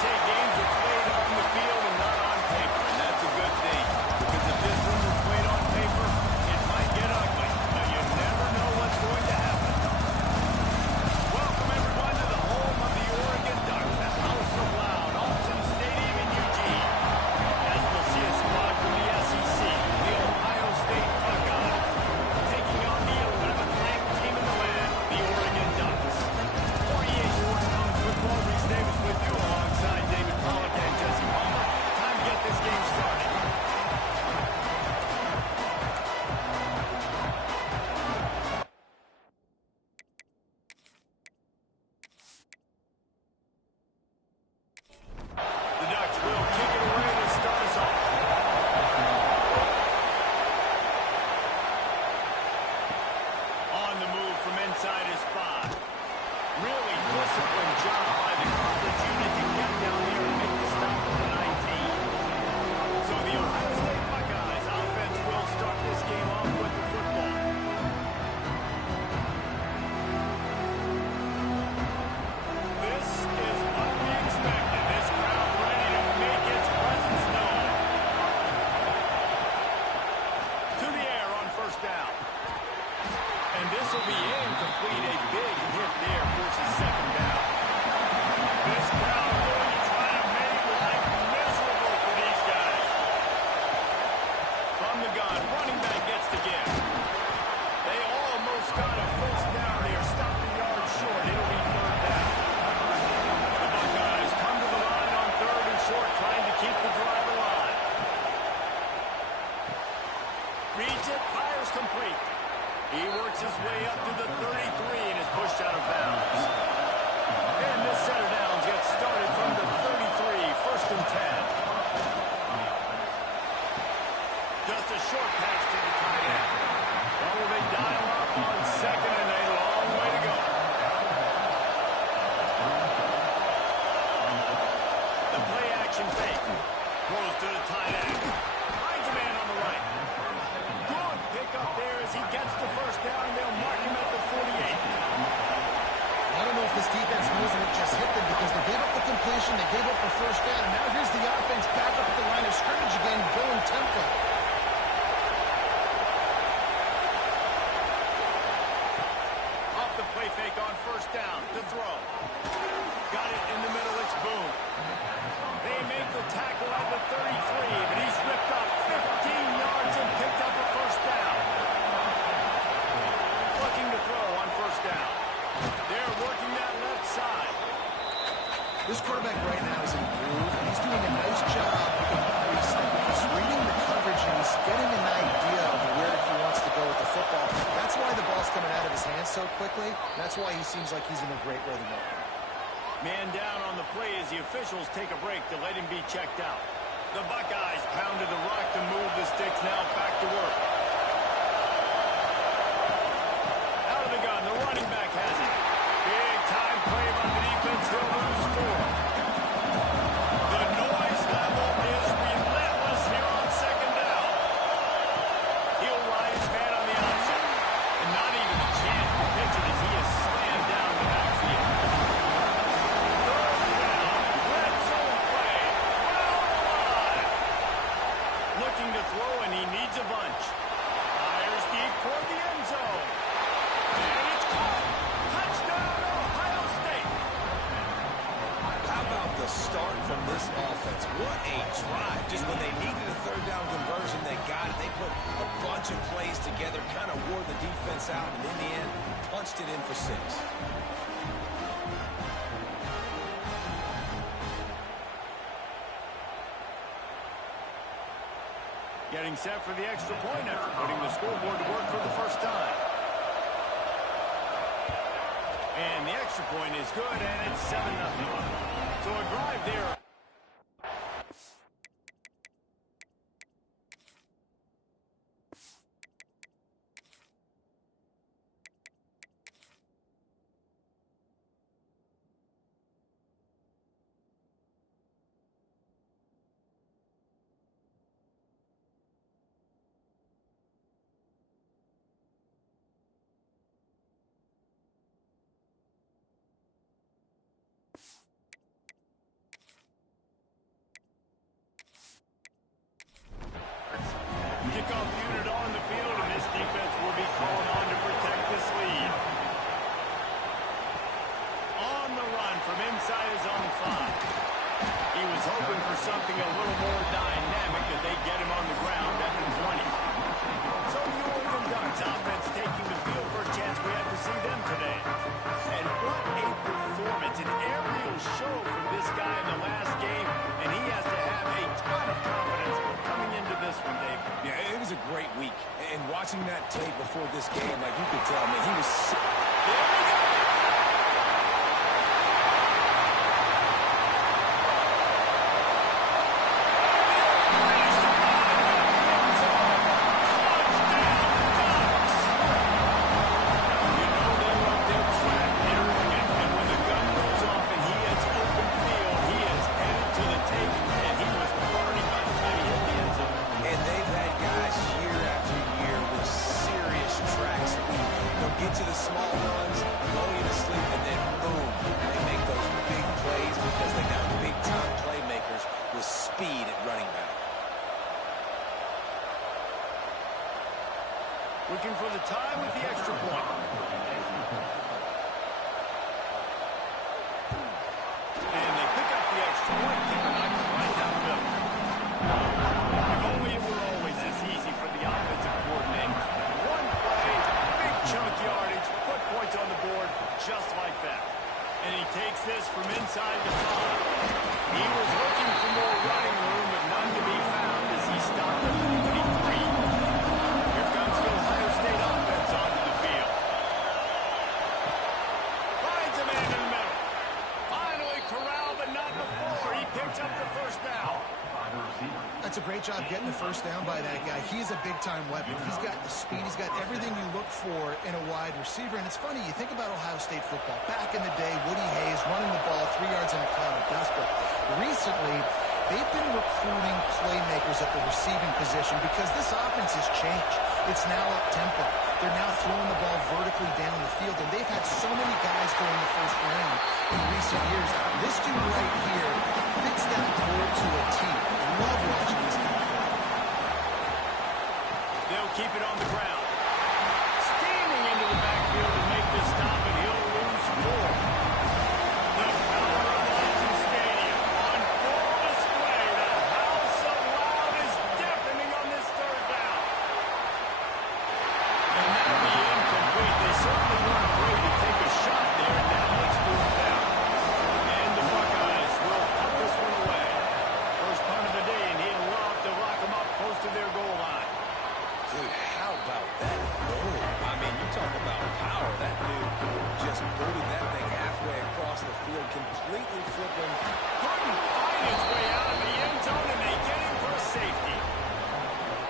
say games are played on the field and not on paper, and that's a good thing. Because if this one was played on paper, it might get ugly. But you never know what's going to happen. Welcome, everyone, to the home of the Oregon Ducks, the House of Loud, Alton Stadium in Eugene. As we'll see a squad from the SEC, the Ohio State Buckeyes, taking on the 11th ranked team in the land, the Oregon Ducks. 48 Sports College Football, Reese Davis with you alongside David Pollack and Jesse Palmer. Time to get this game started. The Ducks will kick it away to start us off. On the move from inside his 5. Really disciplined job by the coverage unit to get down there and make the stop at the 19. So the Ohio State Buckeyes offense will start this game off with the football. This is what we expected. This crowd ready to make its presence known. To the air on first down. And this will be incomplete. A big hit there forces second down. This crowd going to try to make life miserable for these guys. From the gun, running back gets the give. They almost got a first down there. Stopped a yard short. It'll be third down. The Buckeyes come to the line on third and short, trying to keep the drive alive. Reads it, fires complete. He works his way up to the 33 and is pushed out of bounds. And this center downs gets started from the 33, first and 10. Just a short pass to the tight end. Well, will they dial up on second and a long way to go? The play action fake. Throws to the tight end. Finds a man on the right. Good pick up there as he gets the first down. They'll mark him at the 48. I don't know if this defense knows what just hit them because they gave up the completion, they gave up the first down, and now here's the offense back up at the line of scrimmage again, going tempo. Off the play fake on first down to throw. Got it in the middle, it's Boone. They make the tackle at the 33, but he's ripped up 15 yards and picked up a first down. Looking to throw on first down. They're working that left side. This quarterback right now is in groove, and he's doing a nice job he's reading the coverage, and he's getting an idea of where he wants to go with the football. That's why the ball's coming out of his hands so quickly. That's why he seems like he's in a great rhythm right now. Man down on the play as the officials take a break to let him be checked out. The Buckeyes pounded the rock to move the sticks, now back to work. Out of the gun, the running back has it. Big time play by the defense, he'll lose 4. The noise level is relentless here on second down. He'll ride his man on the option. And not even a chance to pitch it as he is slammed down in the backfield. Looking to throw, and he needs a bunch. Fires deep toward the end zone. And it's caught. Touchdown, Ohio State. How about the start from this offense? What a drive. Just when they needed a third down conversion, they got it. They put a bunch of plays together, kind of wore the defense out, and in the end, punched it in for 6. Getting set for the extra point after putting the scoreboard to work for the first time. And the extra point is good, and it's 7-0. So a drive there. something a little more dynamic as they get him on the ground at the 20. So the Oregon Ducks offense taking the field for a chance. We have to see them today. And what a performance, an aerial show from this guy in the last game, and he has to have a ton of confidence coming into this one, Dave. Yeah, it was a great week. And watching that tape before this game, like you could tell, man, he was... There we go! To the small runs, blow you to sleep, and then boom, they make those big plays because they got big-time playmakers with speed at running back. Looking for the tie with the extra point. And they pick up the extra point, keeping it right down the middle. If only it were always this easy for the offensive coordinator. One play, big chunk yardage, put points on the board just like that. And he takes this from inside the 5. He was looking for more running room, but none to be found as he stopped at the 23. Here comes the Ohio State offense onto the field. Finds a man in the middle. Finally corralled, but not before. He picks up the first down. That's a great job getting the first down by that guy. He's a big-time weapon. He's got the speed. He's got everything you look for in a wide receiver. And it's funny, you think about Ohio State football. Back in the day, Woody Hayes running the ball 3 yards in a cloud of dust. But recently, they've been recruiting playmakers at the receiving position because this offense has changed. It's now up-tempo. They're now throwing the ball vertically down the field, and they've had so many guys go in the first round in recent years. This dude right here fits that mold to a T. Love watching this guy. They'll keep it on the ground. Steaming into the backfield to make this stop, and he'll lose 4. The power of Austin Stadium on full display. The house of loud is deafening on this third down. And that'll be incomplete. They certainly weren't afraid to take a shot there. Now let's do it down. And the Buckeyes will put this one away. First punt of the day, and he'd love to lock them up close to their goal line. Dude, how about that move? I mean, you talk about power. That dude just booted that thing halfway across the field, completely flipping. Couldn't find his way out of the end zone, and they get him for a safety.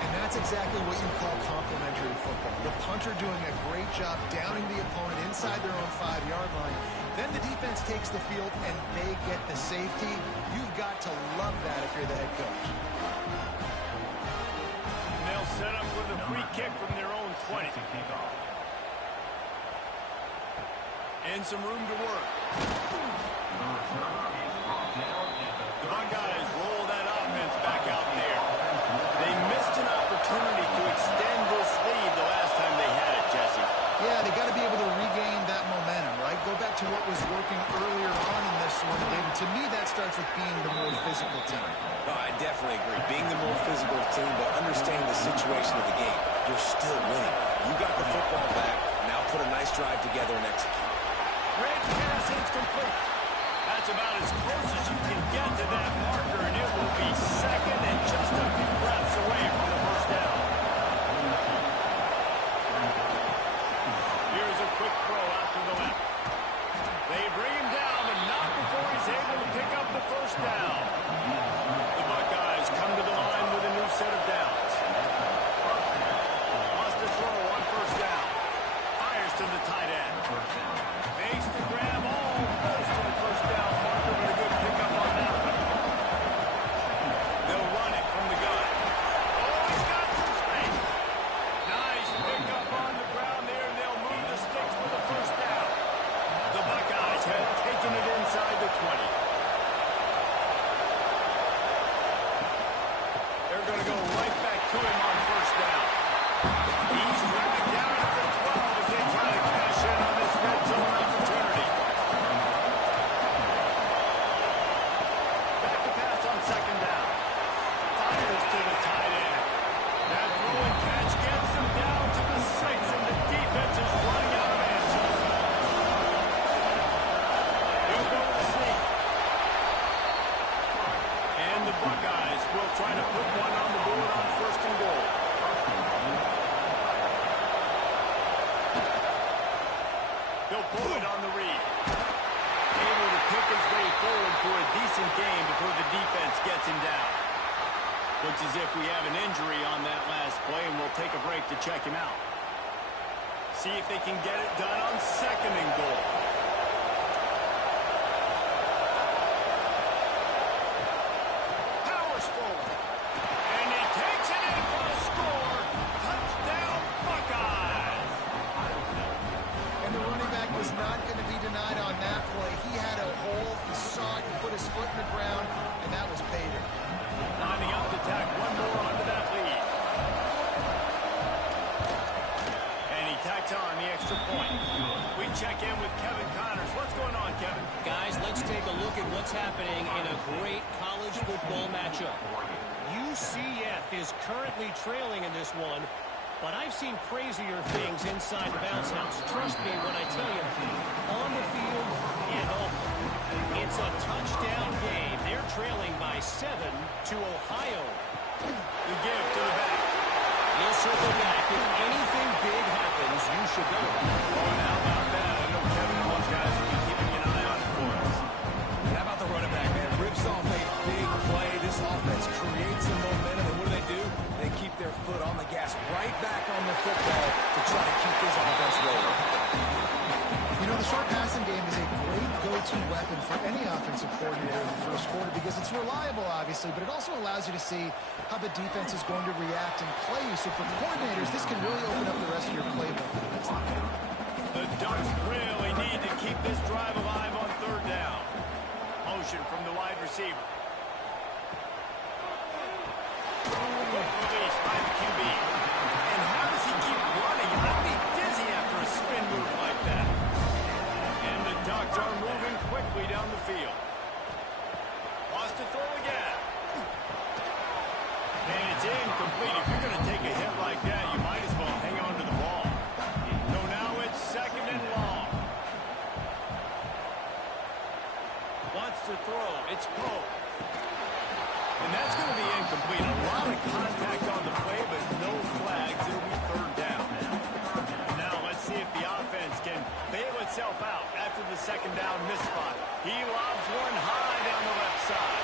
And that's exactly what you call complementary football. The punter doing a great job downing the opponent inside their own 5-yard line. Then the defense takes the field, and they get the safety. You've got to love that if you're the head coach. And they'll set up with a free kick from their own 20. And some room to work. The Buckeyes roll that offense back out there. They missed an opportunity to extend this lead the last time they had it, Jesse. Yeah, they got to be able to regain that momentum, right? Go back to what was working earlier on in this one, David. To me, that starts with being the more physical team. No, I definitely agree. Being the more physical team, but understanding the situation of the game. You're still winning. You got the football back. Now put a nice drive together and execute. Great pass, incomplete. That's about as close as you can get to that marker, and it will be second and just a few breaths away from the first down. Here's a quick throw out to the left. They bring him down, but not before he's able to pick up the first down. The Buckeyes come to the line with a new set of downs. Lost a throw on first down. Fires to the tight end. Fakes to grab almost to the first down marker, but a good pickup on that one. They'll run it from the gun. Oh, he's got some space. Nice pickup on the ground there, and they'll move the sticks for the first down. The Buckeyes have taken it inside the 20. They're going to go right back to him on first down. He's dragged down at the 12 as they try to cash in on this red zone opportunity. Back to pass on second down. the Buckeyes will try to put one on the board on 1st and goal. He'll pull it on the read. Able to pick his way forward for a decent game before the defense gets him down. Looks as if we have an injury on that last play, and we'll take a break to check him out. See if they can get it done on 2nd and goal. Powers forward. And he takes it in for a score. Touchdown, Buckeyes. And the running back was not going to be denied on that play. He had a hole. He saw it. He put his foot in the ground, and that was pay dirt. Lining up to tack one more onto that lead. And he tacks on the extra point. We check in with Kevin Connors. What's going on, Kevin? Guys, let's take a look at what's happening in a great college football matchup. UCF is currently trailing in this one, but I've seen crazier things inside the bounce house. Trust me when I tell you, on the field and off. It's a touchdown game. They're trailing by 7 to Ohio. The give to the back. He'll circle back. If anything big happens, you should go. Oh, now about that. I know Kevin and those guys will be keeping an eye on it for us. How about the running back, man? Rips off a big play. This offense creates some momentum, and what do? They keep their foot on the gas, right back on the football to try to keep this offense rolling. You know, the short passing game is a great go-to weapon for any offensive coordinator in the first quarter because it's reliable, obviously, but it also allows you to see how the defense is going to react and play you. So for coordinators, this can really open up the rest of your playbook. The Ducks really need to keep this drive alive on 3rd down. Motion from the wide receiver. Quick release by the QB. And how does he keep running? I'd be dizzy after a spin move like that. And the Ducks are moving quickly down the field. Wants to throw again. And it's incomplete. If you're going to take a hit like that, you might as well hang on to the ball. So now it's 2nd and long. Wants to throw. It's Poe. And that's going to be incomplete. A lot of contact on the play, but no flags. It'll be 3rd down. Now let's see if the offense can bail itself out after the 2nd down miss spot. He lobs one high down the left side.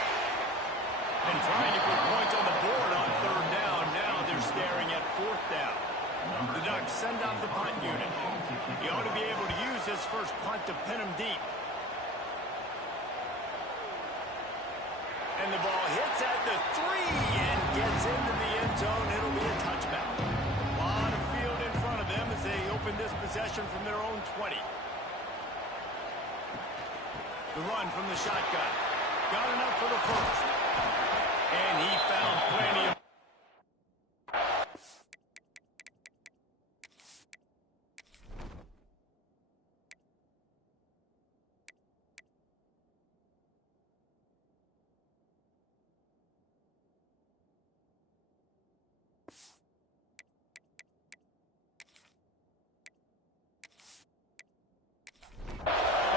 And trying to put points on the board on 3rd down. Now they're staring at 4th down. The Ducks send out the punt unit. He ought to be able to use his first punt to pin him deep. And the ball hits at the 3 and gets into the end zone. It'll be a touchback. A lot of field in front of them as they open this possession from their own 20. The run from the shotgun. Got enough for the first. And he found plenty of...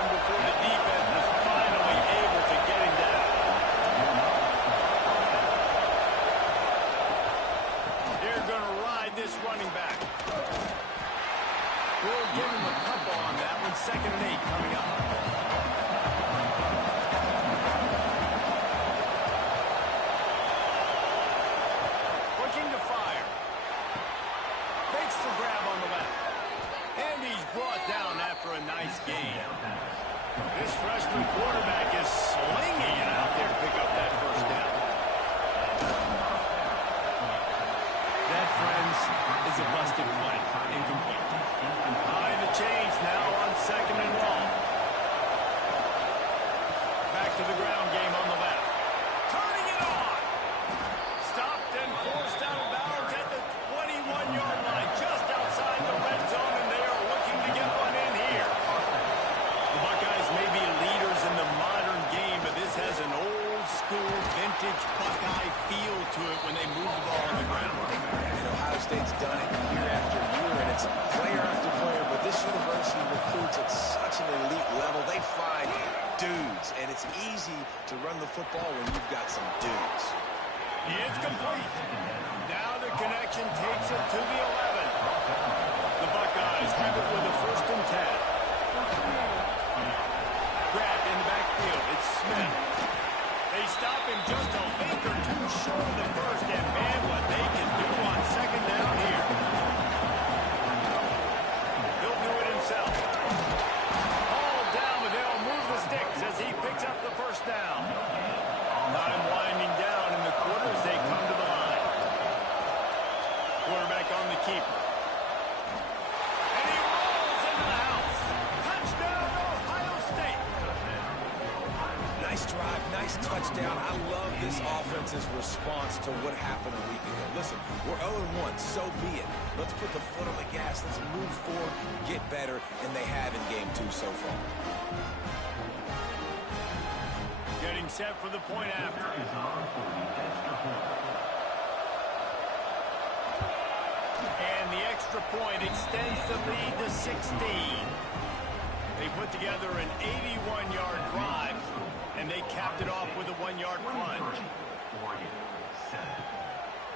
before the defense was finally able to get him down. They're going to ride this running back. We'll give him a couple on that one. 2nd and 8 coming up. Looking to fire. Makes the grab on the left. And he's brought down after a nice gain. This freshman quarterback is slinging it out there to pick up that 1st down. That, friends, is a busted play. Incomplete. High the chains now on 2nd and long. Back to the ground game on the left. Turning it on. Stopped and forced out of bounds at the 21-yard line, just outside the red zone, and they are looking to get one in here. The Buckeyes may be leaders in the modern game, but this has an old-school, vintage Buckeye feel to it when they move the ball on the ground. And Ohio State's done it year after year, and it's player after player, but this university recruits at such an elite level. They find dudes, and it's easy to run the football when you've got some dudes. Now the connection takes it to the 11. The Buckeyes have it with a 1st and 10. Grabbed in the backfield. It's Smith. They stop him just a link or two short of the first, and man, what they can do on 2nd down here. He'll do it himself. All down, but they'll move the sticks as he picks up the 1st down. Time winding down in the quarter as they come to the line. Quarterback on the keeper. And he rolls into the house. Touchdown, Ohio State. Nice drive, nice touchdown. I love this offense's response to what happened a week ago. Listen, we're 0-1, so be it. Let's put the foot on the gas. Let's move forward, get better, and they have in game 2 so far. Getting set for the point after. And the extra point extends the lead to 16. They put together an 81-yard drive, and they capped it off with a 1-yard plunge.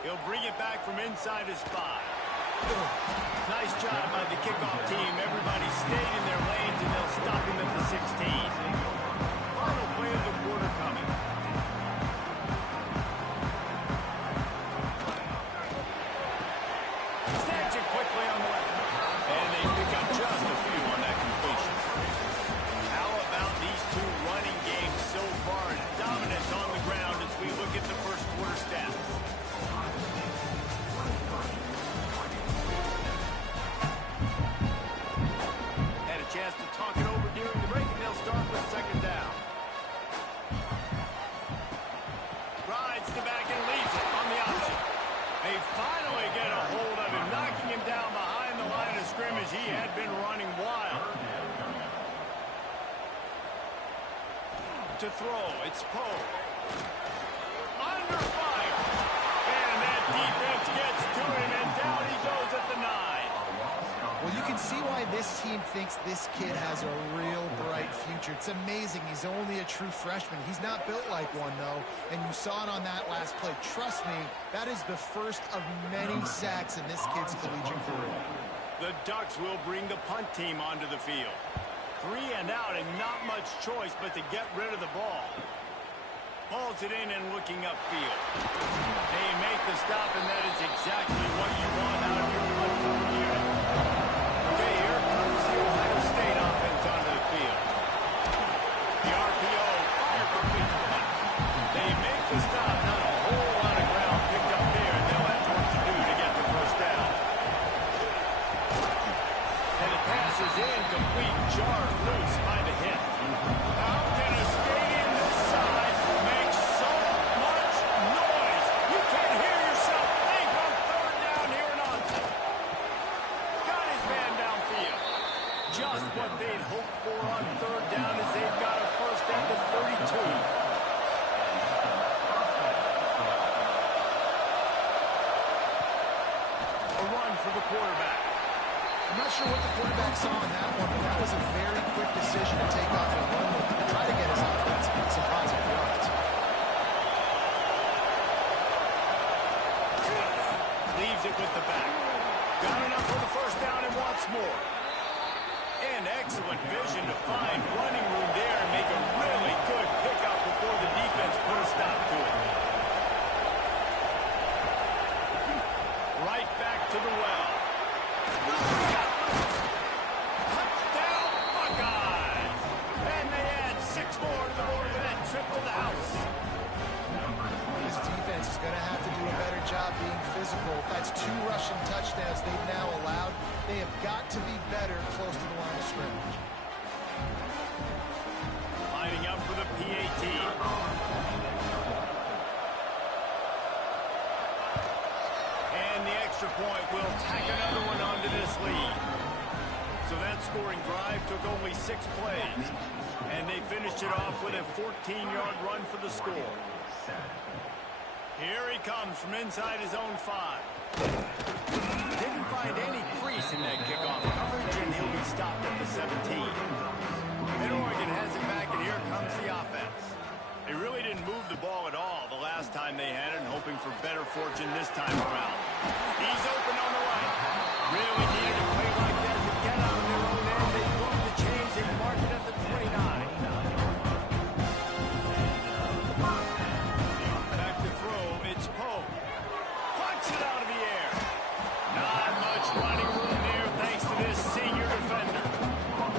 He'll bring it back from inside his 5. Nice job by the kickoff team. Everybody stayed in their lanes, and they'll stop him at the 16. Final play of the quarter coming. Snags it quickly on the left. And they pick up just a few on that completion. How about these two running games so far? Dominance on the ground as we look at the 1st quarter stats. Had a chance to talk it over during the break, and they'll start with 2nd down. Rides the back and leaves it on the option. They finally get a hold of him, knocking him down behind the line of scrimmage. He had been running wild. To throw, it's Poe. Under fire. And that defense gets to him, and down he goes at the 9. Well, you can see why this team thinks this kid has a real bright future. It's amazing. He's only a true freshman. He's not built like one, though, and you saw it on that last play. Trust me, that is the first of many sacks in this kid's collegiate career. The Ducks will bring the punt team onto the field. 3 and out, and not much choice but to get rid of the ball. Hauls it in and looking upfield. They make the stop, and that is exactly what you want out of your punt cover unit. Okay, here comes the Ohio State offense onto the field. The RPO, fire complete to the left. They make the stop, not a whole lot of ground picked up there, and they'll have work to do to get the 1st down. And the pass is incomplete, jarred loose by the hit. How can a stadium this size make so much noise? You can't hear yourself think on 3rd down here in Austin. Got his man downfield. Just what they'd hoped for on 3rd down as they've got a 1st at the 32. A run for the quarterback. I'm not sure what the quarterback saw on that one, but that was a very quick decision to take off and run with it to try to get his offense some positive yards. Leaves it with the back. Got enough for the 1st down and wants more. And excellent vision to find running room there and make a really good pickup before the defense put a stop to it. Right back to the well. Touchdown, Buckeyes! And they add 6 more to the board with that trip to the house. This defense is going to have to do a better job being physical. That's 2 rushing touchdowns they've now allowed. They have got to be better close to the line of scrimmage. Lining up for the PAT. And the extra point will tack another one onto this lead. So that scoring drive took only 6 plays. And they finished it off with a 14-yard run for the score. Here he comes from inside his own 5. Didn't find any crease in that kickoff coverage, and he'll be stopped at the 17. And Oregon has it back, and here comes the offense. They really didn't move the ball at all the last time they had it, and hoping for better fortune this time around. He's open on the right. Really needed a play like that to get out of their own end. They move the chains and mark it at the 29. Back to throw. It's Poe. Punts it out of the air. Not much running room there thanks to this senior defender.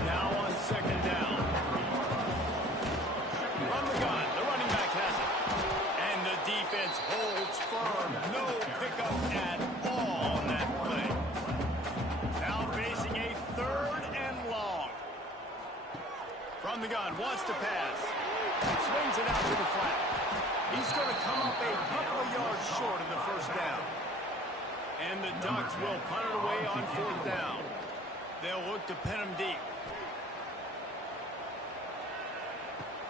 Now on second down. From the gun, the running back has it. And the defense holds firm. No pickup at all on that play. Now facing a third and long. From the gun, wants to pass. Swings it out to the flat. He's going to come up a couple of yards short of the first down. And the Ducks will punt it away on fourth down. They'll look to pin him deep.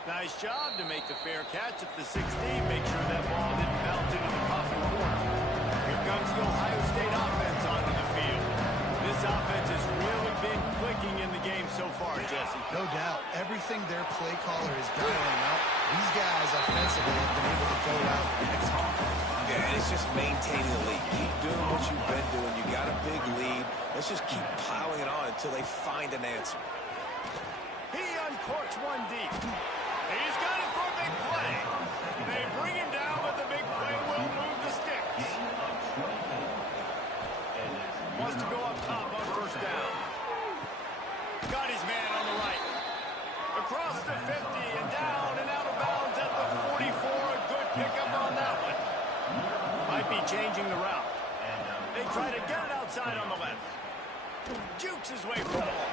Nice job to make the fair catch at the 16. Make sure that ball didn't bounce into the coffin corner. Here comes the Ohio State offense onto the field. This offense has really been clicking in the game so far, Jesse. No doubt. Everything their play caller is dialing up, these guys offensively have been able to go out and execute. Yeah, and it's just maintaining the lead. Keep doing what you've been doing. You got a big lead. Let's just keep piling it on until they find an answer. He uncorks one deep. He's got it for a big play. They bring him down, but the big play will move the sticks. Wants to go up top on first down. Got his man on the right. Across the 50 and down and out of bounds at the 44. A good pickup on that one. Might be changing the route. They try to get it outside on the left. Jukes his way for the ball.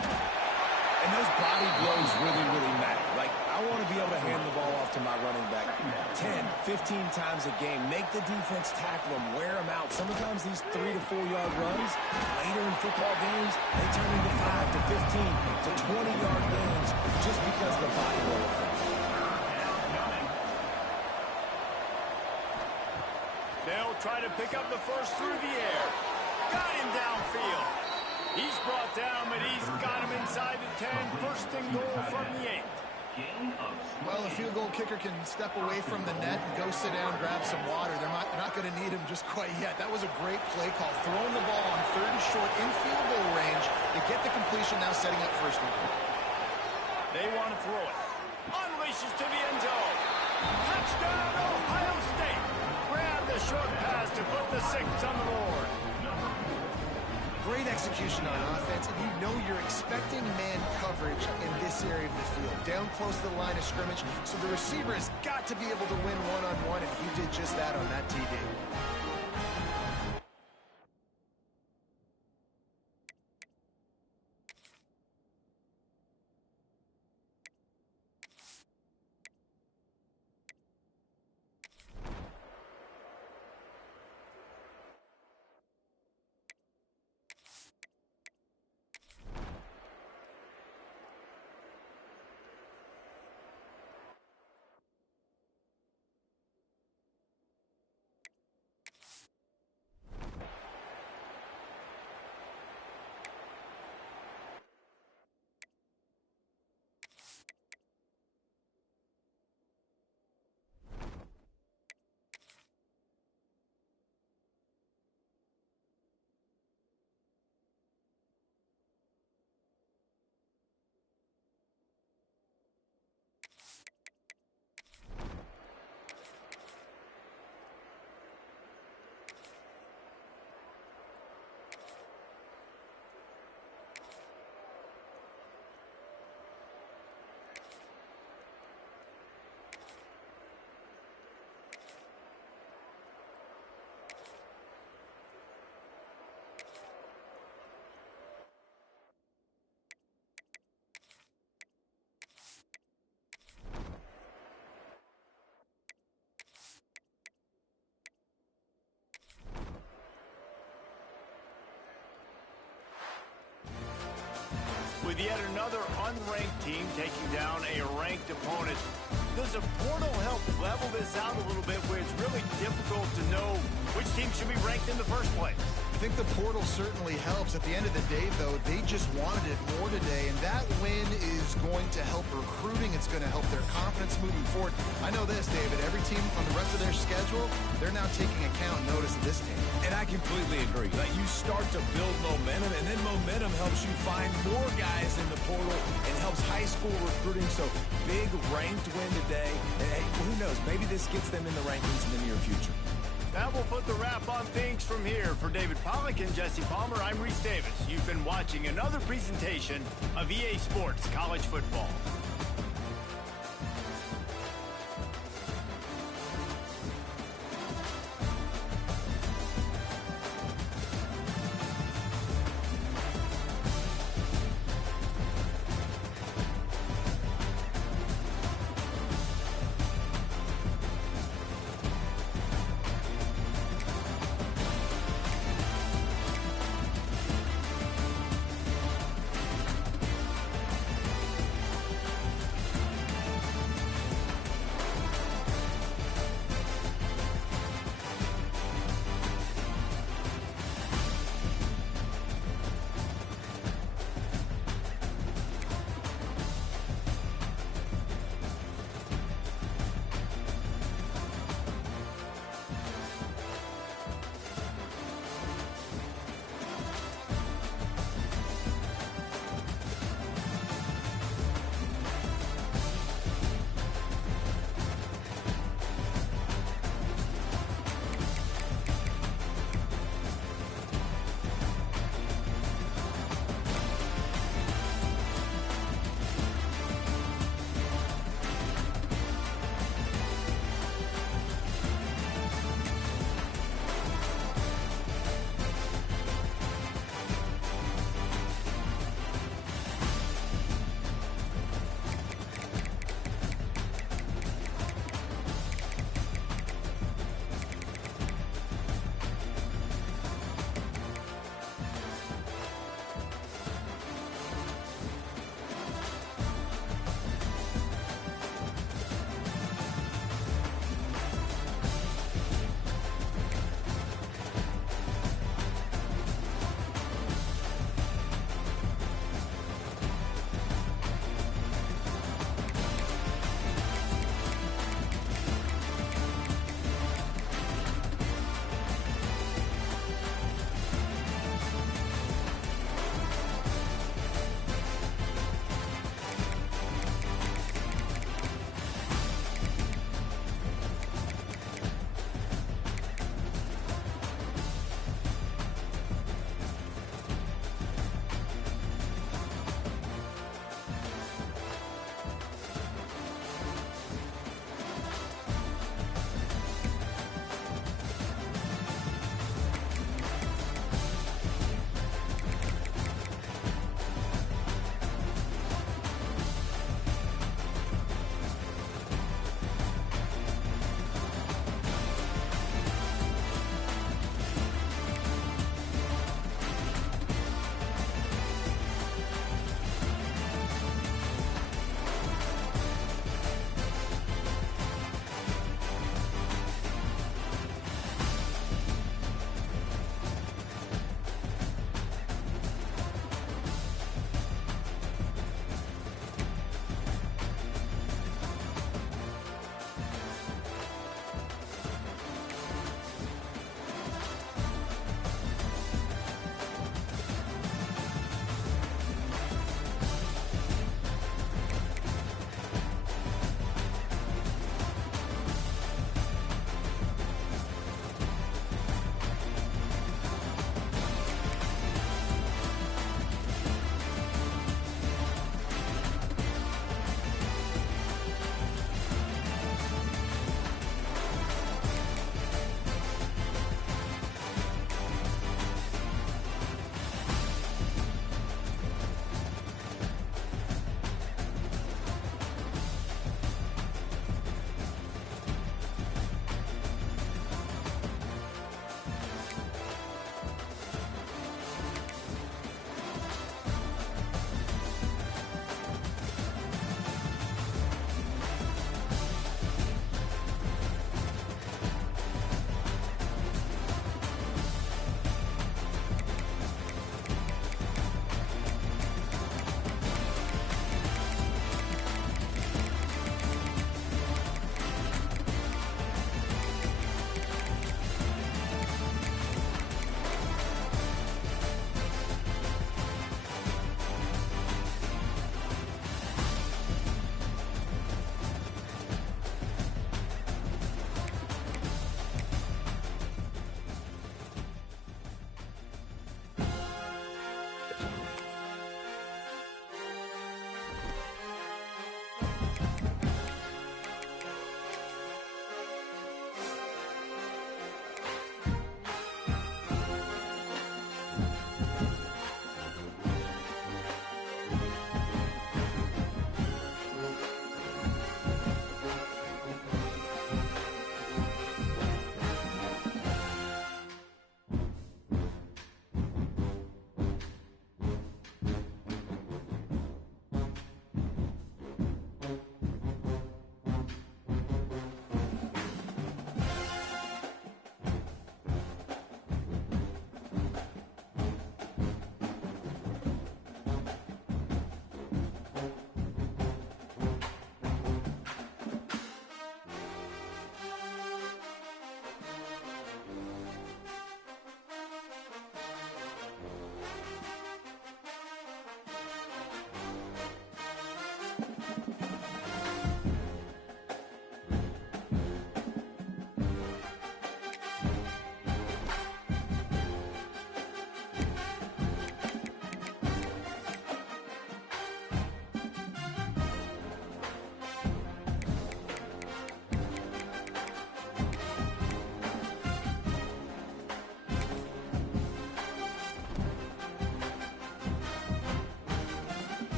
And those body blows really, really matter. Like, I want to be able to hand the ball off to my running back 10, 15 times a game. Make the defense tackle him, wear him out. Sometimes these 3 to 4 yard runs, later in football games, they turn into 5 to 15 to 20 yard gains just because of the body blow effect. They'll try to pick up the first through the air. Got him downfield. He's brought down, but he's got him inside the 10. First and goal from the 8. Well, a field goal kicker can step away from the net and go sit down, grab some water. They're not going to need him just quite yet. That was a great play call. Throwing the ball on third and short in field goal range. They get the completion, now setting up first and goal. They want to throw it. Unleashes to the end zone. Touchdown, Ohio State. Grab the short pass to put the 6 on the board. Great execution on offense, and you know you're expecting man coverage in this area of the field, down close to the line of scrimmage, so the receiver has got to be able to win one-on-one, and he did just that on that TD. With yet another unranked team taking down a ranked opponent, does a portal help level this out a little bit where it's really difficult to know which team should be ranked in the first place? think the portal certainly helps. At the end of the day, though, they just wanted it more today, and that win is going to help recruiting. It's going to help their confidence moving forward. I know this, David. Every team on the rest of their schedule, they're now taking account and notice of this team. And I completely agree. Like, you start to build momentum, and then momentum helps you find more guys in the portal and helps high school recruiting. So big ranked win today. And hey, who knows? Maybe this gets them in the rankings in the near future. That will put the wrap on things from here. For David Pollack and Jesse Palmer, I'm Reese Davis. You've been watching another presentation of EA Sports College Football.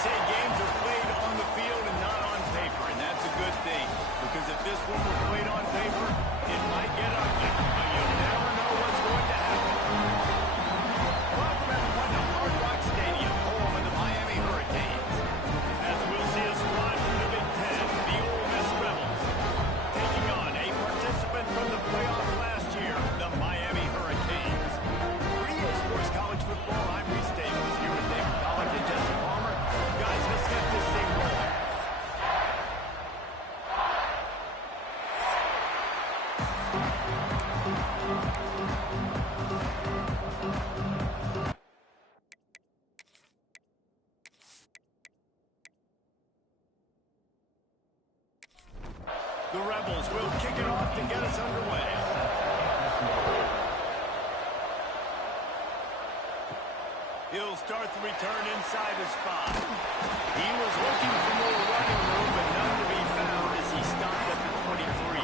say games are played on the field and not on paper, and that's a good thing. Because if this one were played on paper, it might get ugly. But you never know what's going to happen. Welcome everyone to Hard Rock Stadium, home of the Miami Hurricanes. As we'll see a squad from the Big Ten, the Ole Miss Rebels, taking on a participant from the playoffs last year, the Miami Hurricanes. For EA Sports College Football, I'm Reese Davis, here with David Pollack and Jesse Palmer. Guys, let's get this thing rolling. The Rebels will kick it off to get us underway. He'll start the return inside his 5. He was looking for more running room, but none to be found as he stopped at the 23.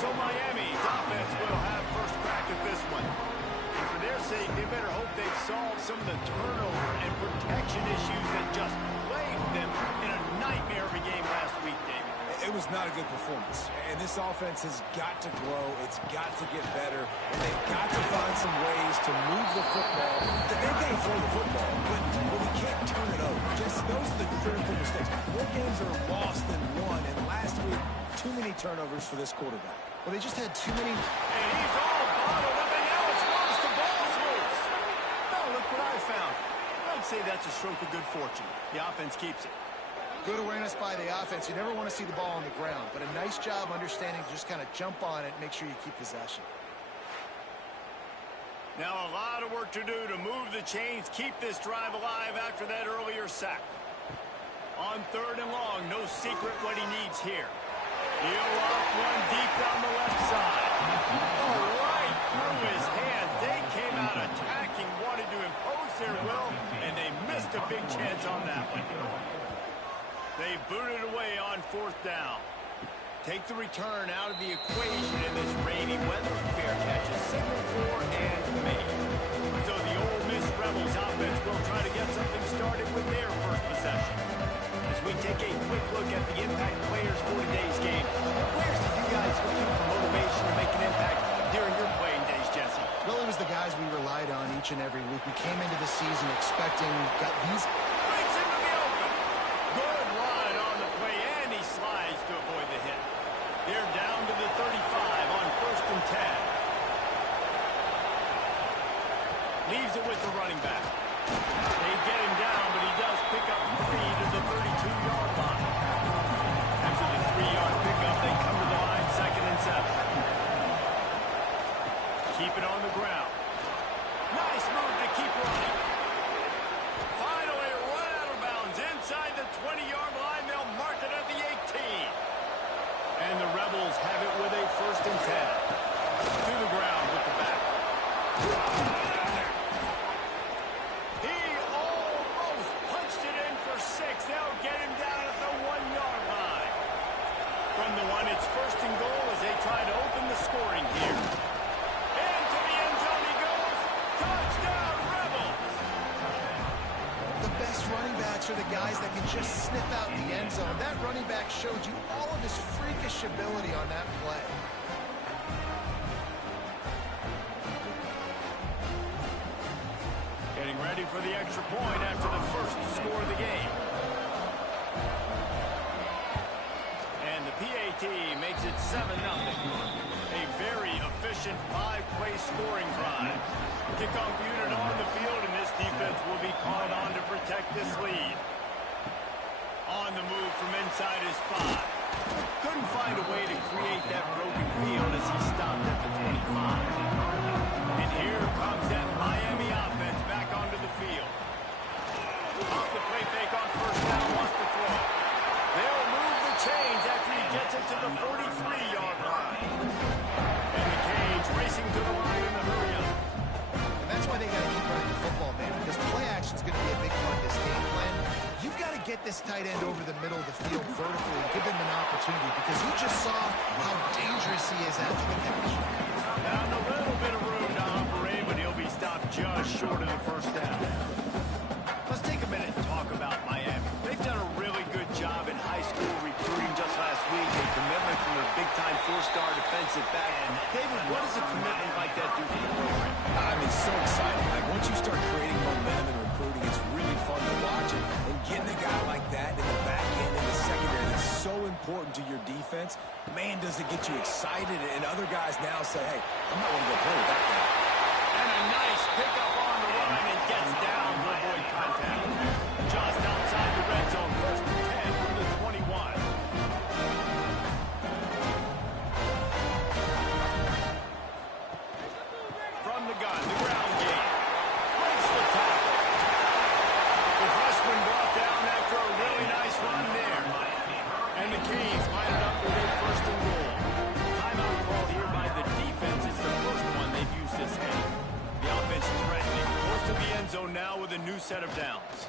So Miami's offense will have first crack at this one. And for their sake, they better hope they've solved some of the turnover and protection issues that just plagued them in a nightmare of a game last week, David. It was not a good performance, and this offense has got to grow. It's got to get better, and they've got to find some ways to move the football. They've got to throw the football, but we can't turn it over. Just those are the critical mistakes. More games are lost than won, and last week, too many turnovers for this quarterback. Well, they just had too many. And he's all bottled up, and now it's loose. The ball's loose. Oh, look what I found. I'd say that's a stroke of good fortune. The offense keeps it. Good awareness by the offense. You never want to see the ball on the ground, but a nice job understanding to just kind of jump on it and make sure you keep possession. Now a lot of work to do to move the chains, keep this drive alive after that earlier sack. On 3rd and long, no secret what he needs here. He'll off one deep down the left side. Oh, right through his hands. They came out attacking, wanted to impose their will, and they missed a big chance on that one. They booted away on 4th down. Take the return out of the equation in this rainy weather. Fair catch is signaled for and made. So the Ole Miss Rebels offense will try to get something started with their first possession. As we take a quick look at the impact players for today's game, what players did you guys look to for motivation to make an impact during your playing days, Jesse? Well, it was the guys we relied on each and every week. We came into the season expecting these. Breaks into the open. Good line on the play, and he slides to avoid the hit. They're down to the 35 on 1st and 10. Leaves it with the running back. They get him down, but he does pick up 3 to the 32-yard line. After the 3-yard pickup, they come to the line 2nd and 7. Keep it on the ground. Nice move to keep running. Finally run out of bounds inside the 20-yard line. They'll mark it at the 18. And the Rebels have it with a 1st and 10. To the ground with the back. He almost punched it in for 6. They'll get him down at the 1-yard line. From the 1, it's 1st and goal as they try to open the scoring here. Into the end zone he goes. Touchdown, Rebels! The best running backs are the guys that can just snip out the end zone. That running back showed you all of his freakish ability on that play. Getting ready for the extra point after the first score of the game. And the PAT makes it 7-0. A very efficient 5-play scoring drive. Kickoff unit on the field, and this defense will be called on to protect this lead. On the move from inside his 5. Couldn't find a way to create that broken field as he stopped at the 25. And here comes that Miami offense back onto the field. Off the play fake on 1st down, wants to throw. They'll move the chains after he gets it to the 43-yard line. And the Canes racing to the line in the hurry-up. And that's why they got to keep running the football, man, because play action is going to be a big part of this game plan. You've got to get this tight end over the middle of the field vertically and give him an opportunity, because you just saw how dangerous he is after the catch. Found a little bit of room to operate, but he'll be stopped just short of the 1st down. Let's take a minute and talk about Miami. They've done a really good job in high school recruiting just last week. A commitment from their big-time 4-star defensive back. And David, what does a commitment like that do for the program? I mean, so exciting. Like, once you start creating momentum in recruiting, it's really fun to watch it. And getting a guy like that in the back end, in the secondary, that's so important to your defense, man, does it get you excited. And other guys now say, hey, I'm not going to go play with that guy. And a nice pickup on the run and gets down to avoid contact. Just outside the red zone, 1st and 10 from the 21. From the gun, the ground game. Breaks the tackle. The freshman brought down after a really nice run there. And the Canes line it up with a 1st and goal. Timeout called here by the defense. It's the first one they've used this game. The offense threatening. Close to the end zone now with a new set of downs.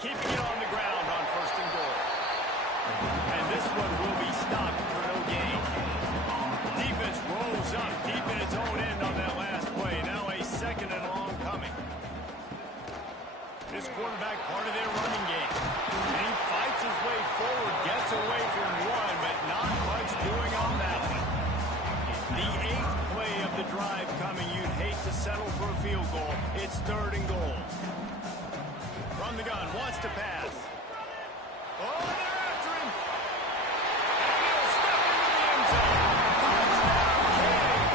Keeping it on the ground on 1st and goal. And this one will be stopped for no gain. Defense rolls up deep in its own end on that last play. Now a 2nd and long coming. This quarterback part of their running game. And he fights his way forward, gets away from one, but not much doing on that one. The 8th play of the drive coming. You'd hate to settle for a field goal. It's 3rd and goal. From the gun, wants to pass. Oh, they're after him. And he'll step into the end zone. Touchdown, Canes.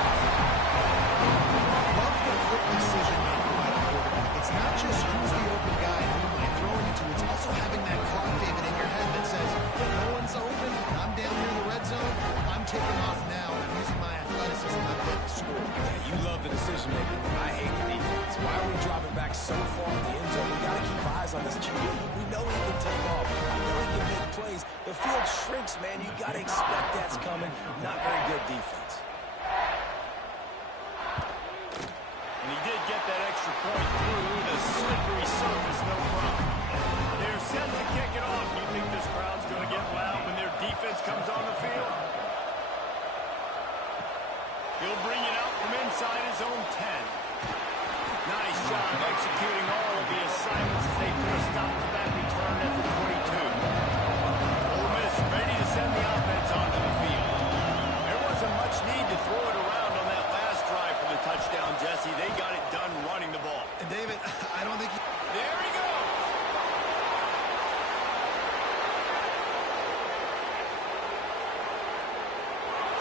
Love the quick decision making by the quarterback. It's not just who's the open guy and who am I throwing it to. It's also how dunks, man, you got to expect that's coming. Not very good defense. And he did get that extra point through the slippery surface, no problem. They're set to kick it off. You think this crowd's going to get loud when their defense comes on the field? He'll bring it out from inside his own 10. Nice job executing all of the assignments as they put a stop to that return at the 22. Ole Miss ready to send the offense onto the field. There wasn't much need to throw it around on that last drive for the touchdown, Jesse. They got it done running the ball. And David, I don't think There he goes.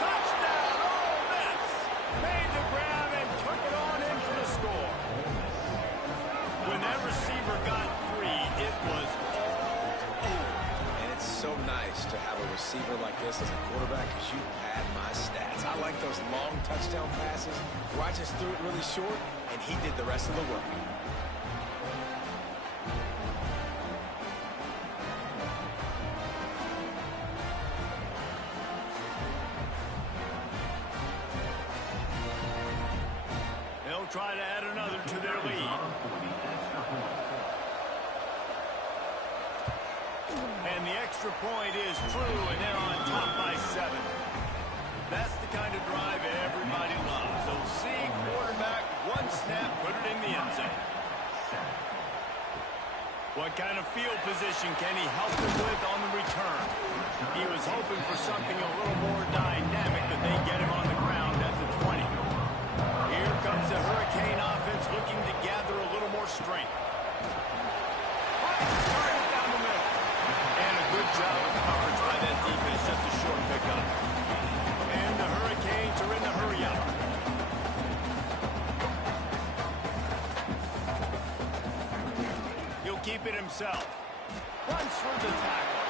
Touchdown, Ole Miss. Made the grab and took it on in for the score. When that receiver got free, it was all over. And it's so nice to have a receiver like this as a quarterback because you pad my stats. I like those long touchdown passes where I just threw it really short, and he did the rest of the work. They'll try to add another to their lead. And the extra point is true, and they're on top by 7. That's the kind of drive everybody loves. So see quarterback, one snap, put it in the end zone. What kind of field position can he help them with on the return? He was hoping for something a little more dynamic, but they get him on the ground at the 20. Here comes the Hurricane offense looking to gather a little more strength. Target down the middle. And a good job of coverage by that defense, just a short pickup. And the Hurricanes are in the hurry-up. He'll keep it himself. Runs for the tackle.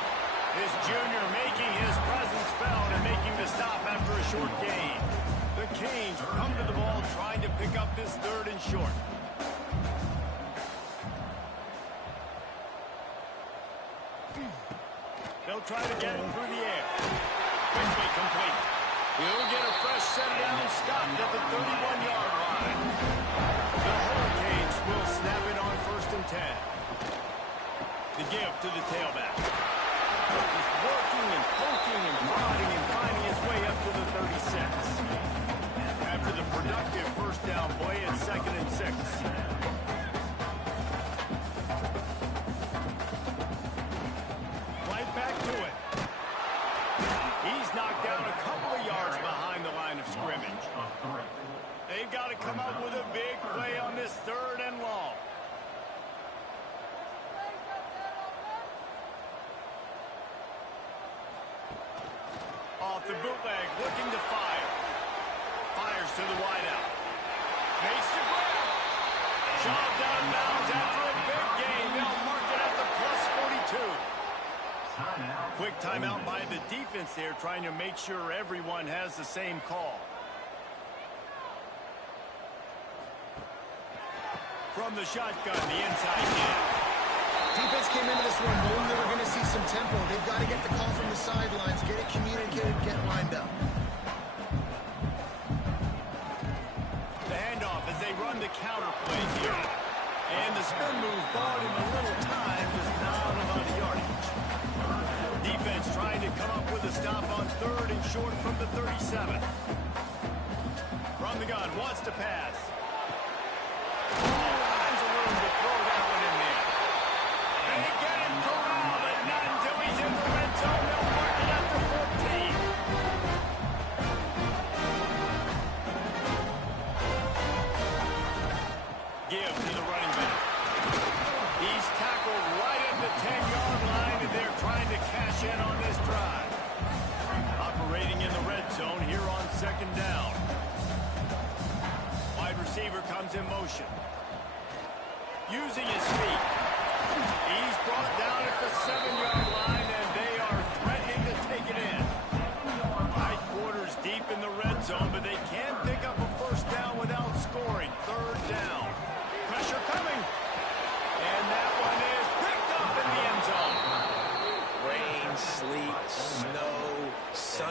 This junior making his presence felt and making the stop after a short gain. The Canes come to the ball trying to pick up this 3rd and short. They'll try to get it through the air. Quickly complete. He'll get a fresh set down stopped at the 31-yard line. The Hurricanes will snap it on 1st and 10. The give to the tailback. He's working and poking and prodding and finding his way up to the 36. After the productive first down play, it's 2nd and 6. Right back to it. He's knocked down a couple of yards behind the line of scrimmage. They've got to come up with a big play on this 3rd and long. Off the bootleg, looking to fire. Fires to the wideout. Makes the grab. Shoved out of bounds after a big gain. They'll mark it at the +42. Quick timeout by the defense there, trying to make sure everyone has the same call. From the shotgun, the inside kick. defense came into this one knowing they were going to see some tempo. They've got to get the call from the sidelines, get it communicated, get lined up. The handoff as they run the counter play here. And the spin move bought him a little time, just not about a yardage. Defense trying to come up with a stop on 3rd and short from the 37. From the gun, wants to pass. All kinds of room to throw that one in there. They get him corralled, but not until he's in the red zone. They'll mark it at the 14. Give to the running back. He's tackled right at the 10-yard line, and they're trying to cash in on this drive. Operating in the red zone here on 2nd down. Wide receiver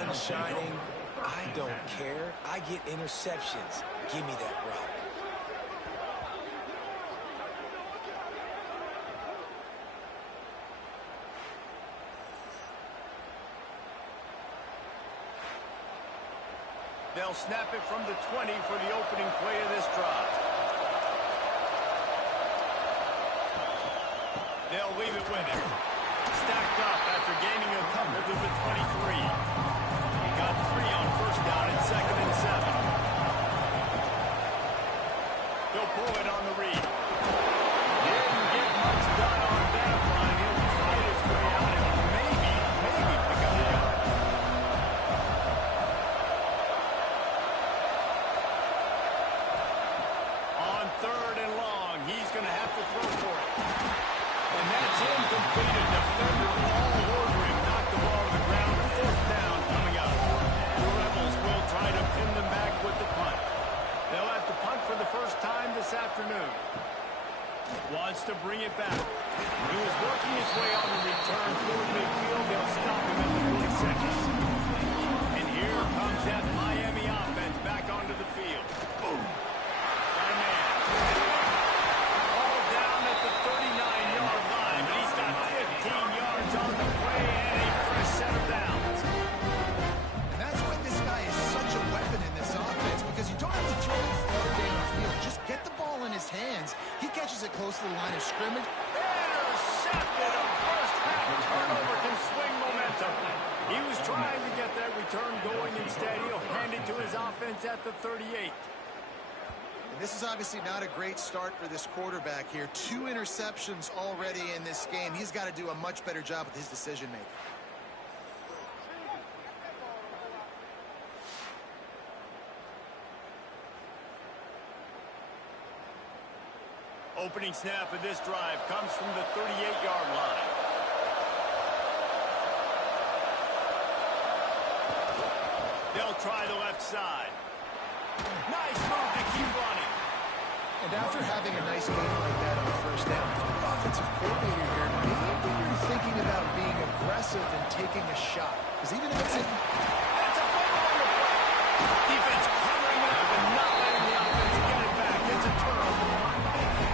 sun's shining. I don't care. I get interceptions. Give me that rock. They'll snap it from the 20 for the opening play of this drive. They'll leave it with him. Stacked up after gaining a couple to the 23. He got 3 on first down and 2nd and 7. He'll pull it on the read. Didn't get much done on that run. He'll fight his way out and maybe pick up a yard. On 3rd and long, he's going to have to throw for it. And that's incomplete. A defender all over him. Knocked the ball to the ground. 4th down coming up. The Rebels will try to pin them back with the punt. They'll have to punt for the first time this afternoon. Wants to bring it back. He was working his way on the return toward midfield. They'll stop him at the 46. And here comes that Miami offense back onto the field. Boom. Got a man. All down at the 39-yard line, but he's got 15 yards on the play and a fresh set of downs. And that's why this guy is such a weapon in this offense, because you don't have to throw it far downfield. Just get the ball in his hands. He catches it close to the line of scrimmage. Intercepted. A first half turnover can swing momentum. He was trying to get that return going. Instead, he'll hand it to his offense at the 38. And this is obviously not a great start for this quarterback here. 2 interceptions already in this game. He's got to do a much better job with his decision-making. Opening snap of this drive comes from the 38-yard line. They'll try the left side. Nice move to keep running. And after having a nice game like that on the first down, for the offensive coordinator here, maybe you're thinking about being aggressive and taking a shot. Because even if it's in... That's a fumble on the play. Defense covering it up and not letting the offense get it back. It's a turnover.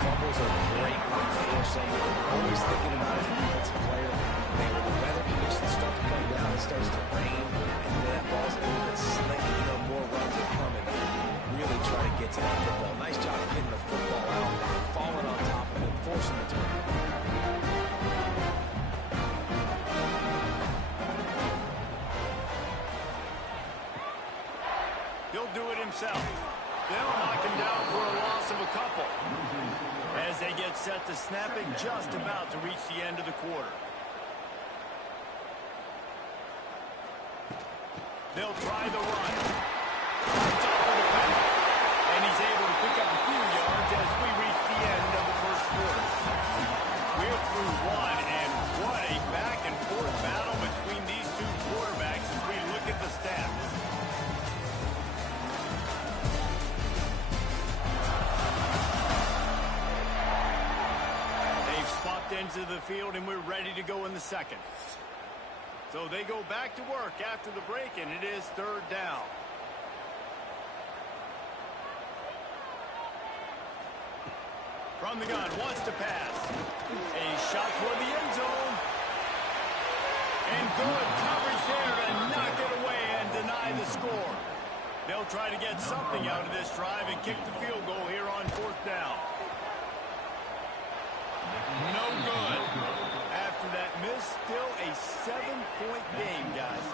Fumbles are great when you force someone. Always thinking about as a defensive player. Man, when the weather conditions start to come down, it starts to rain, and then that ball's a little bit slinky, you know, more runs are coming. Really try to get to that football. Nice job getting the football out, falling on top of it, forcing the turnover. He'll do it himself. They'll knock him down for a loss of a couple. As they get set to snap it, just about to reach the end of the quarter. They'll try the run. Right off of the penalty. And he's able to pick up a few yards as we reach the end of the first quarter. We're through one, and what a back-and-forth battle between these two quarterbacks as we look at the stats. Into the field, and we're ready to go in the second. So they go back to work after the break, and it is 3rd down. From the gun, wants to pass. A shot toward the end zone. And good coverage there to knock it away and deny the score. They'll try to get something out of this drive and kick the field goal here on 4th down. No good. After that miss, still a 7-point game, guys.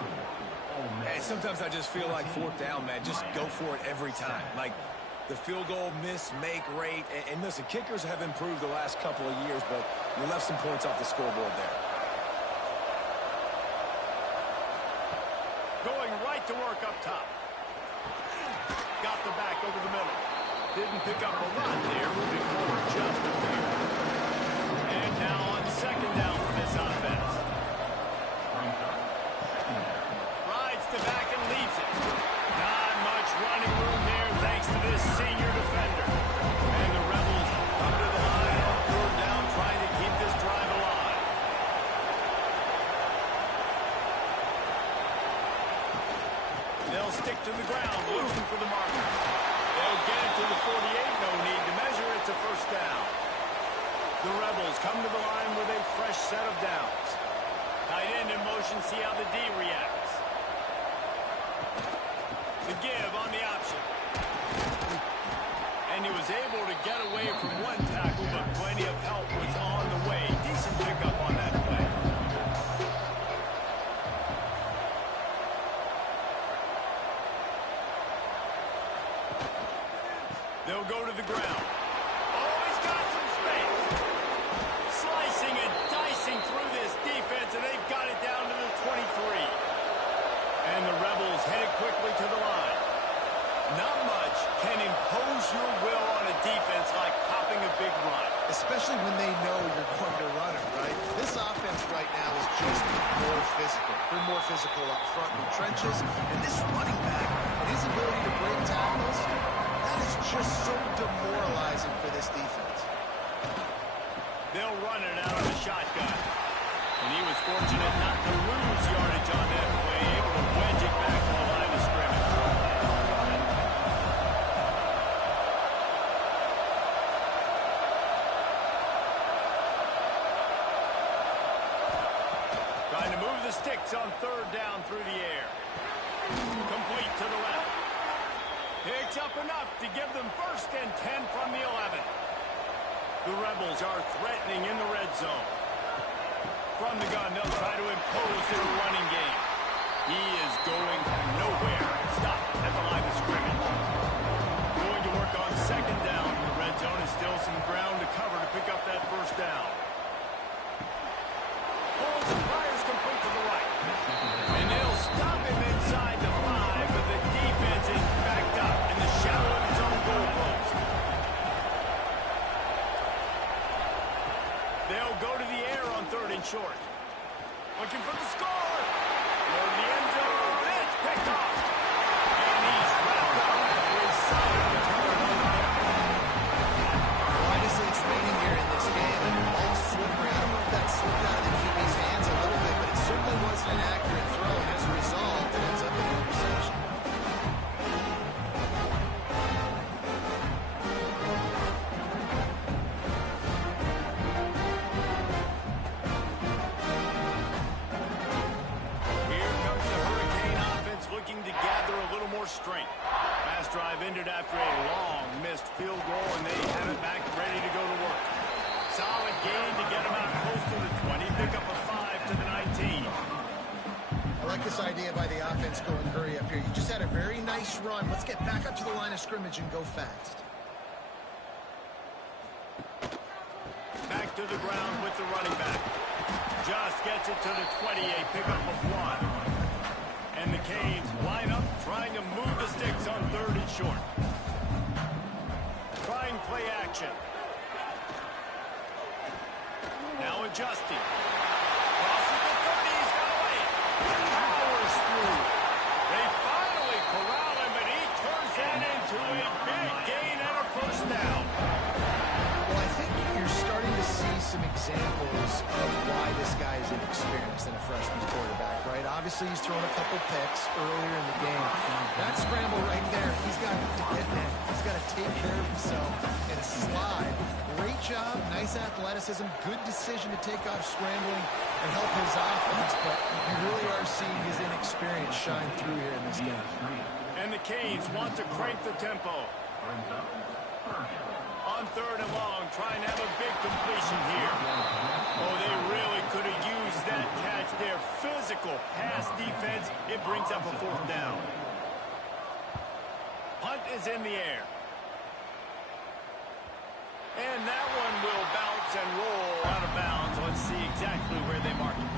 Hey, sometimes I just feel like 4th down, man. Just go for it every time. Like the field goal miss, make rate. And listen, kickers have improved the last couple of years, but you left some points off the scoreboard there. Going right to work up top. Got the back over the middle. Didn't pick up a lot there. Moving forward just a few. And now on 2nd down for this offense. Rides the back and leaves it. Not much running room there thanks to this senior defender. And the Rebels come to the line on 3rd down trying to keep this drive alive. stick to the ground, looking for the marker. They'll get it to the 48. No need to measure. It's a first down. The Rebels come to the line with a fresh set of downs. Tight end in motion, see how the D reacts. The give on the option. And he was able to get away from one tackle, but plenty of help was on the way. Decent pickup on that play. They'll go to the ground. Oh, he's got some space. Slicing and dicing through this defense, and they've got it down to the 23. And the Rebels headed quickly to the line. Not much can impose your will on a defense like popping a big run. Especially when they know you're going to run it, right? This offense right now is just more physical. They're more physical up front in the trenches. And this running back and his ability to break tackles, that is just so demoralizing for this defense. They'll run it out of the shotgun. And he was fortunate not to lose yardage on that play, able to wedge it back to the line of scrimmage. Trying to move the sticks on third down through the air. Complete to the left. Picks up enough to give them first and 10 from the 11. The Rebels are threatening in the red zone. From the gun, they'll try to impose their running game. He is going nowhere. Stop at the line of scrimmage. Going to work on second down in the red zone, and still some ground to cover to pick up that first down. Pulls and fires complete to the right. And they'll stop him inside the 5, but the defense is backed up in the shadow of its own goal post. They'll go to the air on third and short. Looking for the score. Go to the end zone. It's picked off. And he's wrapped up after a solid return on the pick. Well, obviously it's raining here in this game, and the ball's slippery. I don't know if that slipped out of the QB's hands a little bit, but it certainly wasn't an accurate throw, and as a result, it ends up in an interception. To gather a little more strength. Last drive ended after a long missed field goal, and they have it back ready to go to work. Solid gain to get them out close to the 20. Pick up a 5 to the 19. I like this idea by the offense going hurry up here. You just had a very nice run. Let's get back up to the line of scrimmage and go fast. Back to the ground with the running back. Just gets it to the 28. Pick up of 1. And the Canes line up, trying to move the sticks on third and short. Trying play action. Now adjusting. Crosses the 30, he's got away. Powers through. They finally corral him, and he turns that into a big gain and a first down. Well, I think you're starting to see some examples of why this guy is inexperienced in a freshman quarterback, right? Obviously, he's thrown a couple picks earlier in the game. That scramble right there, he's got to get in. He's got to take care of himself in a slide. Great job, nice athleticism, good decision to take off scrambling and help his offense, but you really are seeing his inexperience shine through here in this game. And the Canes want to crank the tempo. On third and long, trying to have a big completion here. Oh, they really could have used that catch there. Physical pass defense. It brings up a fourth down. Punt is in the air. And that one will bounce and roll out of bounds. Let's see exactly where they mark it.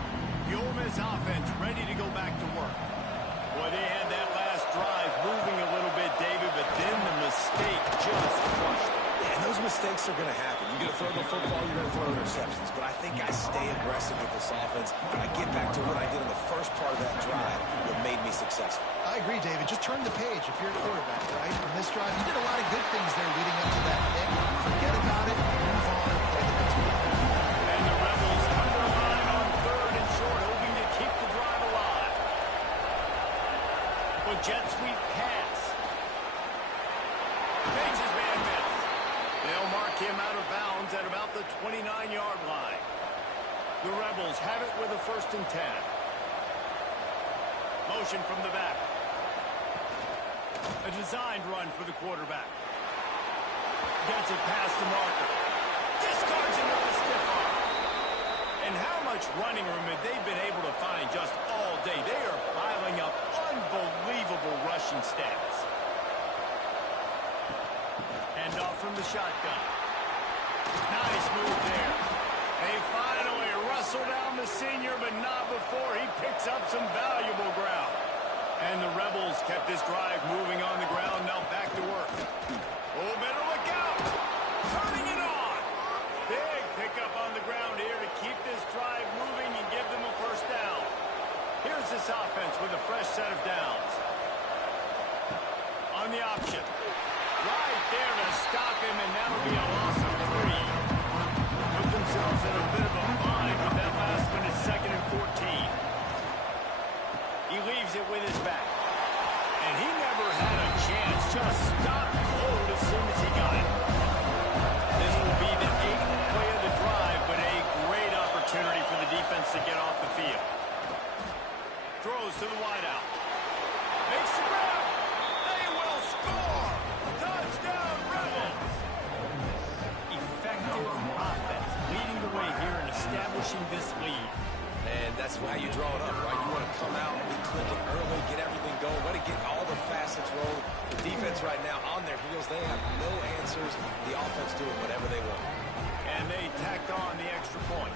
The Ole Miss offense ready to go back to work. Boy, they had that last drive moving a little bit, David, but then the mistake just crushed them. Yeah, and those mistakes are going to happen. You're going to throw the football, you're going to throw interceptions. But I think I stay aggressive with this offense. I get back to what I did in the first part of that drive that made me successful. I agree, David. Just turn the page if you're a quarterback, right? On this drive, you did a lot of good things there leading up to that pick. Forget about it, move on, play the next one. And the Rebels come to the line on third and short, hoping to keep the drive alive. Well, jet sweep 29-yard line. The Rebels have it with a 1st and 10. Motion from the back. A designed run for the quarterback. Gets it past the marker. Discards it with a stiff arm. And how much running room have they been able to find just all day? They are piling up unbelievable rushing stats. Hand off from the shotgun. Nice move there. They finally wrestle down the senior, but not before he picks up some valuable ground. And the Rebels kept this drive moving on the ground. Now back to work. Oh, better look out. Turning it on. Big pickup on the ground here to keep this drive moving and give them a 1st down. Here's this offense with a fresh set of downs. On the option. Right there to stop him, and that'll be a loss of 3. Put themselves in a bit of a bind with that last one at 2nd and 14. He leaves it with his back. And he never had a chance. Just stopped cold as soon as he got it. This will be the 8th play of the drive, but a great opportunity for the defense to get off the field. Throws to the wideout. Makes the grab. They will score. Touchdown, Rebels. Effective offense leading the way here and establishing this lead. And that's how you draw it up, right? You want to come out, be clicking early, get everything going, let it get all the facets rolling. The defense right now on their heels, they have no answers. The offense doing whatever they want. And they tacked on the extra point.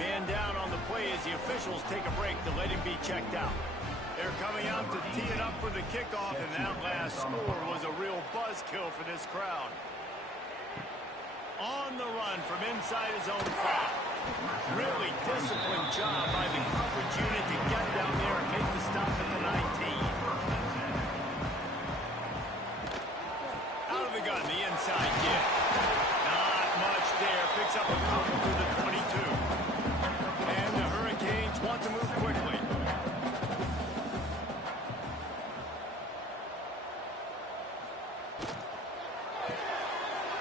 Man down on the play as the officials take a break to let him be checked out. They're coming out to tee it up for the kickoff, and that last score was a real buzzkill for this crowd. On the run from inside his own 5. Really disciplined job by the coverage unit to get down there and make the stop at the 19. Out of the gun, the inside kick. Not much there. Picks up a couple to the 22. And the Hurricanes want to move quickly.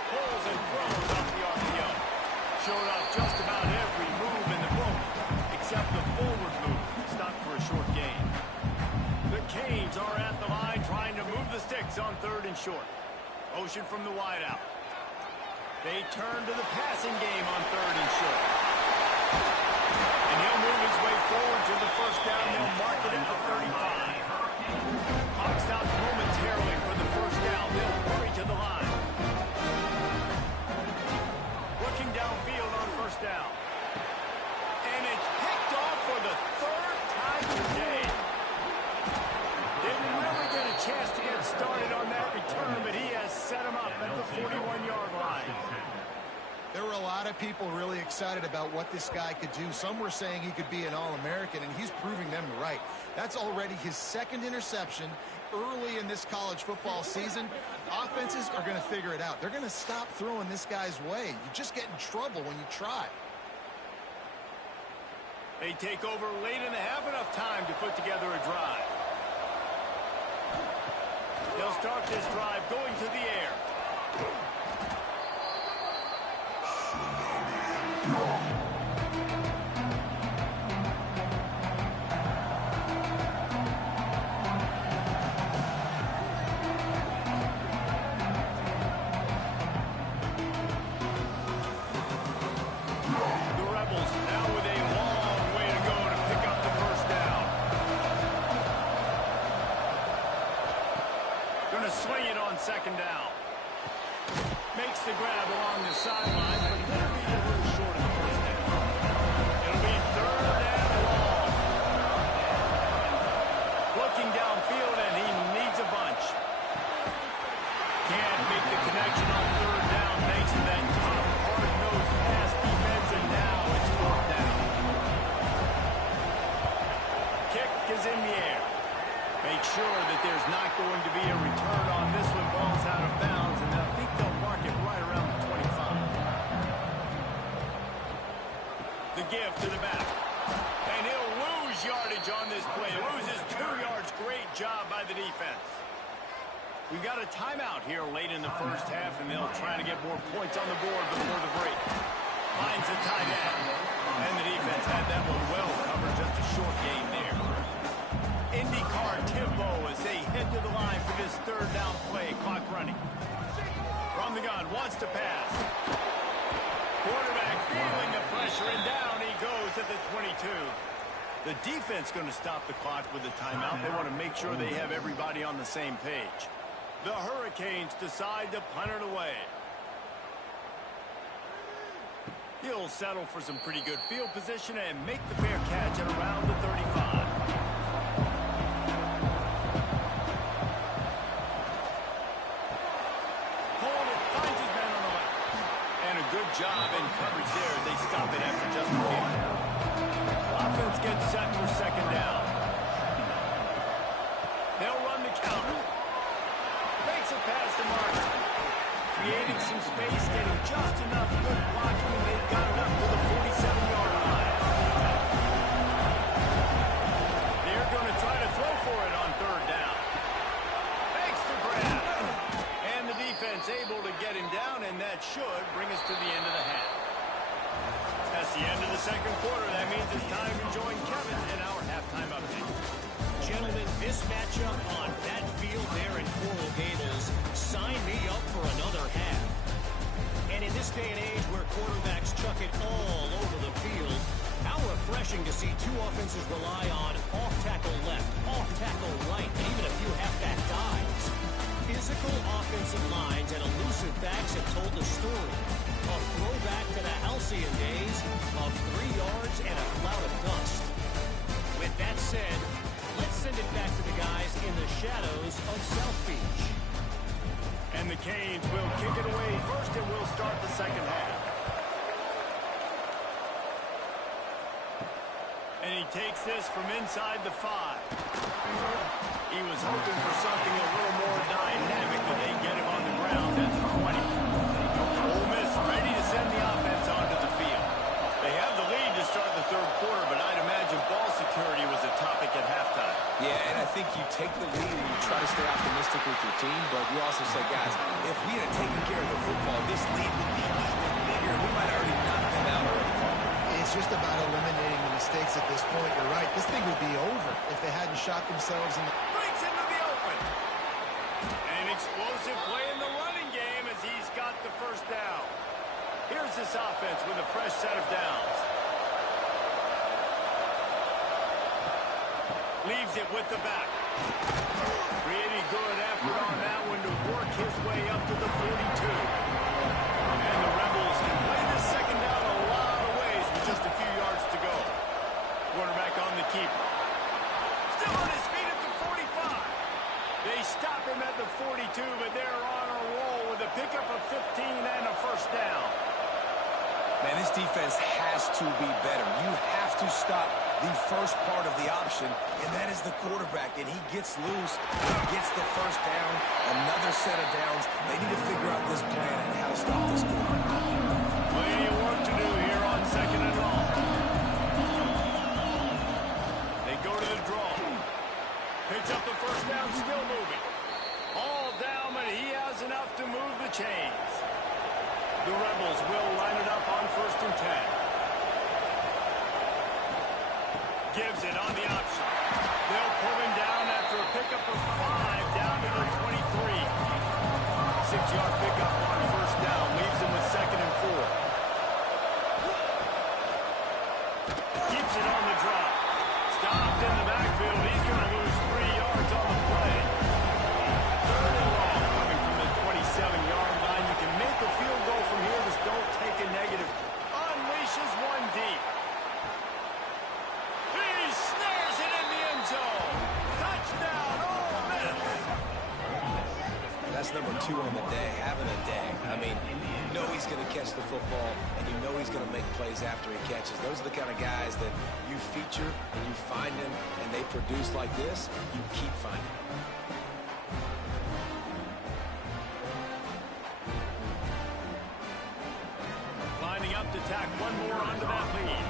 Pulls and throws off the RPO. Showed off just about every move in the book, except the forward move. Stopped for a short gain. The Canes are at the line trying to move the sticks on 3rd and short. Motion from the wideout. They turn to the passing game on 3rd and short. And he'll move his way forward to the 1st down. They'll mark it at the 35. Clock stops momentarily for the 1st down. They'll hurry to the line. Looking downfield on 1st down. And it's picked off for the 3rd time today. Didn't really get a chance to get started on that return, but he has set him up at the 41-yard line. There were a lot of people really excited about what this guy could do. Some were saying he could be an All-American, and he's proving them right. That's already his 2nd interception early in this college football season. Offenses are going to figure it out. They're going to stop throwing this guy's way. You just get in trouble when you try. They take over late and they have enough time to put together a drive. They'll start this drive going to the air. The Rebels now with a long way to go to pick up the 1st down. Gonna swing it on 2nd down. Makes the grab along the sideline, but that'll be a little short of the 1st down. It'll be 3rd and long. Looking downfield, and he needs a bunch. Can't make the connection on 3rd down thanks to that tough, hard-nosed pass defense, and now it's 4th down. Kick is in the air. Make sure that there's not going to be a return on this one. Ball's out of bounds, and I think they'll mark it right around the 25. The give to the back. And he'll lose yardage on this play. Loses 2 yards. Great job by the defense. We've got a timeout here late in the 1st half, and they'll try to get more points on the board before the break. Finds the tight end. And the defense had that one well covered. Just a short game there. IndyCar tempo as they head to the line for this third down play. Clock running. From the gun, wants to pass. Quarterback feeling the pressure, and down he goes at the 22. The defense going to stop the clock with a timeout. They want to make sure they have everybody on the same page. The Hurricanes decide to punt it away. He'll settle for some pretty good field position and make the fair catch at around the 35. Finds his man on the left. And a good job in coverage there. They stop it after just a few. Offense gets set for second down. They'll run the counter. Makes a pass to Martin. Creating some space, getting just enough good blocking, and they've got it up to the 47-yard line. They're going to try to throw for it on third down. Makes the grab. And the defense able to get him down, and that should bring us to the end of the half. That's the end of the second quarter. That means it's time to join Kevin in our halftime update. Gentlemen, this matchup on that field there in Coral Gables, sign me up for another half. And in this day and age where quarterbacks chuck it all over the field, how refreshing to see two offenses rely on off-tackle left, off-tackle right, and even a few halfback dives. Physical offensive lines and elusive backs have told the story. A throwback to the halcyon days of 3 yards and a cloud of dust. With that said, let's send it back to the guys in the shadows of South Beach. And the Canes will kick it away first, and we'll start the second half. And he takes this from inside the 5. He was hoping for something a little more dynamic, but they get him on the ground at the 20. Ole Miss ready to send the offense onto the field. They have the lead to start the third quarter, but I'd imagine ball security was a topic at halftime. Yeah, and I think you take the lead and you try to stay optimistic with your team, but you also say, guys, if we had taken care of the football, this lead would be even bigger. We might already knock them out already. It's just about eliminating the mistakes at this point. You're right. This thing would be over if they hadn't shot themselves in the... Breaks into the open. An explosive play in the running game as he's got the first down. Here's this offense with a fresh set of downs. Leaves it with the back. Really good effort on that one to work his way up to the 42. And the Rebels can play this second down a lot of ways with just a few yards to go. Quarterback on the keeper. Still on his feet at the 45. They stop him at the 42, but they're on a roll with a pickup of 15 and a first down. Man, this defense has to be better. You have to stop the first part of the option, and that is the quarterback. And he gets loose, gets the first down, another set of downs. They need to figure out this plan and how to stop this quarterback. Plenty of work to do here on second and long. They go to the draw. Picks up the first down, still moving. All down, but he has enough to move the chains. The Rebels will line it up on 1st and 10. Gives it on the option. They'll pull him down after a pickup of 5 down to the 23. 6-yard pickup on first down. Leaves him with 2nd and 4. Keeps it on the drop. Stopped in the backfield. He's going to lose 3 yards on the play. 3rd and long coming from the 27-yard line. You can make a field goal from here. Just don't take a negative. Unleashes one deep. He snares it in the end zone. Touchdown, Ole Miss. That's number 2 on the day, having a day. I mean, you know he's going to catch the football, and you know he's going to make plays after he catches. Those are the kind of guys that you feature and you find them, and they produce like this, you keep finding them. Lining up to tack one more onto that lead.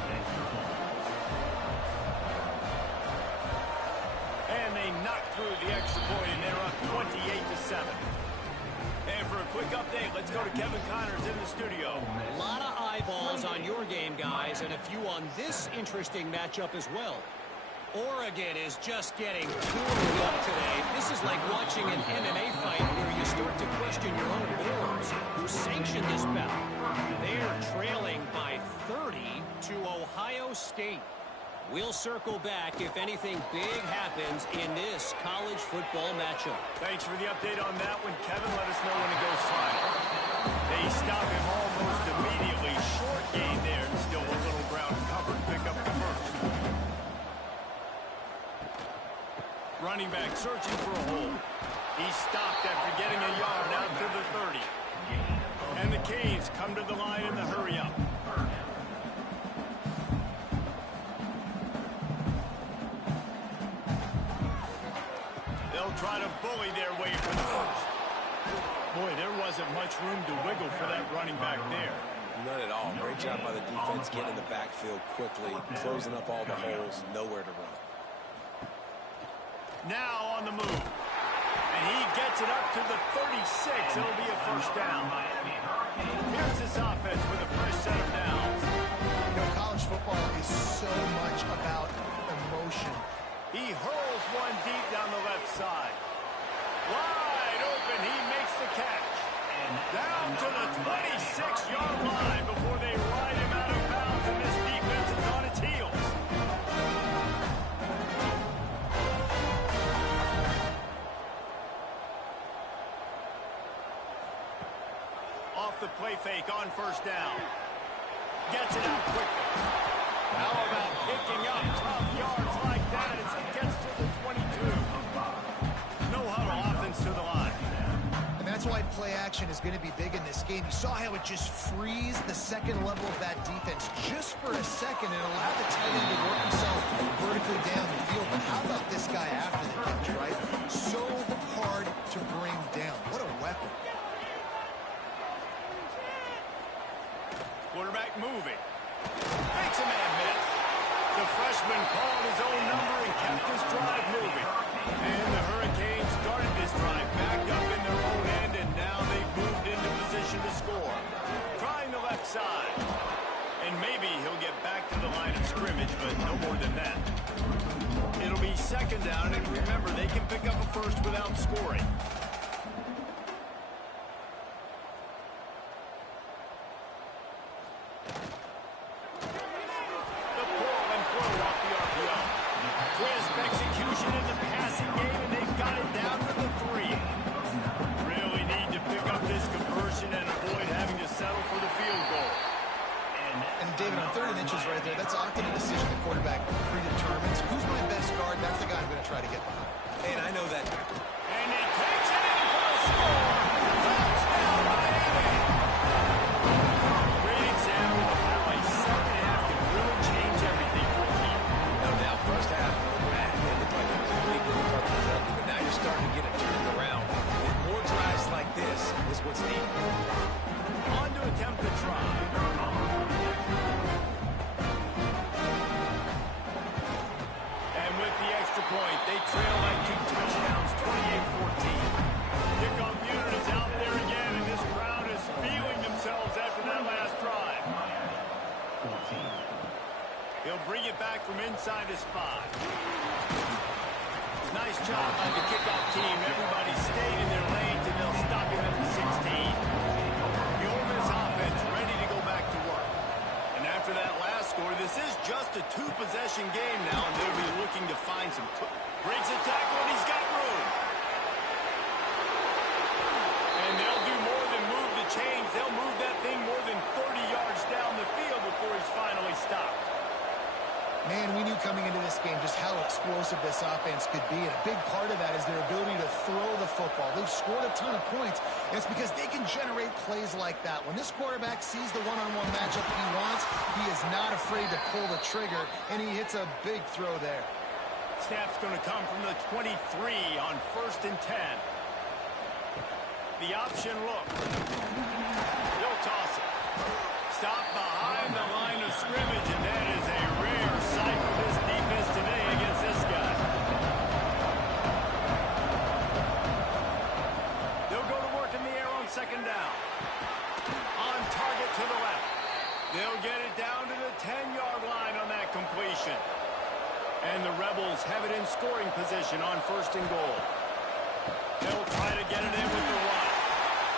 And they knock through the extra point, and they're up 28-7. And for a quick update, let's go to Kevin Connors in the studio. A lot of eyeballs on on your game, guys, and a few on this interesting matchup as well. Oregon is just getting tore up today. This is like watching an MMA fight where you start to question your own morals. Who sanctioned this bout? They're trailing by 30 to Ohio State. We'll circle back if anything big happens in this college football matchup. Thanks for the update on that one, Kevin. Let us know when it goes final. They stop him almost immediately. Short gain there, and still a little ground covered. Pick up the first. Running back searching for a hole. He stopped after getting a yard out to the 30. And the Canes come to the line in the hurry-up. They'll try to bully their way for the first. Boy, there wasn't much room to wiggle for that running back there. None at all. Great job by the defense getting in the backfield quickly, closing up all the holes, nowhere to run. Now on the move. And he gets it up to the 36. It'll be a first down. Here's this offense with a fresh set of downs. You know, college football is so much about emotion. He hurls one deep down the left side. Wide open, he makes the catch. Down to the 26-yard line before they ride him out of bounds, and this defense is on its heels. Off the play fake on first down. Gets it out quickly. How about picking up tough yards like that as he gets to the 22? No huddle offense to the line. And that's why play action is going to be big in this game. You saw how it just frees the second level of that defense just for a second and allowed the tight end to work himself vertically down the field. But how about this guy after the catch, right? So hard to bring down. What a weapon. Quarterback moving. Makes a man miss. The freshman called his own number and kept his drive moving. And the Hurricanes started this drive back up in their own end, and now they've moved into position to score. Trying the left side. And maybe he'll get back to the line of scrimmage, but no more than that. It'll be second down, and remember, they can pick up a first without scoring. Crisp execution in the passing game, and they've got it down to the 3. Really need to pick up this conversion and avoid having to settle for the field goal. And David, on 3rd and inches right there, that's often a decision the quarterback predetermines. Who's my best guard? That's the guy I'm going to try to get behind. And I know that. And he takes it in for a score. Touchdown, Miami. Great example of how a second half can really change everything for a team. No doubt, first half, man, it looked like it was completely Kentucky, but now you're starting to get it turned around. And more drives like this is what's needed. On to attempt the try. And with the extra point, they trail by 2 touchdowns, 28-14. Kickoff unit is out there again, and this crowd is feeling themselves after that last drive. He'll bring it back from inside his 5. Nice job by the kickoff team. Everybody stayed in their lanes, and they'll stop him at the 16. The Ole Miss offense ready to go back to work. And after that last score, this is just a 2-possession game now, and they'll be looking to find some... Breaks a tackle, and he's got room. And they'll do more than move the chains. They'll move that thing more than 30 yards down the field before he's finally stopped. Man, we knew coming into this game just how explosive this offense could be, and a big part of that is their ability to throw the football. They've scored a ton of points, and it's because they can generate plays like that. When this quarterback sees the one-on-one matchup he wants, he is not afraid to pull the trigger, and he hits a big throw there. Snap's going to come from the 23 on 1st and 10. The option look. He'll toss it. Stop behind the line of scrimmage, and that is a rare sight for this defense today against this guy. They'll go to work in the air on 2nd down. On target to the left. They'll get it And the Rebels have it in scoring position on 1st and goal. They'll try to get it in with the run.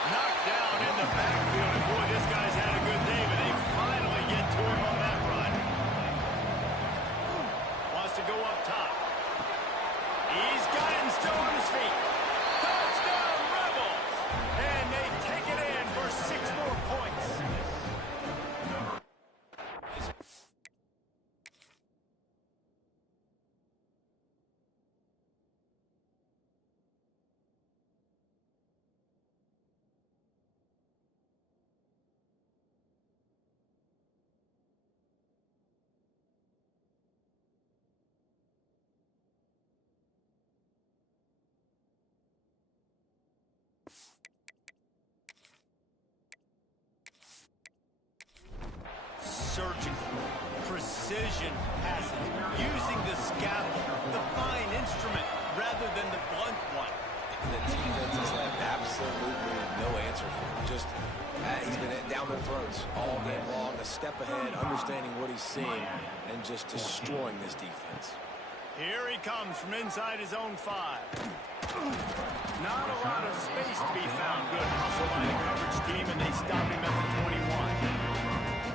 Knocked down in the backfield. And boy, this guy's had a good day, but they finally get to him on that run. Wants to go up top. He's got it and still on his feet. Touchdown, Rebels! And they take it in for 6 more points. Surgical, precision passes, using the scalpel, the fine instrument, rather than the blunt one. The defenses have absolutely no answer for him. Just, he's been down their throats all game long, a step ahead, understanding what he's seeing, and just destroying this defense. Here he comes from inside his own 5. Not a lot of space to be found. Good hustle by the coverage team, and they stop him at the 21.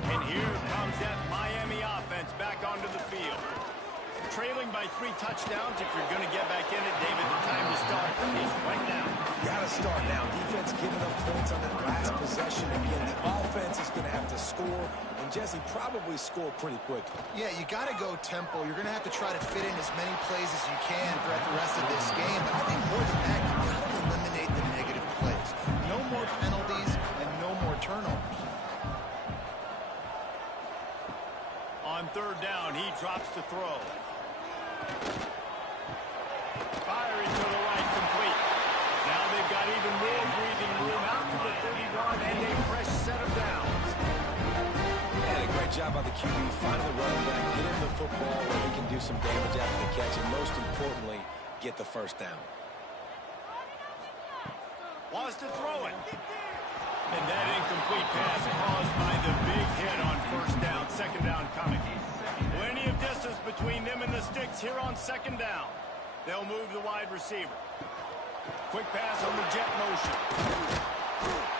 And here comes that Miami offense back onto the field. Trailing by 3 touchdowns. If you're going to get back in it, David, the time to start is right now. Got to start now. Defense giving up points on that last possession. Again, the offense is going to have to score, and Jesse probably score pretty quickly. Yeah, you got to go tempo. You're going to have to try to fit in as many plays as you can throughout the rest of this game. But I think more than that, you got to eliminate the negative plays. No more penalties and no more turnovers. On 3rd down, he drops to throw. Firing to the right, complete. Now they've got even more breathing room out to the 31 and a fresh set of downs. And a great job by the QB finding the running back, get him the football where he can do some damage after the catch, and most importantly, get the 1st down. Wants to throw it. And that incomplete pass caused by the big hit on 1st down. 2nd down coming. Plenty of distance between them and the sticks here on 2nd down. They'll move the wide receiver. Quick pass on the jet motion.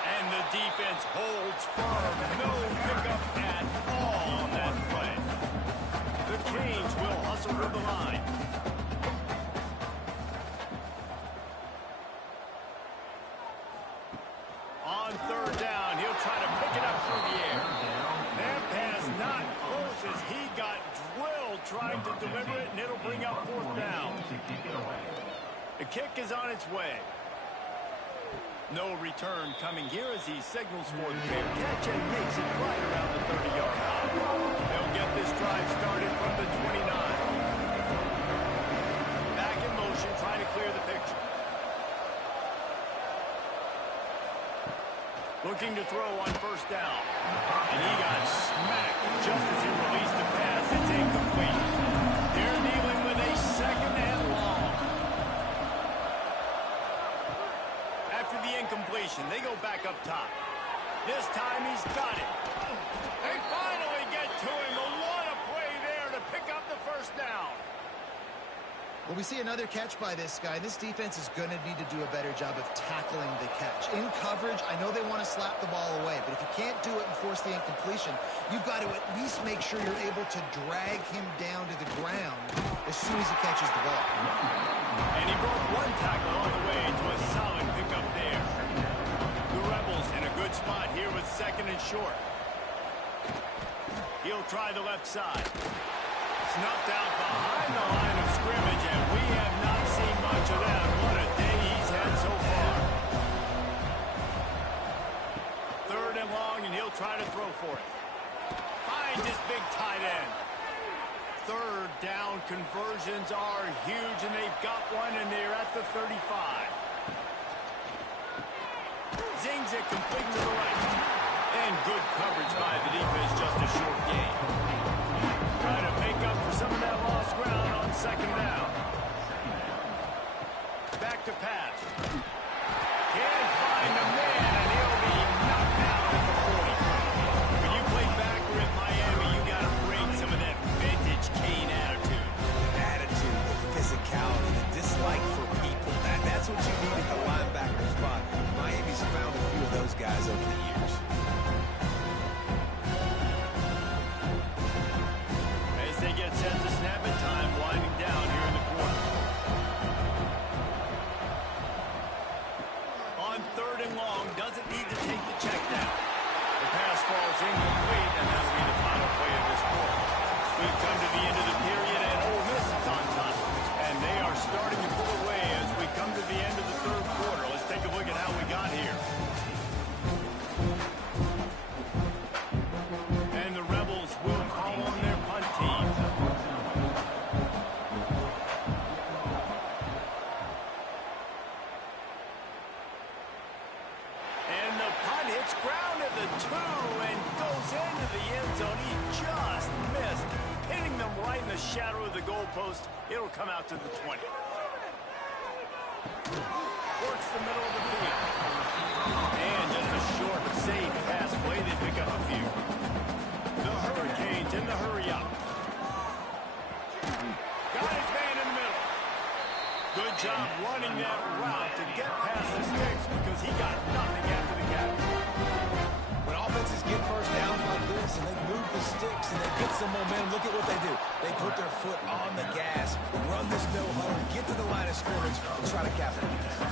And the defense holds firm. No pickup at all on that play. The Canes will hustle with the line. On 3rd down, he'll try to pick it up through the air. That pass not close as he got drilled trying to deliver it, and it'll bring up 4th down. The kick is on its way. No return coming here as he signals for the fair catch and makes it right around the 30-yard line. They'll get this drive started from the 29. Back in motion, trying to clear the picture. Looking to throw on 1st down. And he got smacked just as he released the pass. It's incomplete. They're dealing with a 2nd and long. After the incompletion, they go back up top. This time he's got it. They finally get to him. What a play there to pick up the 1st down. Well, we see another catch by this guy. This defense is going to need to do a better job of tackling the catch. In coverage, I know they want to slap the ball away, but if you can't do it and force the incompletion, you've got to at least make sure you're able to drag him down to the ground as soon as he catches the ball. And he broke 1 tackle on the way to a solid pickup there. The Rebels in a good spot here with 2nd and short. He'll try the left side. Snuffed out behind the line of scrimmage, and we have not seen much of that. What a day he's had so far. 3rd and long, and he'll try to throw for it. Finds his big tight end. 3rd down conversions are huge, and they've got one, and they're at the 35. Zings it complete to the right. And good coverage by the defense, just a short gain. Trying to make up for some of that lost ground on 2nd down. Back to pass. Can't find the man, and he'll be knocked down at the 40. When you play backer at Miami, you got to bring some of that vintage Kane attitude. post. It'll come out to the 20. Works the middle of the field. And just a short, safe pass play. They pick up a few. The Hurricanes in the hurry up. Got his man in the middle. Good job running that route to get past the sticks because he got nothing after the catch. When offenses get first downs like this and they move the sticks and they get some momentum, look at what they do. They put their foot on the gas, run this no-huddle, get to the line of scrimmage, and try to capitalize.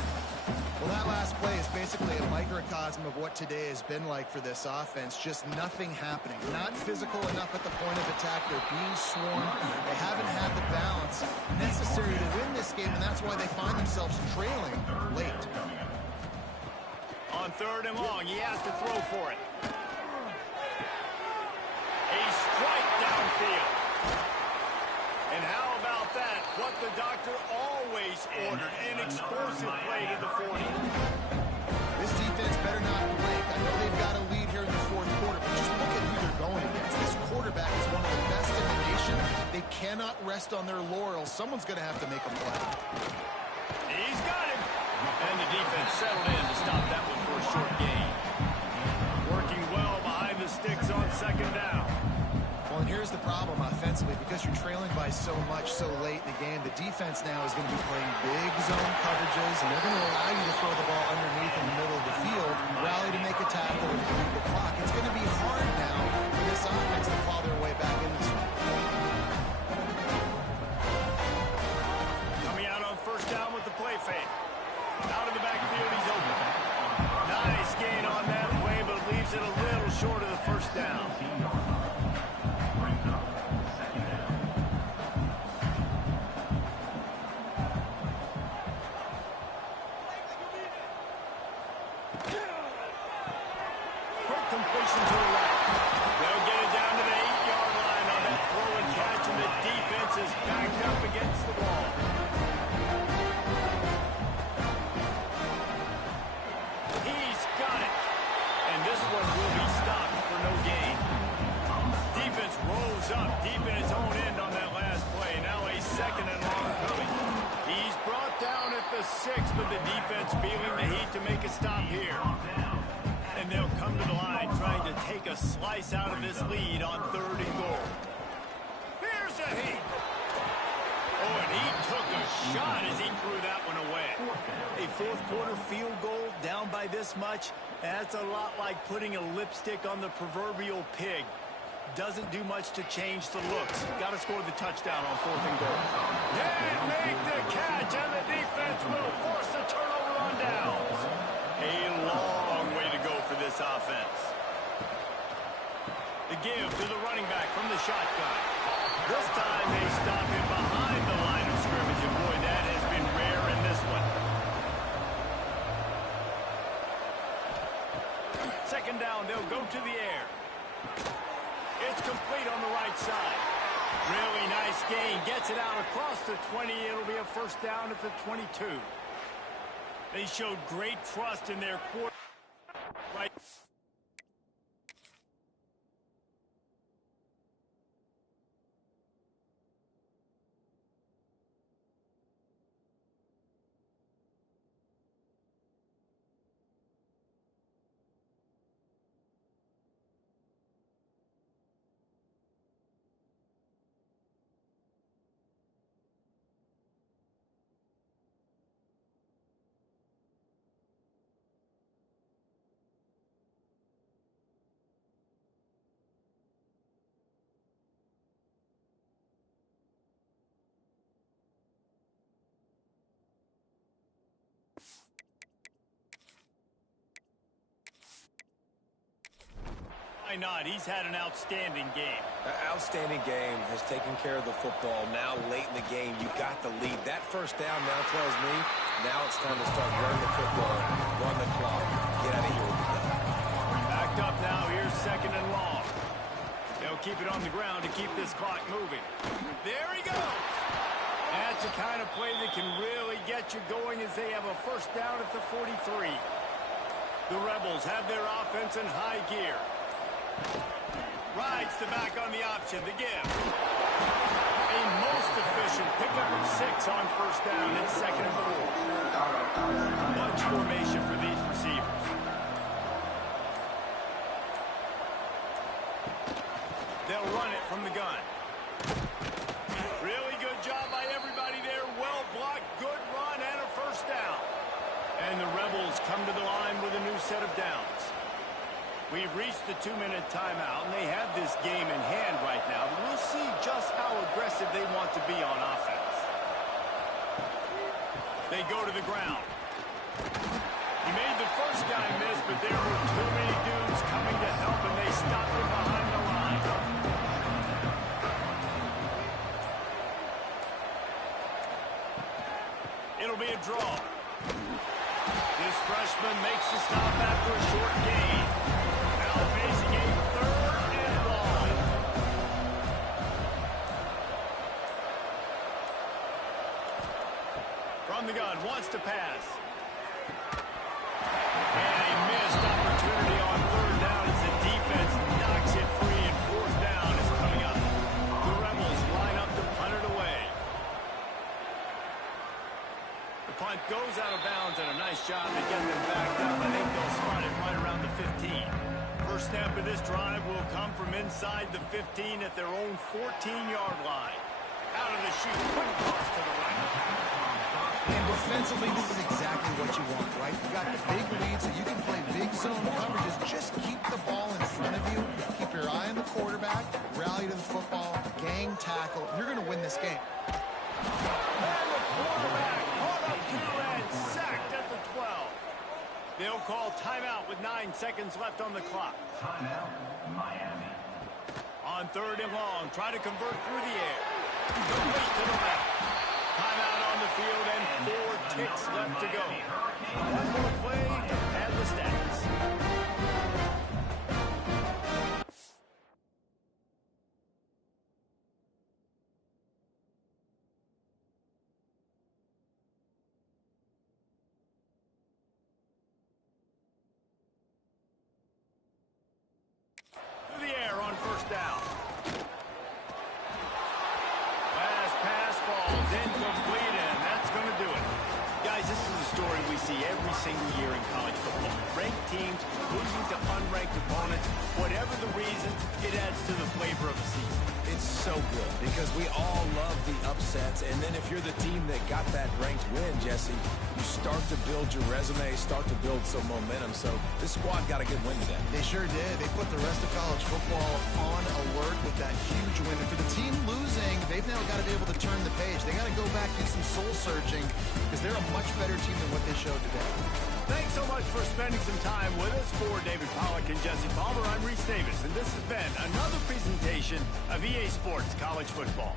Well, that last play is basically a microcosm of what today has been like for this offense. Just nothing happening. Not physical enough at the point of attack. They're being swarmed. They haven't had the balance necessary to win this game, and that's why they find themselves trailing late. On 3rd and long, he has to throw for it. A strike downfield. And how about that? What the doctor always ordered, an explosive play to the 40. This defense better not blink. I know they've got a lead here in the 4th quarter, but just look at who they're going against. This quarterback is one of the best in the nation. They cannot rest on their laurels. Someone's going to have to make a play. He's got him. And the defense settled in to stop that one for a short gain. Working well behind the sticks on 2nd down. Well, and here's the problem offensively. Because you're trailing by so much so late in the game, the defense now is going to be playing big zone coverages, and they're going to allow you to throw the ball underneath in the middle of the field, rally to make a tackle, and beat the clock. It's going to be hard now for this offense to claw their way back in this one. Coming out on 1st down with the play fake. Out of the backfield, he's open. Nice gain on that play, but leaves it a little short of the 1st down. Quick completion to the right. They'll get it down to the 8-yard line on that throw and catch, and the defense is backed up against the wall. He's got it. And this one will be stopped for no gain. Defense rolls up deep in his own end on that last play. Now a 2nd and long coming. He's brought down at the 6, but the defense feeling the heat to make a stop here. And they'll come to the line trying to take a slice out of this lead on 3rd and goal. Here's a heat. Oh, and he took a shot as he threw that one away. A 4th quarter field goal down by this much, that's a lot like putting a lipstick on the proverbial pig. Doesn't do much to change the looks. Got to score the touchdown on 4th and goal. Can't make the catch, and the defense will force the turnover on downs. A long way to go for this offense. The give to the running back from the shotgun. This time they stop him behind the line of scrimmage, and boy, that has been rare in this one. 2nd down, they'll go to the air. It's complete on the right side. Really nice gain. Gets it out across the 20. It'll be a 1st down at the 22. They showed great trust in their quarterback. Right. Why not? He's had an outstanding game. An outstanding game, has taken care of the football. Now late in the game, you got the lead. That 1st down now tells me now it's time to start running the football, run the clock, get out of here with the done. Backed up now. Here's 2nd and long. They'll keep it on the ground to keep this clock moving. There he goes. That's the kind of play that can really get you going as they have a 1st down at the 43. The Rebels have their offense in high gear. Rides the back on the option. The give. A most efficient pickup of 6 on first down. It's 2nd and 4. Much formation for these receivers. They'll run it from the gun. Really good job by everybody there. Well blocked, good run, and a first down. And the Rebels come to the line with a new set of downs. We've reached the 2-minute timeout, and they have this game in hand right now. But we'll see just how aggressive they want to be on offense. They go to the ground. He made the first guy miss, but there were too many dudes coming to help, and they stopped him behind the line. It'll be a draw. This freshman makes the stop after a short gain. Now facing a 3rd and long. From the gun, wants to pass. And a missed opportunity on 3rd down as the defense knocks it free, and 4th down is coming up. The Rebels line up to punt it away. The punt goes out of bounds, and a nice job to get them backed up. I think they'll spot it right around the 15. First snap of this drive will come from inside the 15 at their own 14-yard line. Out of the chute, quick toss to the right. And defensively, this is exactly what you want, right? You got the big lead, so you can play big zone coverages. Just keep the ball in front of you. Keep your eye on the quarterback. Rally to the football. Gang tackle. You're going to win this game. And the quarterback caught up to and sacked at the 12. They'll call timeout with 9 seconds left on the clock. Timeout, Miami. On 3rd and long, try to convert through the air. Complete to the left. Timeout on the field and 4 ticks left to go. One more play to pad the stats. Through the air on first down. Last pass falls incomplete, and that's going to do it. Guys, this is a story we see every single year in college football. Ranked teams losing to unranked opponents. Whatever the reason, it adds to the flavor of the season. It's so good because we all love the upsets, and then if you're the team that got that ranked win, Jesse, you start to build your resume, start to build some momentum. So this squad got a good win today. They sure did. They put the rest of college football on alert with that huge win. And for the team losing, they've now got to be able to turn the page. They got to go back, do some soul searching, because they're a much better team than what they showed today. Thanks so much for spending some time with us. For David Pollack and Jesse Palmer, I'm Reese Davis, and this has been another presentation of EA Sports College Football.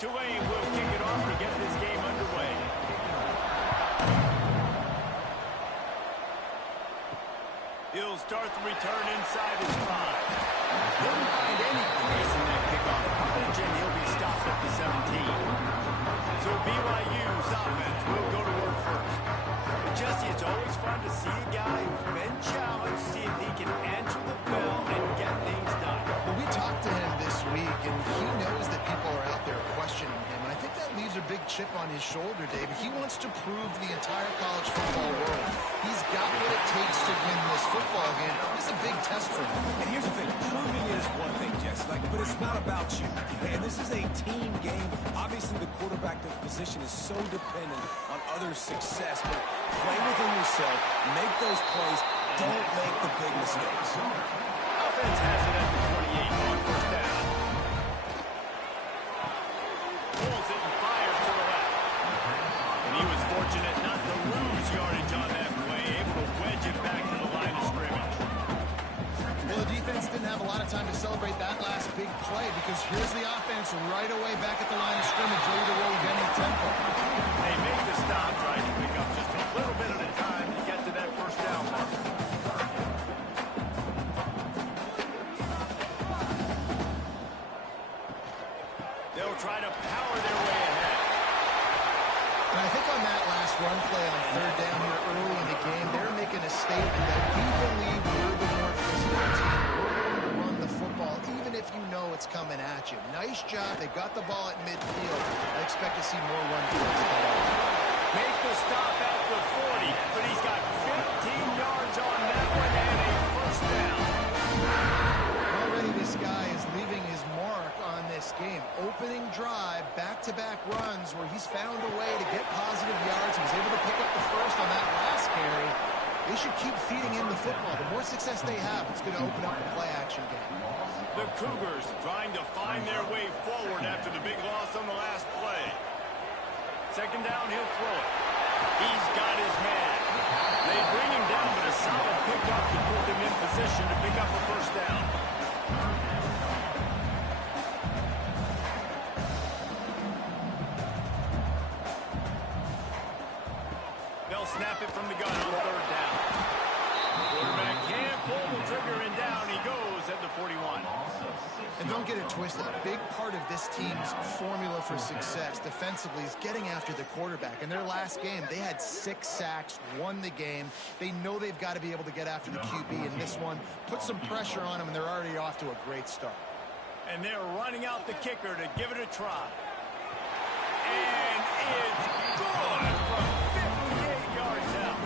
Tulane will kick it off to get this game underway. He'll start the return inside his 5. Didn't find any crease in that kickoff coverage, and he'll be stopped at the 17. So BYU's offense will go to work first. But Jesse, it's always fun to see a guy who's been challenged, see if he can answer the bell and get things done. Well, we talked to him this week, and he knows that people are out there questioning him. And I think that leaves a big chip on his shoulder, David. He wants to prove to the entire college football world he's got what it takes to win this football game. This is a big test for him. And here's the thing, proving it is one thing, Jess, but it's not about you. And this is a team game. Obviously, the quarterback position is so dependent on others' success, but play within yourself, make those plays, don't make the big mistakes. Offense has it at the 28 on first down. Pulls it and fires to the left. And he was fortunate not to lose yardage on that play, able to wedge it back to the line of scrimmage. Well, the defense didn't have a lot of time to celebrate that last big play because here's the offense right away back at the line of scrimmage, ready to roll with any tempo. They make the stop, trying to pick up just a little bit at a time to get to that first down mark. They'll try to power their way ahead. And I think on that last run play on third down here early in the game, they're making a statement that we believe we're the more physical team. We're going to run the football, even if you know it's coming at you. Nice job. They got the ball at midfield. I expect to see more run plays. Make the stop at the 40, but he's got 15 yards on that one and a first down. Already this guy is leaving his mark on this game. Opening drive, back-to-back runs where he's found a way to get positive yards. He was able to pick up the first on that last carry. They should keep feeding him the football. The more success they have, it's going to open up the play-action game. The Cougars trying to find their way forward after the big loss on the last play. Second down, he'll throw it. He's got his man. They bring him down, but a solid pickup to put them in position to pick up a first down. They'll snap it from the gun on third down. Quarterback can't pull the trigger, and down he goes at the 41. And don't get it twisted. A big part of this team's formula for success defensively is getting after the quarterback. In their last game, they had 6 sacks, won the game. They know they've got to be able to get after the QB in this one, put some pressure on them, and they're already off to a great start. And they're running out the kicker to give it a try. And it's good from 58 yards out.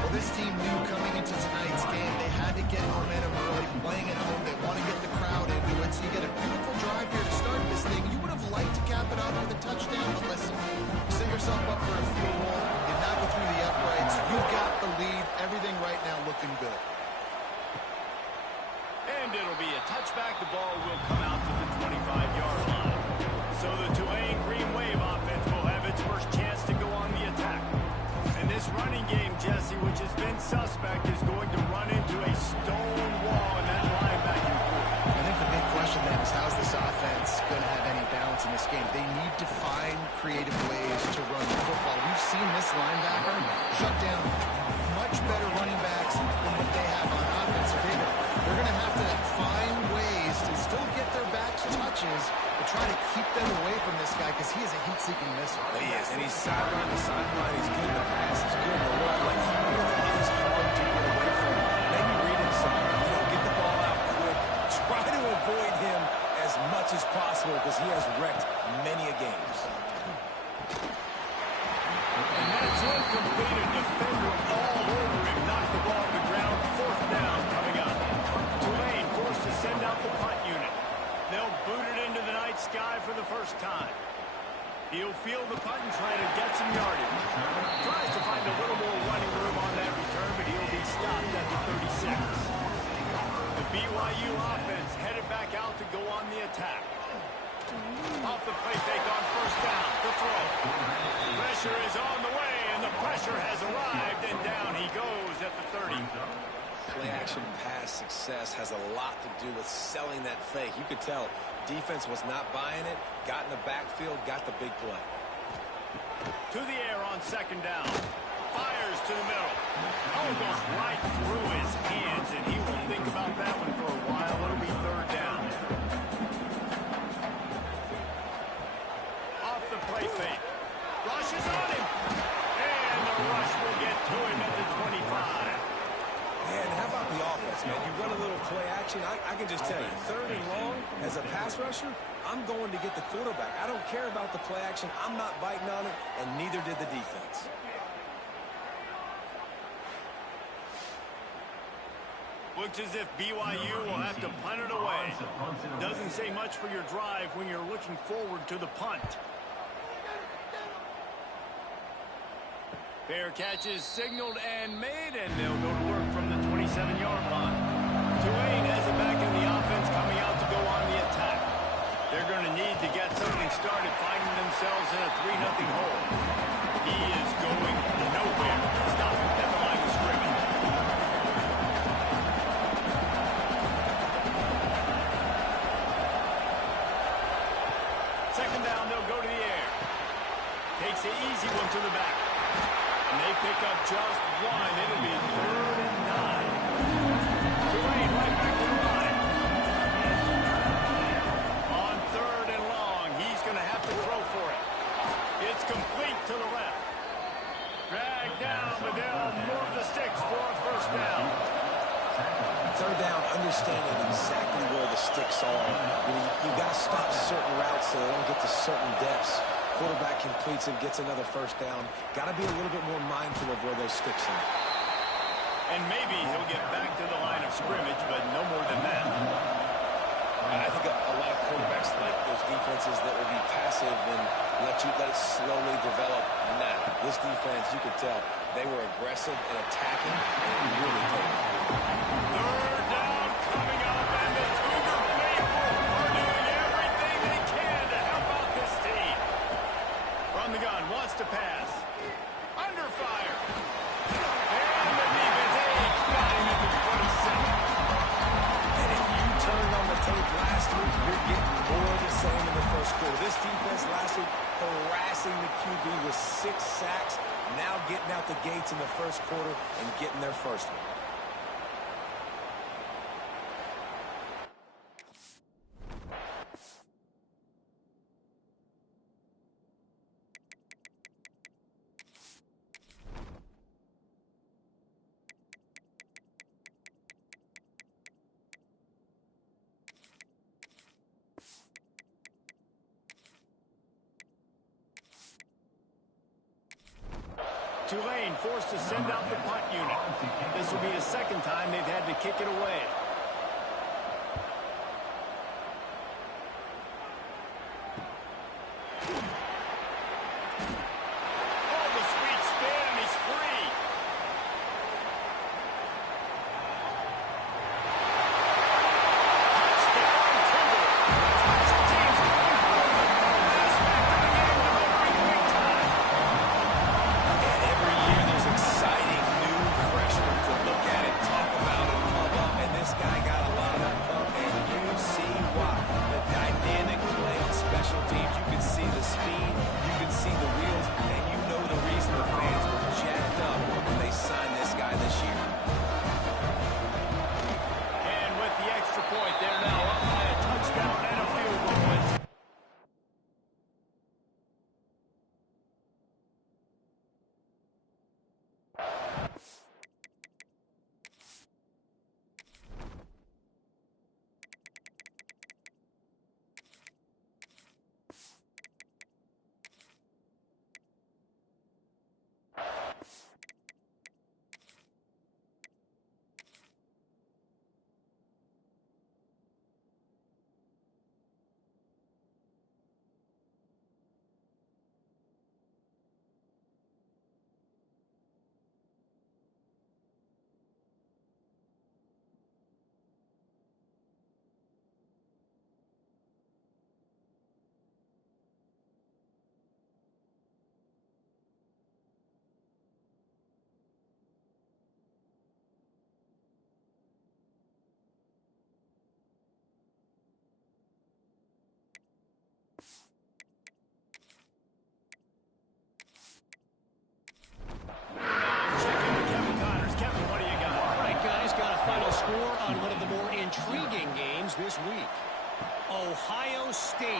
Well, this team knew coming into tonight's game they had to get momentum early, playing at home. They want to get the crowd into it, so you get a beautiful drive here to start this thing. You would have liked to cap it off with a touchdown, but listen, you set yourself up for a field goal, you knock it through the uprights, you've got the lead, everything right now looking good. And it'll be a touchback. The ball will come out to the 25-yard line. So the Tulane Green Wave offense will have its first chance to go on the attack. And this running game, Jesse, which has been suspect, is going to run into a stone wall in that linebacking group. I think the big question then is how's this offense going to have any balance in this game? They need to find creative ways to run the football. We've seen this linebacker shut down much better running backs than what they have on offense. So they're going to have to find ways to still get their backs touches, but try to keep them away from this guy because he is a heat-seeking missile. He is, and he's sideline to sideline. He's good in the pass. He's good in the run. Like, he really is hard to get away from. Maybe read him some. Get the ball out quick. Try to avoid him as much as possible because he has wrecked many a games. And that's incomplete. A defender all over him. Knocked the ball to the ground. Fourth down coming up. Tulane forced to send out the punt unit. They'll boot it into the night sky for the first time. He'll field the punt and try to get some yardage. Tries to find a little more running room on that return, but he'll be stopped at the 36. The BYU offense headed back out to go on the attack. Off the play fake on first down. The throw. Pressure is on the way, and the pressure has arrived, and down he goes at the 30. Play-action pass success has a lot to do with selling that fake. You could tell defense was not buying it, got in the backfield, got the big play. To the air on second down. Fires to the middle. Oh, it goes right through his hands, and he will think about that one for a while. It'll be third down. Off the play fake. Rush is on him. And the rush will get to him at the 25. Man, how about the offense, man? You run a little play action. I can just tell you, third and long, as a pass rusher, I'm going to get the quarterback. I don't care about the play action. I'm not biting on it, and neither did the defense. Looks as if BYU will have to punt it away. Doesn't say much for your drive when you're looking forward to the punt. Fair catch is signaled and made, and they'll go to work from the 27-yard line. Tulane has it back in the offense coming out to go on the attack. They're going to need to get something started, finding themselves in a 3-0 hole. He is going nowhere. Stop at the line of scrimmage. Second down, they'll go to the air. Takes the easy one to the back. And they pick up just one. It'll be 3rd and 9. Tulane right back to the line. On 3rd and long, he's going to have to throw for it. It's complete to the left. Dragged down, but they'll move the sticks for a first down. Third down, understanding exactly where the sticks are. You got to stop certain routes so they don't get to certain depths. Quarterback completes it, gets another first down. Got to be a little bit more mindful of where those sticks are. And maybe he'll get back to the line of scrimmage, but no more than that. I think a lot of quarterbacks like those defenses that will be passive and let it slowly develop. Nah, this defense, you could tell, they were aggressive and attacking, and it really paid. Third down coming up, and the Cougar faithful are doing everything they can to help out this team. From the gun, wants to pass. Under fire. And the defense got him at the 27. And if you turned on the tape last week, you're getting more of the same in the first quarter. This defense last week harassing the QB with 6 sacks, now getting out the gates in the first quarter and getting their first one. Tulane forced to send out the punt unit. This will be the second time they've had to kick it away. Oh, the sweet spin, and he's free. Touchdown, Cougar. Special teams going for it. Aspect of the game delivering big time. And every year there's exciting new freshmen to look at it, talk about it, pump up, and this guy got a lot of that pump, and you see why. The dynamic play on special teams, you can see the speed, you can see the wheels, and you know the reason the fans were jacked up when they signed this guy this year. And with the extra point, they're now up by a touchdown and a field goal.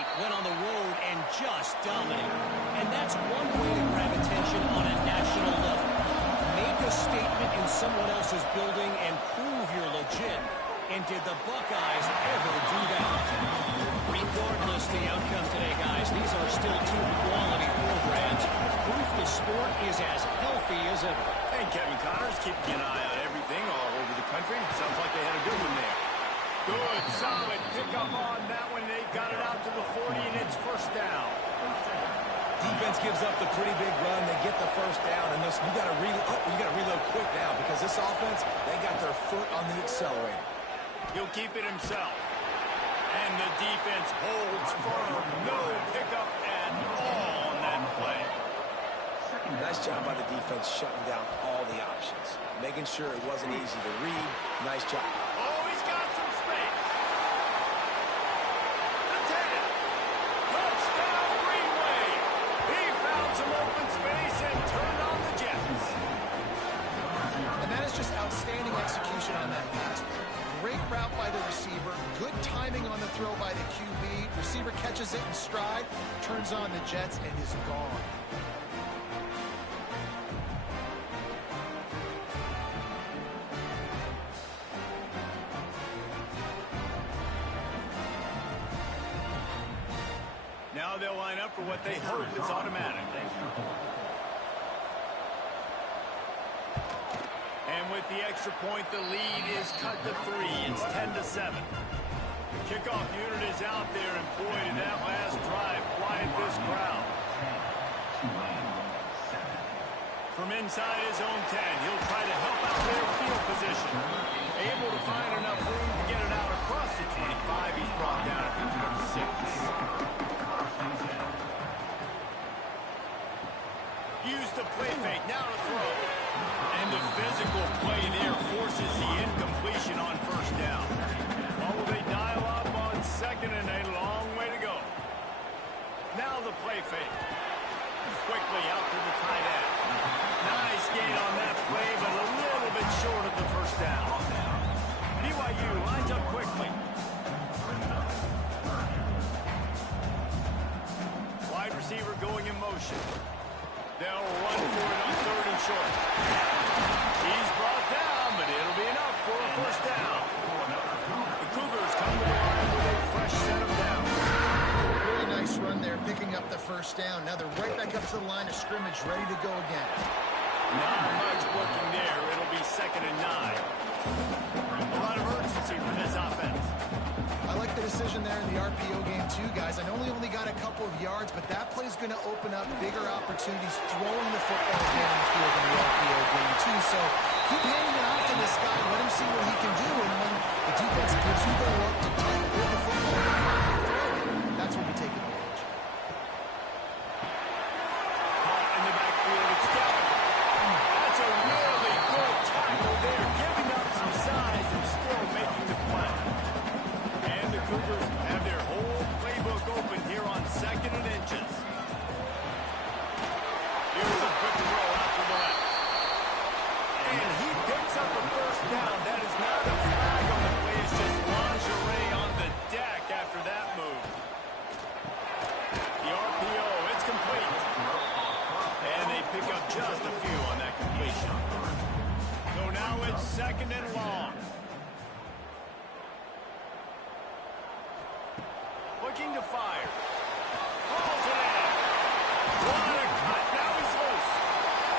State went on the road and just dominated. And that's one way to grab attention on a national level. Make a statement in someone else's building and prove you're legit. And did the Buckeyes ever do that? Regardless the outcome today, guys, these are still two quality programs. Proof the sport is as healthy as ever. And Kevin Connors keeping an eye on everything all over the country. Sounds like they had a good one there. Good, solid pickup on that one. They've got it out to the 40, and it's first down. Defense gives up the pretty big run. They get the first down, and listen, you got to reload quick now because this offense, they got their foot on the accelerator. He'll keep it himself. And the defense holds firm. No pickup at all on that play. Nice job by the defense shutting down all the options. Making sure it wasn't easy to read. Nice job. Oh, he's got some space. The 10. Touchdown Greenway. He found some open space and turned on the Jets. And that is just outstanding execution on that pass. Great route by the receiver. Good timing on the throw by the QB. Receiver catches it in stride, turns on the Jets, and is gone. Now they'll line up for what they hope is automatic. And with the extra point, the lead is cut to 3. It's 10-7. The kickoff unit is out there, and boy, did that last drive quiet this crowd. From inside his own 10, he'll try to help out their field position. Able to find enough room to get it out across the 25. He's brought down at the 26. Use the play fake, now to throw. And the physical play there forces the incompletion on first down. What will they dial up on second, and a long way to go. Now the play fake. Quickly out to the tight end. Nice gain on that play, but a little bit short of the first down. BYU lines up quickly. Wide receiver going in motion. They'll run for it on third and short. He's brought down, but it'll be enough for a first down. The Cougars come to the line with a fresh set of downs. Really nice run there, picking up the first down. Now they're right back up to the line of scrimmage, ready to go again. Not much working there. It'll be 2nd and 9. A lot of urgency for this offense. I like the decision there in the RPO game too, guys. I know he only got a couple of yards, but that play's going to open up bigger opportunities throwing the football down the field in the RPO game too. So keep handing it off to this guy. Let him see what he can do. And when the defense gives you the look to tight with the football and finally throw it, that's when you take advantage. Caught in the backfield. It's Gallagher. That's a really good tackle there, giving up some size and still making the play. And the Cougars have their whole playbook open here on 2nd and inches. Here's a quick throw out to the left. And he picks up a first down. That is not a flag on the play. It's just lingerie on the deck after that move. The RPO, it's complete. And they pick up just a few on that completion. So now it's 2nd and long. Looking to fire. Pulls it in. What a cut. Now he's loose.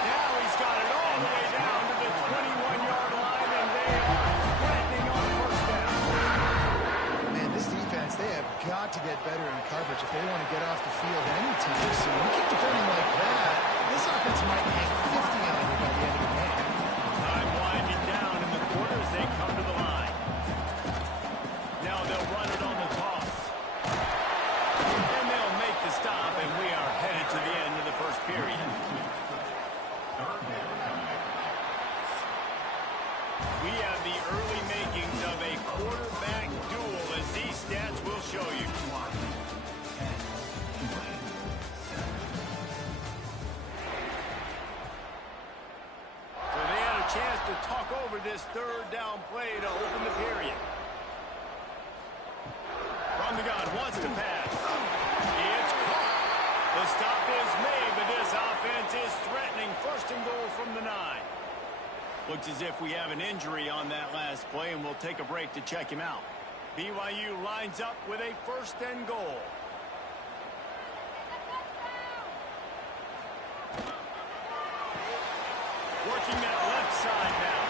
Now he's got it all the way down to the 21-yard line, and they are threatening on first down. Man, this defense, they have got to get better in coverage if they want to get off the field anytime soon. You keep defending like that, this offense might hang 50 on you by the end of the game. Time winding down in the quarter as they come to the line. Now they'll run it on the toss. And they'll make the stop, and we are headed to the end of the first period. We have the early makings of a quarterback duel, as these stats will show you. So they had a chance to talk over this third down play to open the period. From the gun, wants to pass. Looks as if we have an injury on that last play, and we'll take a break to check him out. BYU lines up with a 1st and goal. Working that left side now.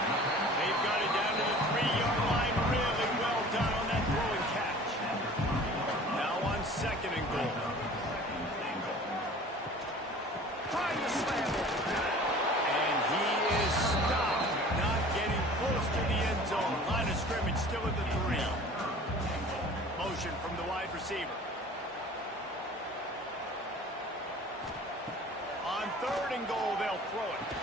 They've got it down to the 3-yard line. Really well done on that throw and catch. Now on 2nd and goal. Trying to slam it. And he is stopped. Not getting close to the end zone. Line of scrimmage still at the 3. Motion from the wide receiver. On 3rd and goal, they'll throw it.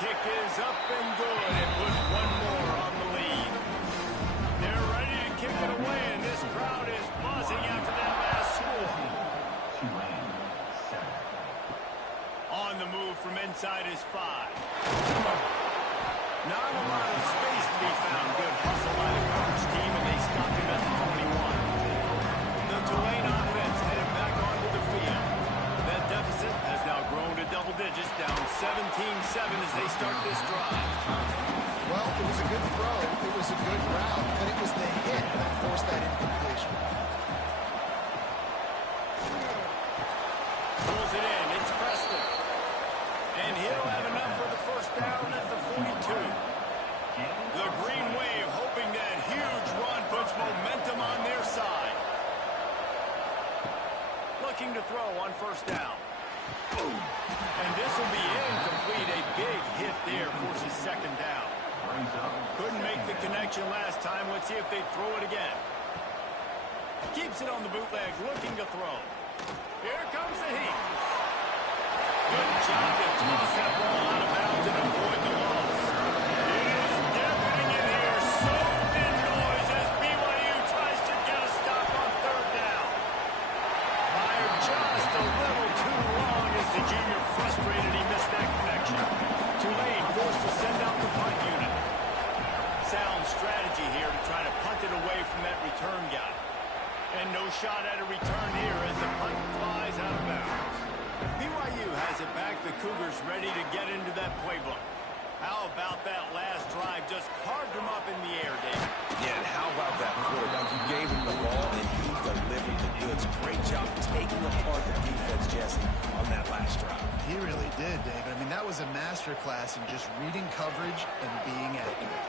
Kick is up and good, and put one more on the lead. They're ready to kick it away, and this crowd is buzzing after that last score. On the move from inside his 5. Not a lot of space to be found. Good hustle by the coverage team, and they stop him at the 21. The Tulane offense headed back onto the field. That deficit has now grown to double digits, down 17-7 as they start this drive. Well, it was a good throw. It was a good route, but it was the hit that forced that incompletion. Pulls it in. It's Preston. And he'll have enough for the 1st down at the 42. The Green Wave hoping that huge run puts momentum on their side. Looking to throw on 1st down. And this will be incomplete. A big hit there forces 2nd down. Couldn't make the connection last time. Let's see if they throw it again. Keeps it on the bootleg, looking to throw. Here comes the heat. Good job to toss that ball out of bounds and avoid the loss. It is deafening in here. Soaked in noise as BYU tries to get a stop on 3rd down. Fired just a little too long as the junior frustrated he missed that connection. Tulane forced to send out the punt unit. Sound strategy here to try to punt it away from that return guy. And no shot at a return here as the punt flies out of bounds. BYU has it back. The Cougars ready to get into that playbook. How about that last drive? Just carved him up in the air, David. Yeah, and how about that quarterback? You gave him the ball, and he delivered the goods. Great job taking apart the defense, Jesse, on that last drive. He really did, David. I mean, that was a masterclass in just reading coverage and being accurate.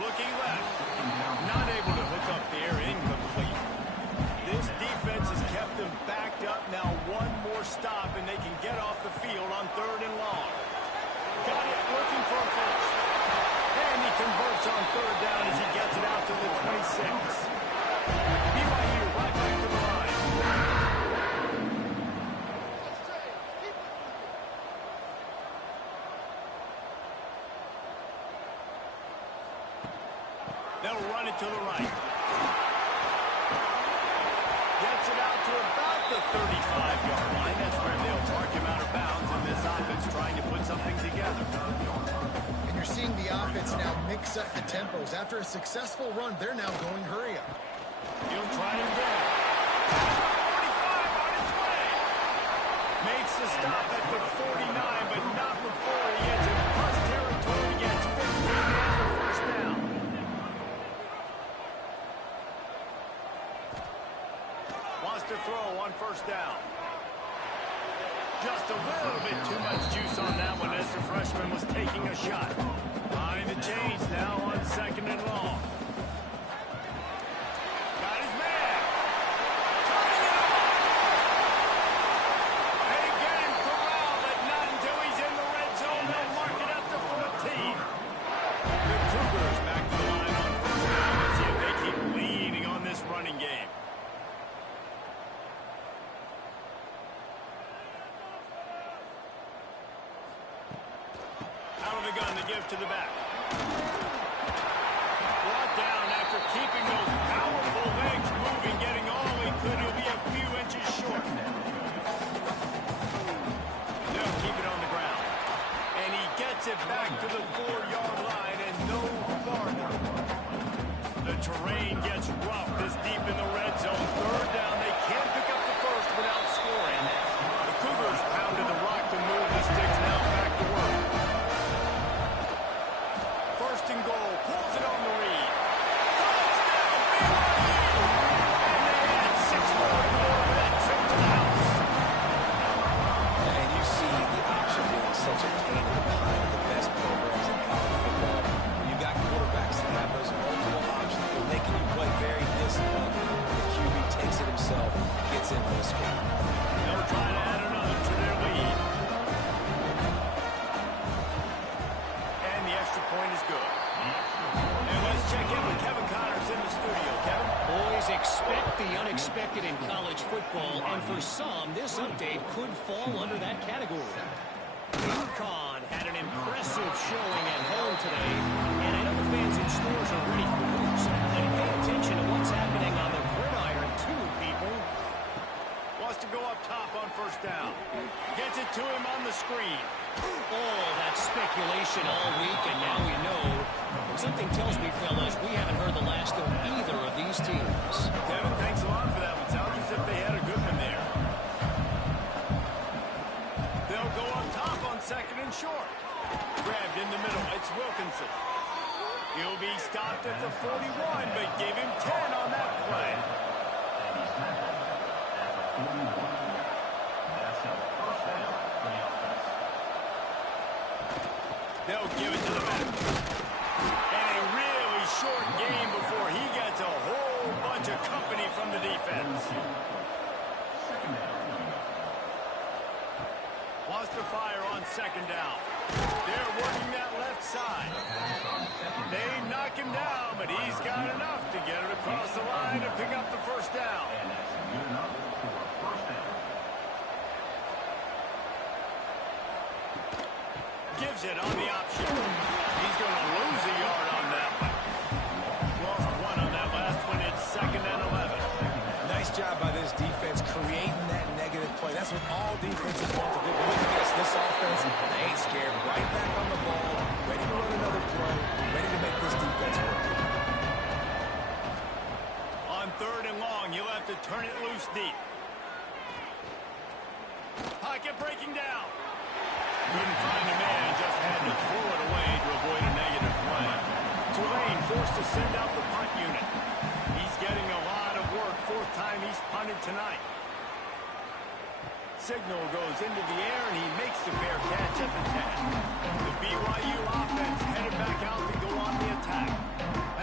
Looking left. Not able to hook up there. Incomplete. This defense has kept them backed up. Now one more stop, and they can get off the field on 3rd and long. Got it, looking for a first. And he converts on 3rd down as he gets it out to the 26. BYU right back to the line. They'll run it to the right. Gets it out to about the 35-yard line. That's where they'll mark him out of bounds, and this offense trying to put something together. And you're seeing the offense now mix up the tempos. After a successful run, they're now going hurry up. He'll try it again. 45 on its way. Makes the stop at the 49, but not before he gets in plus territory. Gets 15 and the 1st down. Wants to throw on 1st down. Just a little bit too much juice on that one as the freshman was taking a shot. Behind the chains now on 2nd and long. Got his man. Turning it on. They get him corralled, but not until he's in the red zone. They'll mark it at the 14. The Cougars back to the line on 1st down. Let's see if they keep leading on this running game. drive to the back. Brought down after keeping those powerful legs moving, getting all he could. He'll be a few inches short. They'll keep it on the ground. And he gets it back to the 4-yard line and no farther. The terrain gets rough this deep in the red zone. Third down. They can't pick up the first without scoring. The Cougars pounded the rock to move the sticks. Now back to work. First and goal. Pulls it on the read. Touchdown, BYU! And they add 6 more for that trip to the house. And you see the option being such a pain in the behind of the best programs in college football. When you got quarterbacks that have those multiple options, they're making you play very disciplined. The QB takes it himself, gets in for the score. They'll try to add another to their lead. And the extra point is good. And let's check in with Kevin Connors in the studio. Kevin? Boys, expect the unexpected in college football, and for some, this update could fall under that category. UConn had an impressive showing at home today, and I know the fans in stores are ready for moves. And pay attention to what's happening on the gridiron, too, people. Wants to go up top on first down. Gets it to him on the screen. Oh, that speculation all week, and now we know. Something tells me, fellas, we haven't heard the last of either of these teams. Kevin, thanks a lot for that one. Sounds as if they had a good one there. They'll go up top on second and short. Grabbed in the middle. It's Wilkinson. He'll be stopped at the 41, but give him 10 on that play. And he's tackled at the 41. That's a first down for the offense. They'll give it to the back. And a really short game before he gets a whole bunch of company from the defense. Second down. Wants to fire on second down. They're working that left side. They knock him down, but he's got enough to get it across the line and pick up the first down. And that's good enough for first down. Gives it on the option. He's going to lose a yard on that one. Lost 1 on that last one. It's second and 11. Nice job by this defense creating that negative play. That's what all defenses want to do. Look at this. This offense, they ain't scared. Right back on the ball, ready to run another play, ready to make this defense work. On third and long, you'll have to turn it loose deep. Pocket breaking down. Couldn't find a man, just had to throw it away to avoid a negative play. Tulane forced to send out the punt unit. He's getting a lot of work. 4th time he's punted tonight. Signal goes into the air, and he makes the fair catch at the 10. The BYU offense headed back out to go on the attack.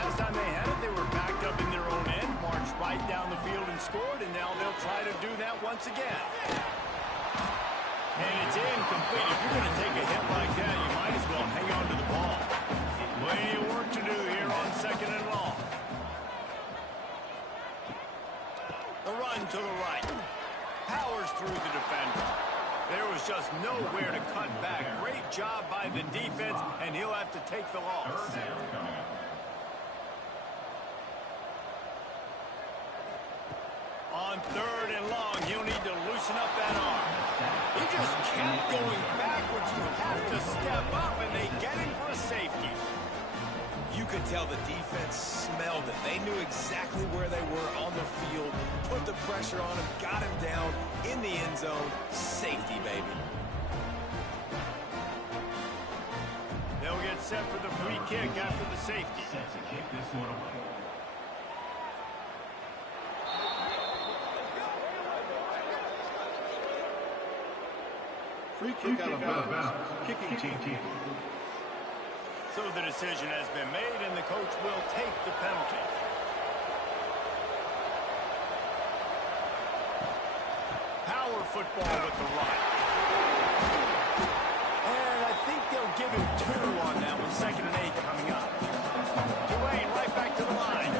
Last time they had it, they were backed up in their own end, marched right down the field and scored, and now they'll try to do that once again. And it's incomplete. If you're going to take a hit like that, you might as well hang on to the ball. Plenty of work to do here on second and long. The run to the right. Powers through the defender. There was just nowhere to cut back. Great job by the defense, and he'll have to take the loss. Third down coming up. On third and long, he'll need to loosen up that arm. He just kept going backwards. You have to step up, and they get him for a safety. You could tell the defense smelled it. They knew exactly where they were on the field, put the pressure on him, got him down in the end zone. Safety, baby. They'll get set for the free kick after the safety. Set to kick this one away. Free kick out of bounds. Kicking team. So the decision has been made, and the coach will take the penalty. Power football with the right. And I think they'll give him 2 on that one. 2nd and 8 coming up. Tulane right back to the line.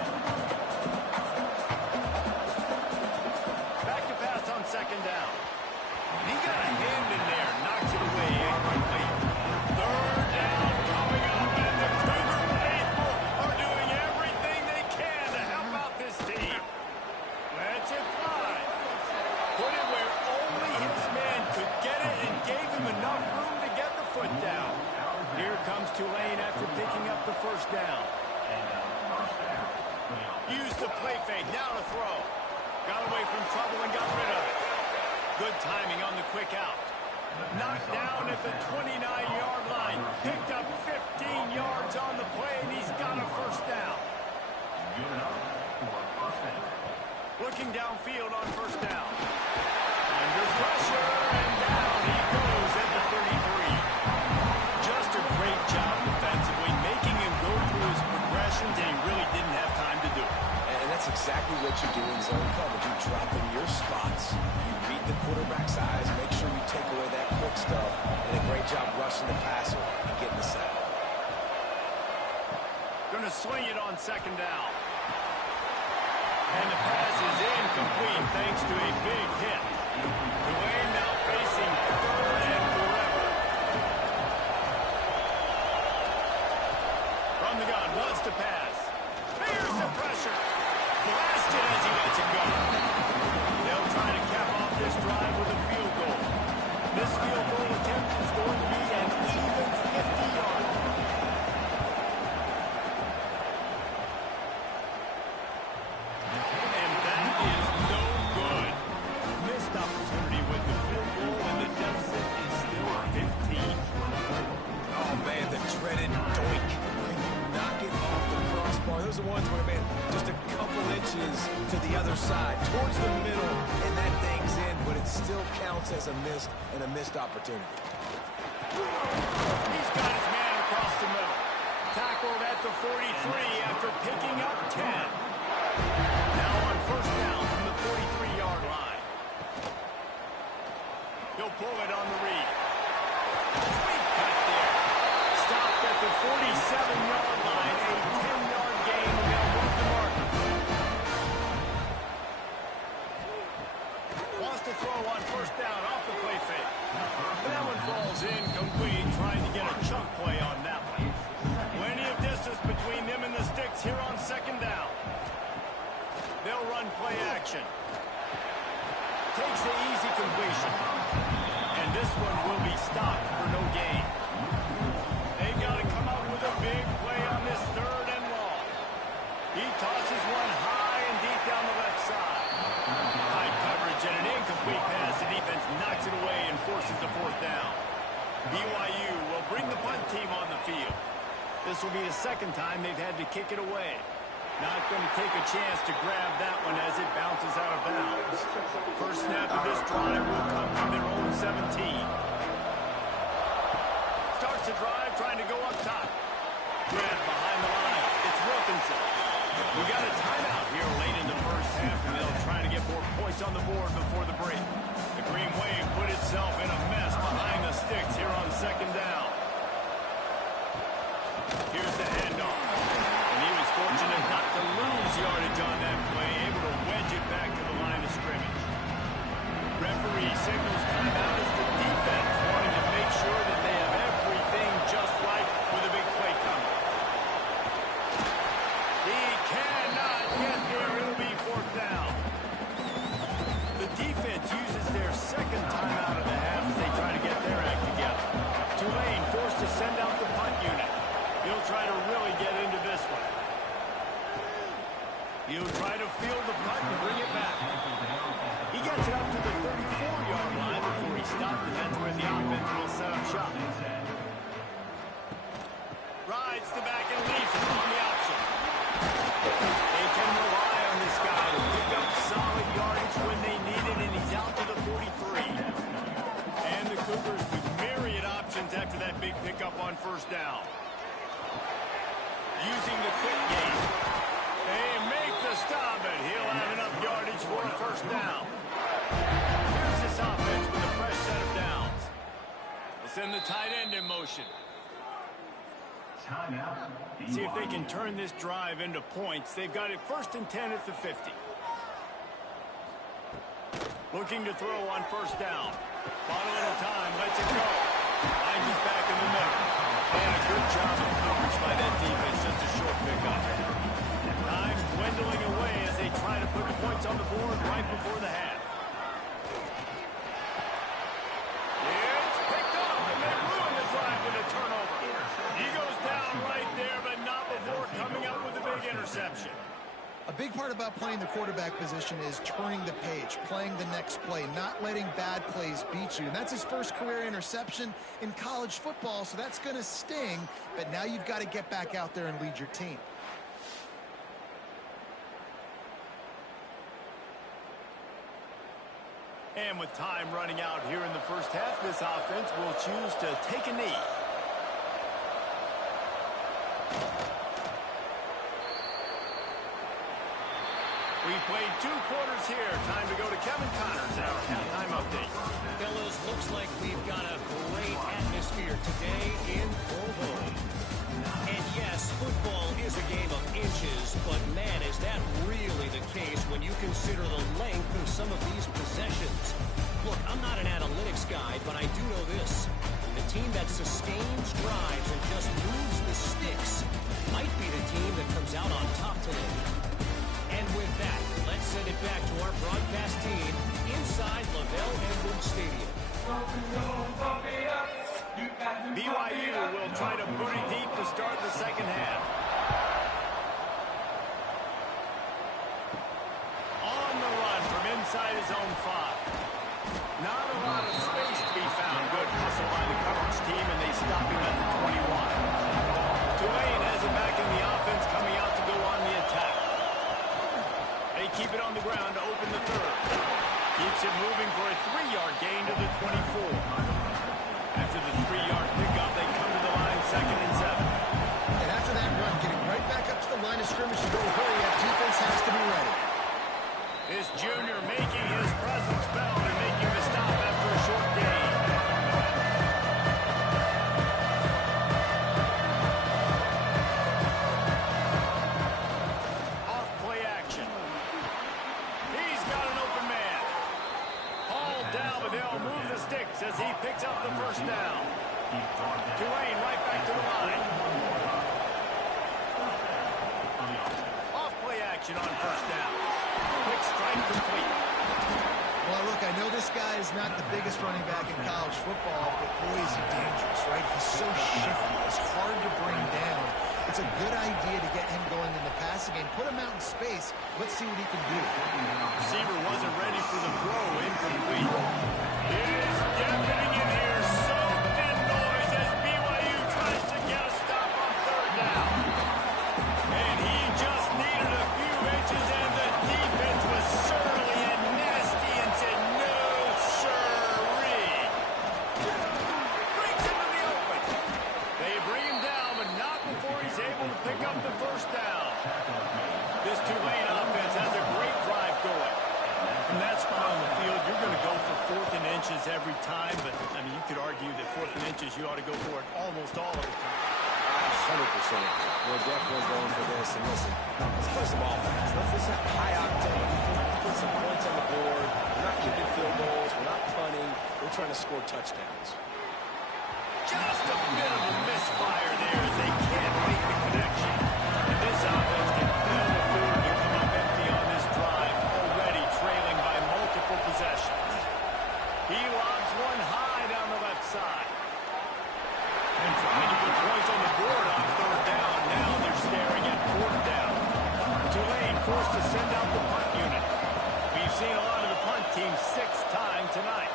Back to pass on 2nd down. He got a hand in there, knocks it away incomplete. 3rd down coming up. Use the play fake. Now to throw. Got away from trouble and got rid of it. Good timing on the quick out. Knocked down at the 29-yard line. Picked up 15 yards on the play, and he's got a first down. Looking downfield on first down. Under pressure, and down he goes at the 33. Just a great job defensively, making him go through his progressions, and he really didn't have time to do it. And that's exactly what you do in zone coverage. You drop in your spots, you read the quarterback's eyes, make sure you take away that quick stuff, and a great job rushing the passer and getting the sack. Gonna swing it on second down. And the pass is incomplete thanks to a big hit. Dwayne now facing third and forever. From the gun, wants to pass. Here's the pressure. Blasted as he lets it go. They'll try to cap off this drive with a field goal. This field goal attempt is going to be an even 50-yard. And that is no good. Missed opportunity with the field goal, and the deficit is still 15. Oh, man, the dreaded doink. When you knock it off the crossbar, those are the ones where, man, just a couple inches to the other side, towards the middle, and that thing's in, but it still counts as a missed opportunity. He's got his man across the middle. Tackled at the 43 after picking up 10. Now on first down from the 43-yard line. He'll pull it on the read. Sweet cut there. Stopped at the 47-yard line. A 10-yard gain, and they'll move the marker. Wants to throw on first down off the play fake. That one falls incomplete, trying to get a chunk play on that one. Plenty of distance between them and the sticks here on second down. They'll run play action. Takes the easy completion. And this one will be stopped for no gain. They've got to come up with a big play on this third and long. He tosses one high and deep down the left side. High coverage and an incomplete pass. The defense knocks it away and forces the fourth down. BYU will bring the punt team on the field. This will be the second time they've had to kick it away. Not going to take a chance to grab that one as it bounces out of bounds. First snap of this drive will come from their own 17. Starts the drive trying to go up top. Red behind the line. It's Wilkinson. We got a timeout here late in the first half, and they'll try to get more points on the board before the break. The Green Wave put itself in a mess behind the sticks here on second down. Here's the handoff. And he was fortunate not to lose yardage on that play, able to wedge it back to the line of scrimmage. Referee signals timeout as the defense wanting to make sure that they have everything just right with a big play coming. He cannot get there. It'll be fourth down. The defense uses their second timeout of the half as they try to get their act together. Tulane forced to send out the punt unit. He'll try to really get into this one. He'll try to field the punt and bring it back. He gets it up to the 34-yard line before he stopped, and that's where the offense will set up shop. Rides the back and leaves it on the option. They can rely on this guy to pick up solid yardage when they need it, and he's out to the 43. And the Cougars with myriad options after that big pickup on first down. Using the quick game. They make the stop, and he'll have enough yardage for a first down. Here's this offense with a fresh set of downs. They'll send the tight end in motion. See if they can turn this drive into points. They've got it first and 10 at the 50. Looking to throw on first down. Bottle at a time, lets it go. Finds his back in the middle. And a good job of coverage by that defense, just a short pickup. Time dwindling away as they try to put points on the board right before the half. It's picked up, and they ruin the drive with a turnover. He goes down right there, but not before coming up with a big interception. A big part about playing the quarterback position is turning the page, playing the next play, not letting bad plays beat you. And that's his first career interception in college football, so that's going to sting. But now you've got to get back out there and lead your team. And with time running out here in the first half, this offense will choose to take a knee. We've played 2 quarters here. Time to go to Kevin Connors in our halftime update. Fellas, looks like we've got a great atmosphere today in Provo. And yes, football is a game of inches, but man, is that really the case when you consider the length of some of these possessions. Look, I'm not an analytics guy, but I do know this. The team that sustains drives and just moves the sticks might be the team that comes out on top today. And with that, let's send it back to our broadcast team inside LaVell Edwards Stadium. BYU will try to boot it deep to start the second half. On the run from inside his own 5. Not a lot of space to be found. Good hustle by the coverage team, and they stop him at the 21. Tulane has it back in the offense, coming out to go on the attack. They keep it on the ground to open the 3rd. Keeps it moving for a 3-yard gain to the 24. After the 3-yard pickup, they come to the line 2nd and 7. And after that run, getting right back up to the line of scrimmage to go hurry up, defense has to be ready. This junior making his presence felt and making the stop after a short gain. Off play action. He's got an open man. Hauled down, but they'll move the sticks as he picks up the first down. Tulane right back to the line. Off play action on first down. Quick strike complete. Well, look, I know this guy is not the biggest running back in college football, but boy, is he dangerous, right? He's so shifty. It's hard to bring down. It's a good idea to get him going in the passing game. Put him out in space. Let's see what he can do. Receiver wasn't ready for the throw. Incomplete. He's deafening in here. Something noise as BYU tries to get a stop on 3rd down. And he just needed a few inches, and the defense was surly and nasty and said, no, sirree. Brings him in the open. They bring him down, but not before he's able to pick up the first down. This Tulane offense has a great drive going. From that spot on the field, you're going to go for 4th and inches every time, but, I mean, you could argue that 4th and inches, you ought to go for it almost all of the time. 100%. We're definitely going for this. And listen, let's play some offense. Let's have high octane. Let's put some points on the board. We're not kicking field goals. We're not punting. We're trying to score touchdowns. Just a bit of a misfire there as they can't make the connection. And this offense can ill afford to come up empty on this drive, already trailing by multiple possessions. He lobs one high down the left side. And trying to get points on the board on 3rd down. Now they're staring at 4th down. Tulane forced to send out the punt unit. We've seen a lot of the punt team 6th time tonight.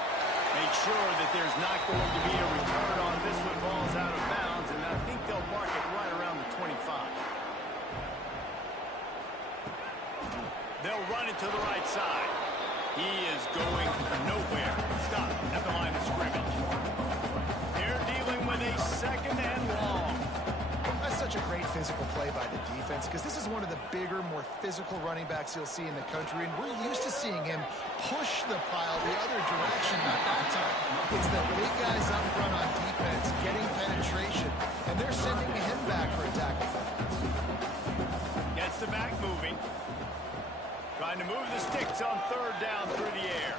Make sure that there's not going to be a return on this one. Ball's out of bounds, and I think they'll mark it right around the 25. They'll run it to the right side. He is going nowhere. Stop at the line of scrimmage. They're dealing with a 2nd and long. That's such a great physical play by the defense because this is one of the bigger, more physical running backs you'll see in the country, and we're used to seeing him push the pile the other direction. Not that time. It's the big guys up front on defense getting penetration, and they're sending him back for a tackle. Gets the back moving. Trying to move the sticks on 3rd down through the air.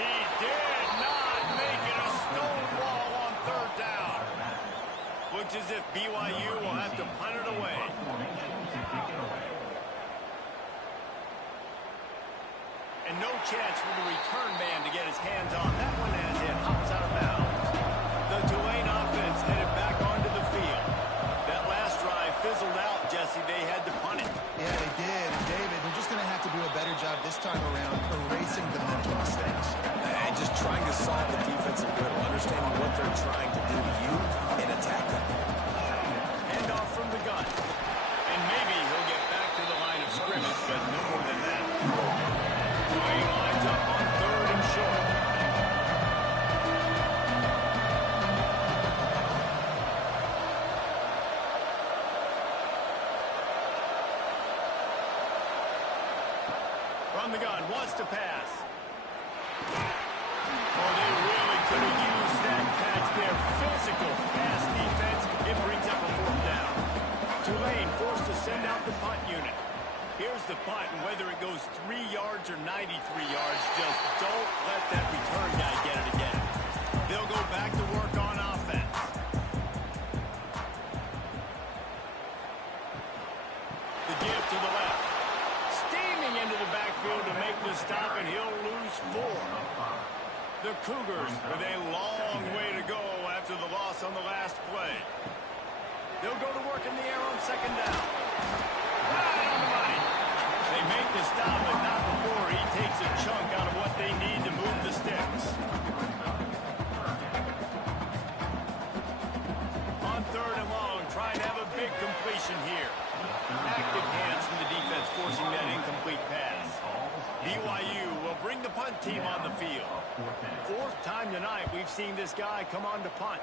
He did not make it a stonewall on 3rd down. Looks as if BYU will have to punt it away. And no chance for the return man to get his hands on that one as it hops out of bounds. The Tulane offense headed back onto the field. That last drive fizzled out, Jesse. They had had to punt it. Yeah, they did. And David, they're just going to have to do a better job this time around erasing the mental mistakes. And just trying to solve the defensive riddle, understanding what they're trying to do to you and attack them. Hand off from the gun. And maybe he'll get back to the line of scrimmage, but no more than that. He lines up on 3rd and short. From the gun, wants to pass. Oh, they really could have used that patch there. Physical pass defense. It brings up a 4th down. Tulane forced to send out the punt unit. Here's the punt, and whether it goes 3 yards or 93 yards, just don't let that return guy get it again. They'll go back to work on offense. The give to the left. Steaming into the backfield to make the stop, and he'll lose 4. The Cougars with a long way to go after the loss on the last play. They'll go to work in the air on 2nd down. Right on the money. They make the stop, but not before he takes a chunk out of what they need to move the sticks. On 3rd and long, trying to have a big completion here. Active hands from the defense forcing that incomplete pass. BYU will bring the punt team on the field. 4th time tonight we've seen this guy come on to punt.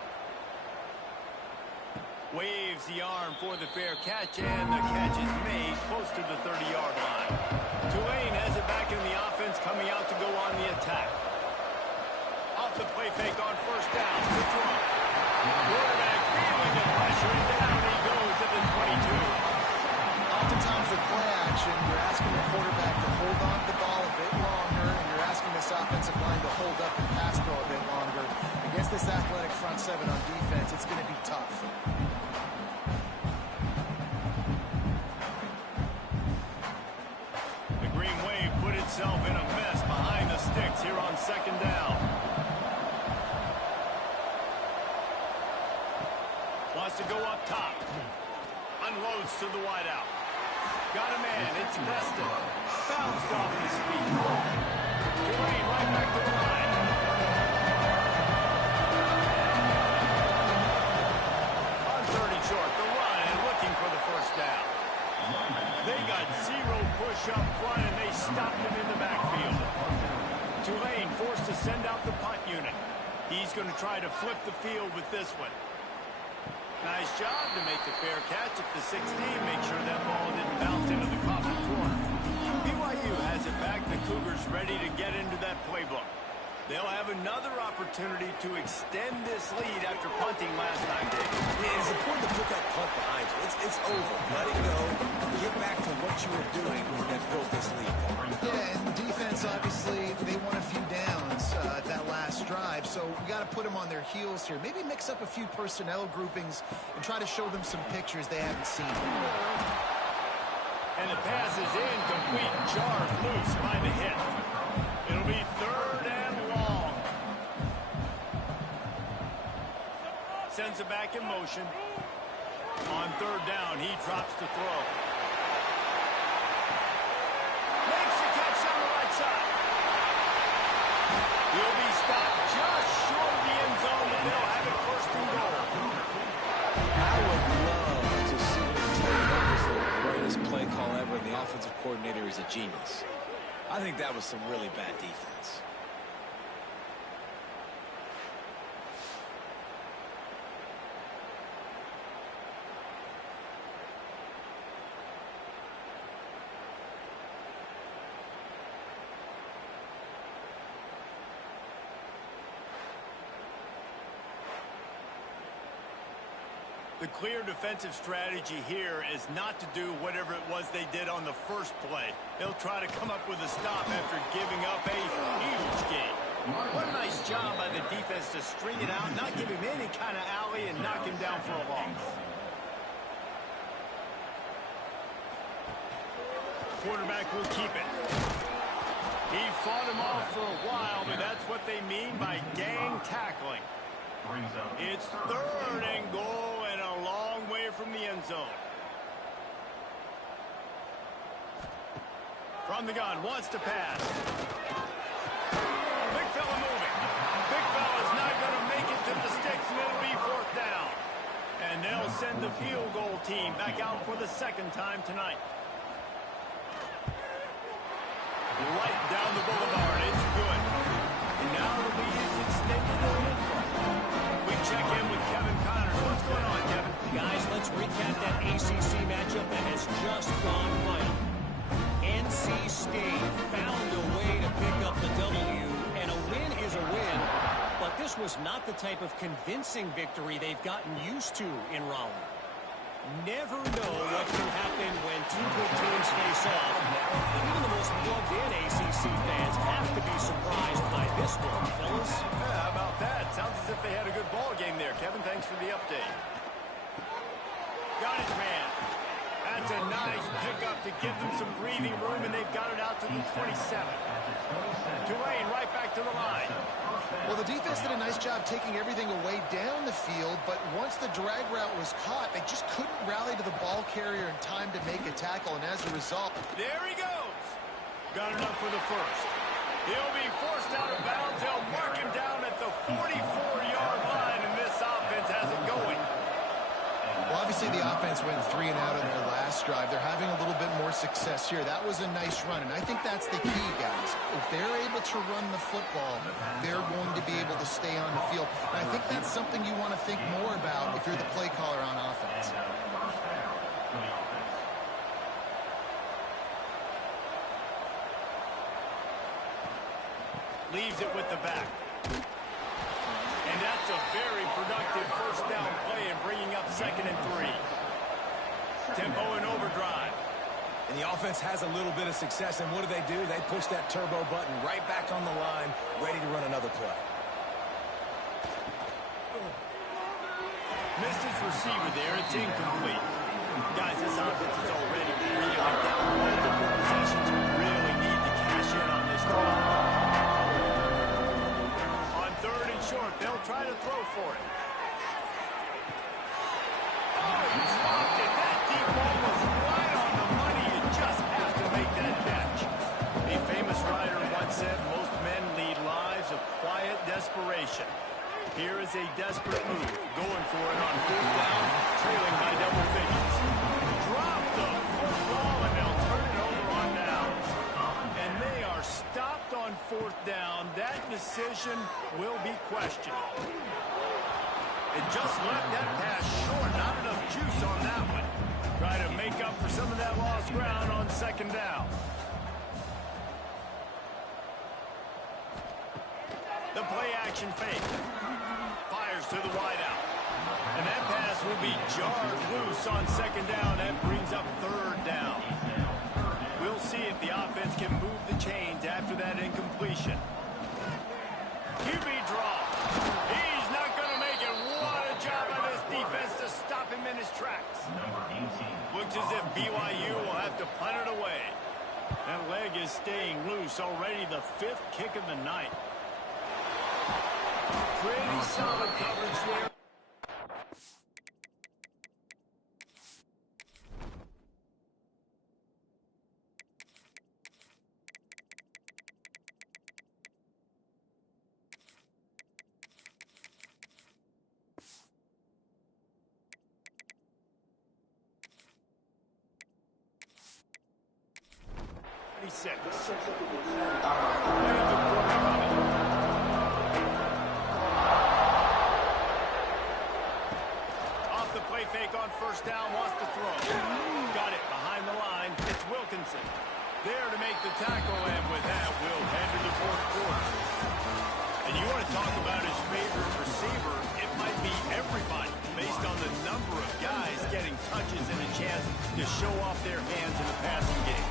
Waves the arm for the fair catch, and the catch is made close to the 30-yard line. Tulane has it back in the offense, coming out to go on the attack. Off the play fake on 1st down to throw. Quarterback feeling the pressure, and down he goes at the 22. Oftentimes with play action, you're asking the quarterback to hold on to the ball a bit longer, and you're asking this offensive line to hold up and pass throw a bit longer. Against this athletic front 7 on defense, it's going to be tough. The Green Wave put itself in a mess behind the sticks here on 2nd down. Wants to go up top. Unloads to the wideout. Got a man. It's Preston. Bounced off his feet. Tulane right back to the line. On 3rd and short, the run and looking for the 1st down. They got 0 push up front, and they stopped him in the backfield. Tulane forced to send out the punt unit. He's going to try to flip the field with this one. Nice job to make the fair catch at the 16. Make sure that ball didn't bounce into the coffin corner. BYU has it back. The Cougars ready to get into that playbook. They'll have another opportunity to extend this lead after punting last time, Dave. Yeah, it's important to put that punt behind you. It's over. Let it go. Get back to what you were doing that built this lead. Yeah, and defense, obviously, they won a few downs that last drive, so we got to put them on their heels here. Maybe mix up a few personnel groupings and try to show them some pictures they haven't seen. And the pass is incomplete. Jarred loose by the hit. It'll be 3rd and long. Sends it back in motion. On 3rd down, he drops to throw. Makes the catch on the right side. He'll be stopped just short of the end zone, but they'll have it 1st and goal. I would love to see him tell you that was the greatest play call ever, and the offensive coordinator is a genius. I think that was some really bad defense. The clear defensive strategy here is not to do whatever it was they did on the first play. They'll try to come up with a stop after giving up a huge gain. What a nice job by the defense to string it out, not give him any kind of alley, and knock him down for a loss. Quarterback will keep it. He fought him off for a while, but that's what they mean by gang tackling. It's 3rd and goal and a long way from the end zone. From the gun, wants to pass. Big fella moving. Big fella's not going to make it to the sticks, and it'll be fourth down. And they'll send the field goal team back out for the second time tonight. Right down the boulevard, it's good. And now the lead is extended a little further. We check in with Kevin Connors. What's going on, Kevin? Guys, let's recap that ACC matchup that has just gone final. NC State found a way to pick up the W, and a win is a win. But this was not the type of convincing victory they've gotten used to in Raleigh. Never know what can happen when two good teams face off. Even the most plugged-in ACC fans have to be surprised by this one, fellas. Yeah, how about that? Sounds as if they had a good ball game there. Kevin, thanks for the update. Got his man. That's a nice pickup to give them some breathing room, and they've got it out to the 27. Tulane right back to the line. Well, the defense did a nice job taking everything away down the field, but once the drag route was caught, they just couldn't rally to the ball carrier in time to make a tackle, and as a result... There he goes. Got enough for the first. He'll be forced out of bounds. They'll mark him down at the 44-yard line, and this offense has it going. Well, obviously the offense went 3 and out on their last drive. They're having a little bit more success here. That was a nice run, and I think that's the key, guys. If they're able to run the football, they're going to be able to stay on the field. And I think that's something you want to think more about if you're the play caller on offense. Leaves it with the back. And that's a very productive first down play and bringing up 2nd and 3. Tempo and overdrive. And the offense has a little bit of success, and what do? They push that turbo button right back on the line, ready to run another play. Missed his receiver there. It's incomplete. Guys, this offense is already reeling down multiple possessions. Really need to cash in on this drive. On 3rd and short, they'll try to throw for it. Oh, he dropped it. That deep ball was right on the money. You just have to make that catch. A famous writer once said, most men lead lives of quiet desperation. Here is a desperate move. Going for it on 4th down, trailing by double figures. Drop the football, and they'll turn it over on downs. And they are stopped on 4th down. That decision will be questioned. It just left that pass short. Not enough juice on that one. Try to make up for some of that lost ground on 2nd down. The play action fake. Fires to the wideout. And that pass will be jarred loose on 2nd down. That brings up 3rd down. We'll see if the offense can move the chains after that incompletion. QB draw. He's not going to make it. What a job by this defense to stop him in his tracks. Looks as if BYU will have to punt it away. That leg is staying loose. Already the 5th kick of the night. Pretty solid coverage there. Off the play fake on 1st down, wants to throw. Got it behind the line. It's Wilkinson. There to make the tackle, and with that, we'll head to the 4th quarter. And you want to talk about his favorite receiver, it might be everybody, based on the number of guys getting touches and a chance to show off their hands in the passing game.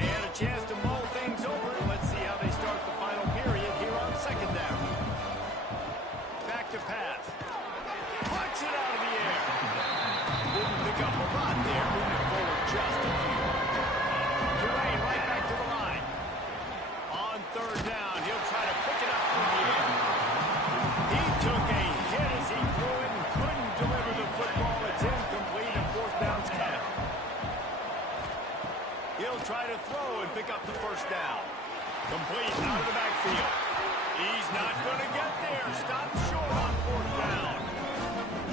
And a chance to mull things over. Let's see how they start the final period here on 2nd down. Back to pass. Punch it out of the air. Didn't pick up a lot there. Moving forward just a few. Tulane right back to the line. On 3rd down, he'll try to pick it up through the air. He took a hit as he threw it and try to throw and pick up the first down. Complete out of the backfield. He's not going to get there. Stop short on fourth down.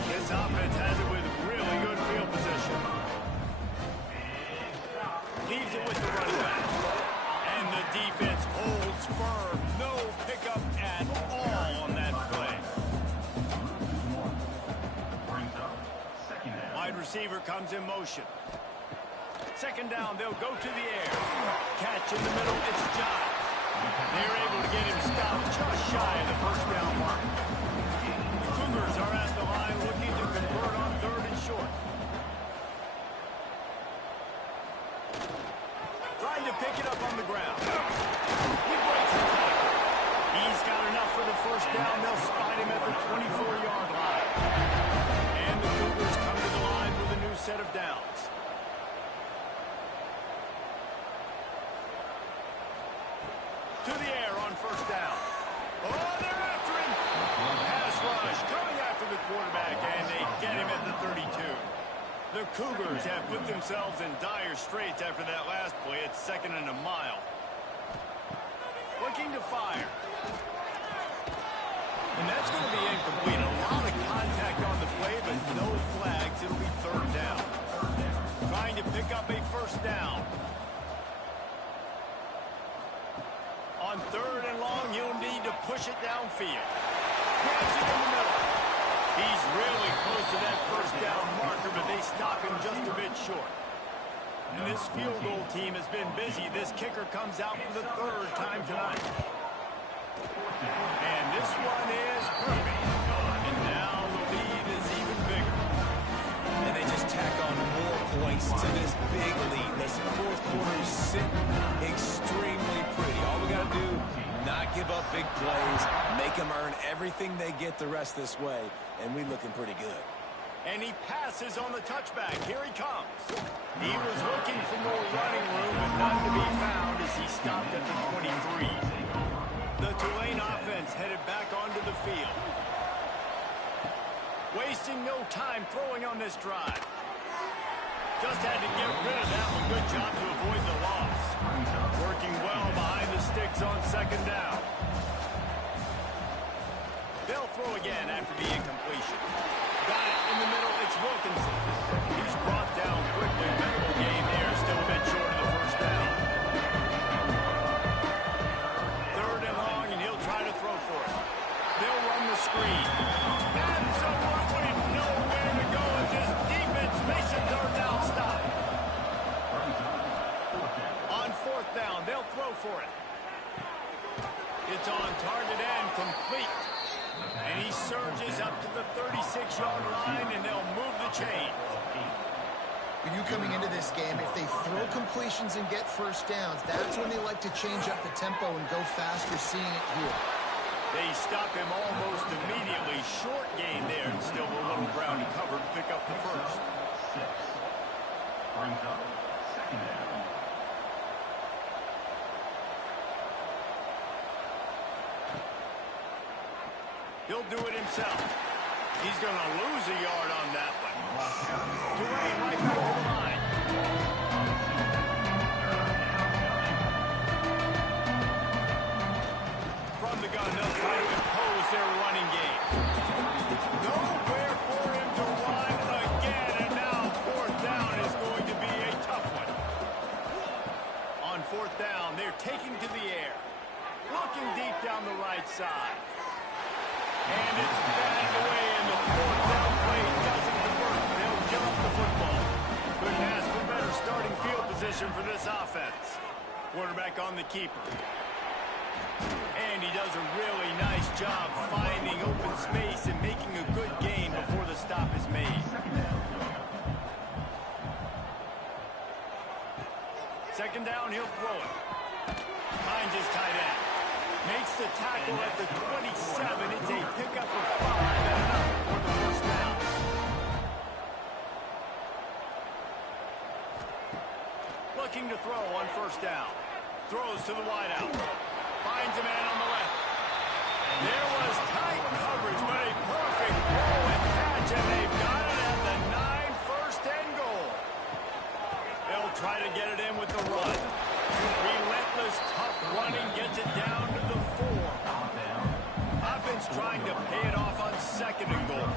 This offense has it with really good field position. Leaves it with the running back. And the defense holds firm. No pickup at all on that play. Wide receiver comes in motion. Second down, they'll go to the air. Catch in the middle, it's Giles. They're able to get him stopped just shy of the first down mark. The Cougars are at the line looking to convert on third and short. Trying to pick it up on the ground. He breaks the tackle. He's got enough for the first down. They'll spot him at the 24-yard line. And the Cougars come to the line with a new set of downs. To the air on first down. Oh, they're after him. Pass rush coming after the quarterback, and they get him at the 32. The Cougars have put themselves in dire straits after that last play. It's second and a mile. Looking to fire. And that's going to be incomplete. A lot of contact on the play, but no flags. It'll be third down. Trying to pick up a first down. On third and long, you'll need to push it downfield. Grabs it in the middle. He's really close to that first down marker, but they stop him just a bit short. And this field goal team has been busy. This kicker comes out for the third time tonight. And this one is perfect. And now the lead is even bigger. And they just tack on more points to this big lead. Listen, fourth quarter is sitting extremely pretty. All we got to do, not give up big plays, make them earn everything they get the rest this way, and we're looking pretty good. And he passes on the touchback. Here he comes. He was looking for more running room, but none to be found as he stopped at the 23. The Tulane offense headed back onto the field. Wasting no time throwing on this drive. Just had to get rid of that one. Good job to avoid the loss. Working well behind the sticks on second down. They'll throw again after the incompletion. Got it in the middle. It's Wilkinson. He's brought down quickly. Memorable game there. Still a bit short of the first down. Third and long, and he'll try to throw for it. They'll run the screen. Absolutely nowhere to go as his defense makes a third down stop. On fourth down, they'll throw for it. It's on target and complete. And he surges up to the 36-yard line, and they'll move the chain. When you coming into this game, if they throw completions and get first downs, that's when they like to change up the tempo and go faster, seeing it here. They stop him almost immediately. Short gain there, and still a little ground to cover to pick up the first. Brings up second down. He'll do it himself. He's going to lose a yard on that one. Tulane right back to the line. From the gun, they'll try to impose their running game. Nowhere for him to run again, and now fourth down is going to be a tough one. On fourth down, they're taking to the air. Looking deep down the right side. And it's batted away, and the fourth down play doesn't convert. They'll give up the football. Couldn't ask for better starting field position for this offense. Quarterback on the keeper. And he does a really nice job finding open space and making a good gain before the stop is made. Second down, he'll throw it. Finds his tight end. Makes the tackle at the 27. It's a pickup of 5 and enough for the first down. Looking to throw on first down. Throws to the wideout. Finds a man on the left. There was tight coverage, but a perfect throw and catch, and they've got it at the 9, first and goal. They'll try to get it in with the run. defense trying to pay it off on second and goal.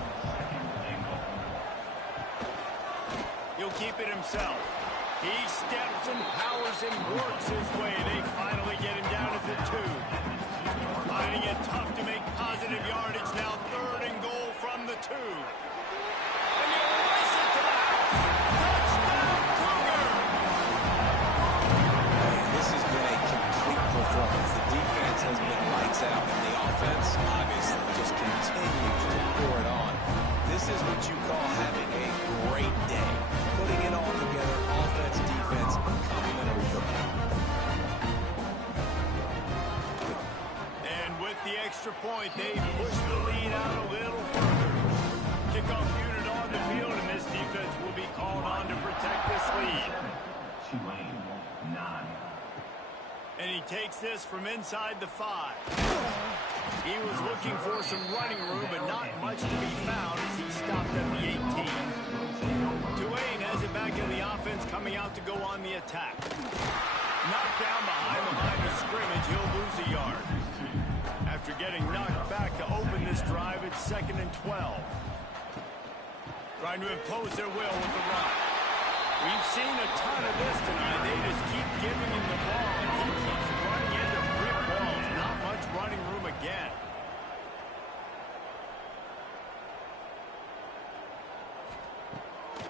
He'll keep it himself. He steps and powers and works his way. They finally get him down at the 2. Finding it tough to make positive yardage now. Third and goal from the 2. And he'll race it to the house. Touchdown, Cougar! This has been a complete performance. The defense has been lights out, and the offense obviously just continues to pour it on. This is what you call having a great day. Putting it all together, offense, defense, complementary football. And with the extra point, they push the lead out a little further. Kickoff unit on the field, and this defense will be called on to protect this lead. Tulane, 9. And he takes this from inside the 5. He was looking for some running room, but not much to be found as he stopped at the 18. Tulane has it back in the offense, coming out to go on the attack. Knocked down behind the line of scrimmage, he'll lose a yard. After getting knocked back to open this drive, it's 2nd and 12. Trying to impose their will with the run. We've seen a ton of this tonight. They just keep giving him the ball, and he keeps running into brick walls. Not much running room again.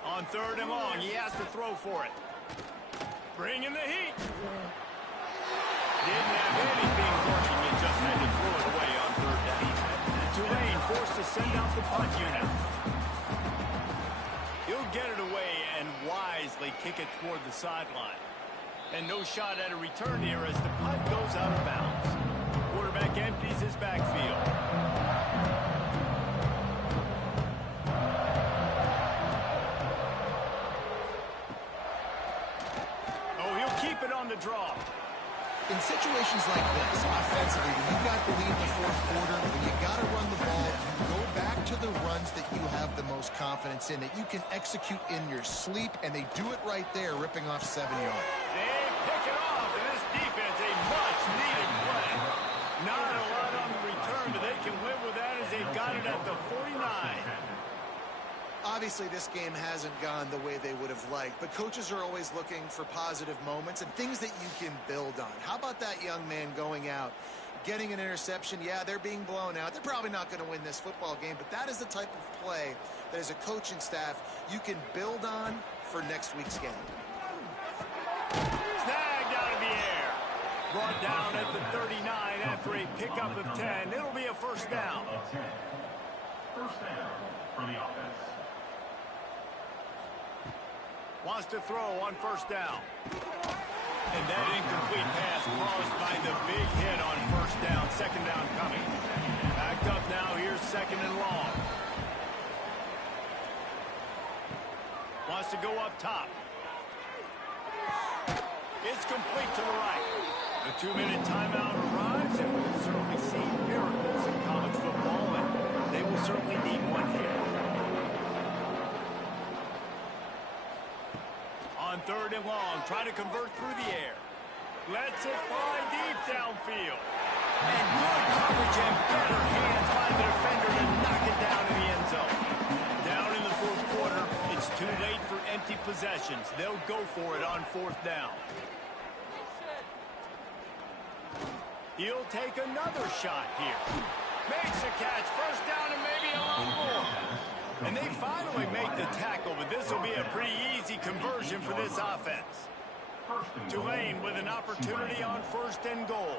On 3rd and long, he has to throw for it. Bring in the heat. Didn't have anything working. He just had to throw it away on 3rd down. Tulane forced to send out the punt unit. He'll get it away and wisely kick it toward the sideline. And no shot at a return here as the punt goes out of bounds. Quarterback empties his backfield. Oh, he'll keep it on the draw. In situations like this, offensively, when you got the lead in the 4th quarter, when you got to run the ball, you go back to the runs that you have the most confidence in, that you can execute in your sleep, and they do it right there, ripping off 7 yards. They pick it off, and this defense, a much-needed play. Not a lot on the return, but they can live with that as they've got it at the 49. Obviously, this game hasn't gone the way they would have liked, but coaches are always looking for positive moments and things that you can build on. How about that young man going out, getting an interception? Yeah, they're being blown out. They're probably not going to win this football game, but that is the type of play that as a coaching staff you can build on for next week's game. Snagged out of the air. Brought down at the 39 after a pickup of 10. It'll be a 1st down. First down for the offense. Wants to throw on 1st down. And that incomplete pass caused by the big hit on 1st down. 2nd down coming. Backed up now. Here's 2nd and long. Wants to go up top. It's complete to the right. The 2-minute timeout arrives, and we'll certainly see miracles in college football, and they will certainly need one here. On 3rd and long, try to convert through the air. Lets it fly deep downfield. And good coverage and better hands by the defender to knock it down in the end zone. Down in the 4th quarter, it's too late for empty possessions. They'll go for it on 4th down. He'll take another shot here. Makes a catch, 1st down and maybe a lot more. And they finally make the tackle, but this will be a pretty easy conversion for this offense. Tulane with an opportunity on 1st and goal.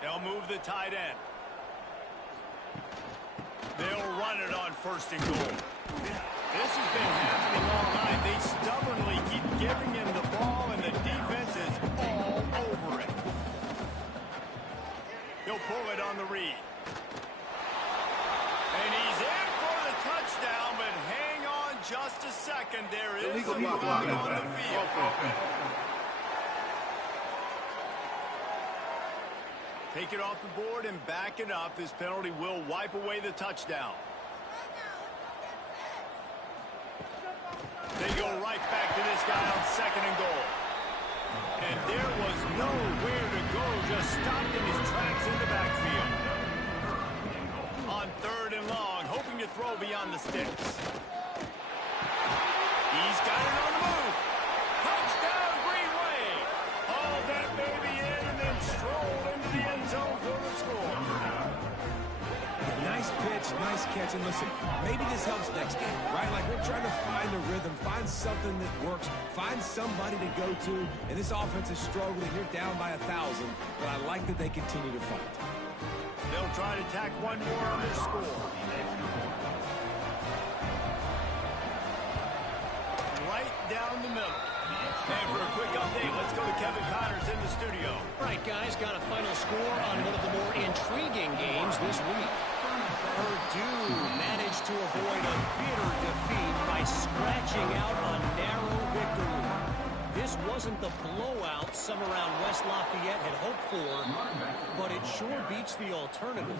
They'll move the tight end. They'll run it on 1st and goal. This has been happening all night. They stubbornly keep giving him the ball, and the defense is all over it. He'll pull it on the read. And he's in for the touchdown, but hang on just a second. There is a flag on the field. Take it off the board and back it up. This penalty will wipe away the touchdown. They go right back to this guy on 2nd and goal. And there was nowhere to go, just stopped in his tracks in the backfield. On 3rd and long, hoping to throw beyond the sticks. He's got it on the move. Touchdown, Green Bay. Hauled that baby in and then strolled into the end zone for the score. Nice pitch, nice catch, and listen, maybe this helps next game, right? Like we're trying to find a rhythm, find something that works, find somebody to go to, and this offense is struggling. You're down by 1,000, but I like that they continue to fight. They'll try to tack one more on their score. Right down the middle. And for a quick update, let's go to Kevin Connors in the studio. All right, guys, got a final score on one of the more intriguing games this week. Purdue managed to avoid a bitter defeat by scratching out a narrow victory. This wasn't the blowout some around West Lafayette had hoped for, but it sure beats the alternative.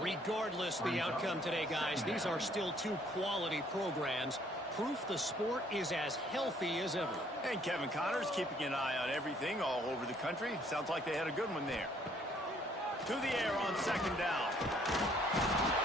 Regardless the outcome today, guys, these are still two quality programs. Proof the sport is as healthy as ever. And Kevin Connors keeping an eye on everything all over the country. Sounds like they had a good one there. To the air on 2nd down.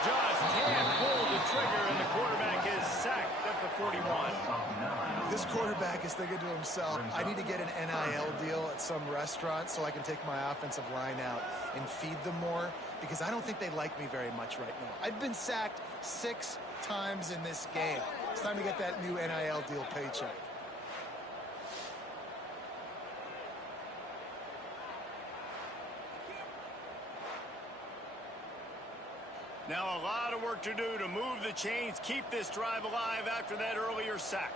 Just can't pull the trigger, and the quarterback is sacked at the 41. This quarterback is thinking to himself, I need to get an NIL deal at some restaurant so I can take my offensive line out and feed them more, because I don't think they like me very much right now. I've been sacked 6 times in this game. It's time to get that new NIL deal paycheck. Now a lot of work to do to move the chains, keep this drive alive after that earlier sack.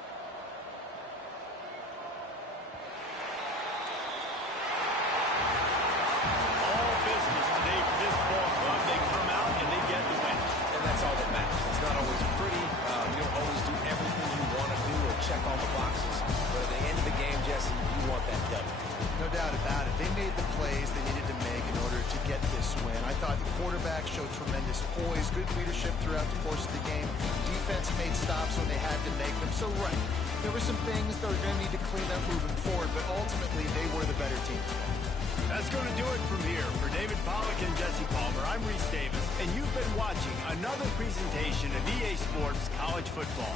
All business today for this ball club. They come out and they get the win. And that's all that matters. It's not always pretty. You don't always do everything you want to do or check all the boxes. But at the end of the game, Jesse, you want that W. No doubt about it. They made the plays they needed to make in order to get this win. I thought the quarterback showed tremendous poise, good leadership throughout the course of the game. Defense made stops when they had to make them. So, right, there were some things they were going to need to clean up moving forward, but ultimately they were the better team. That's going to do it from here. For David Pollack and Jesse Palmer, I'm Reese Davis, and you've been watching another presentation of EA Sports College Football.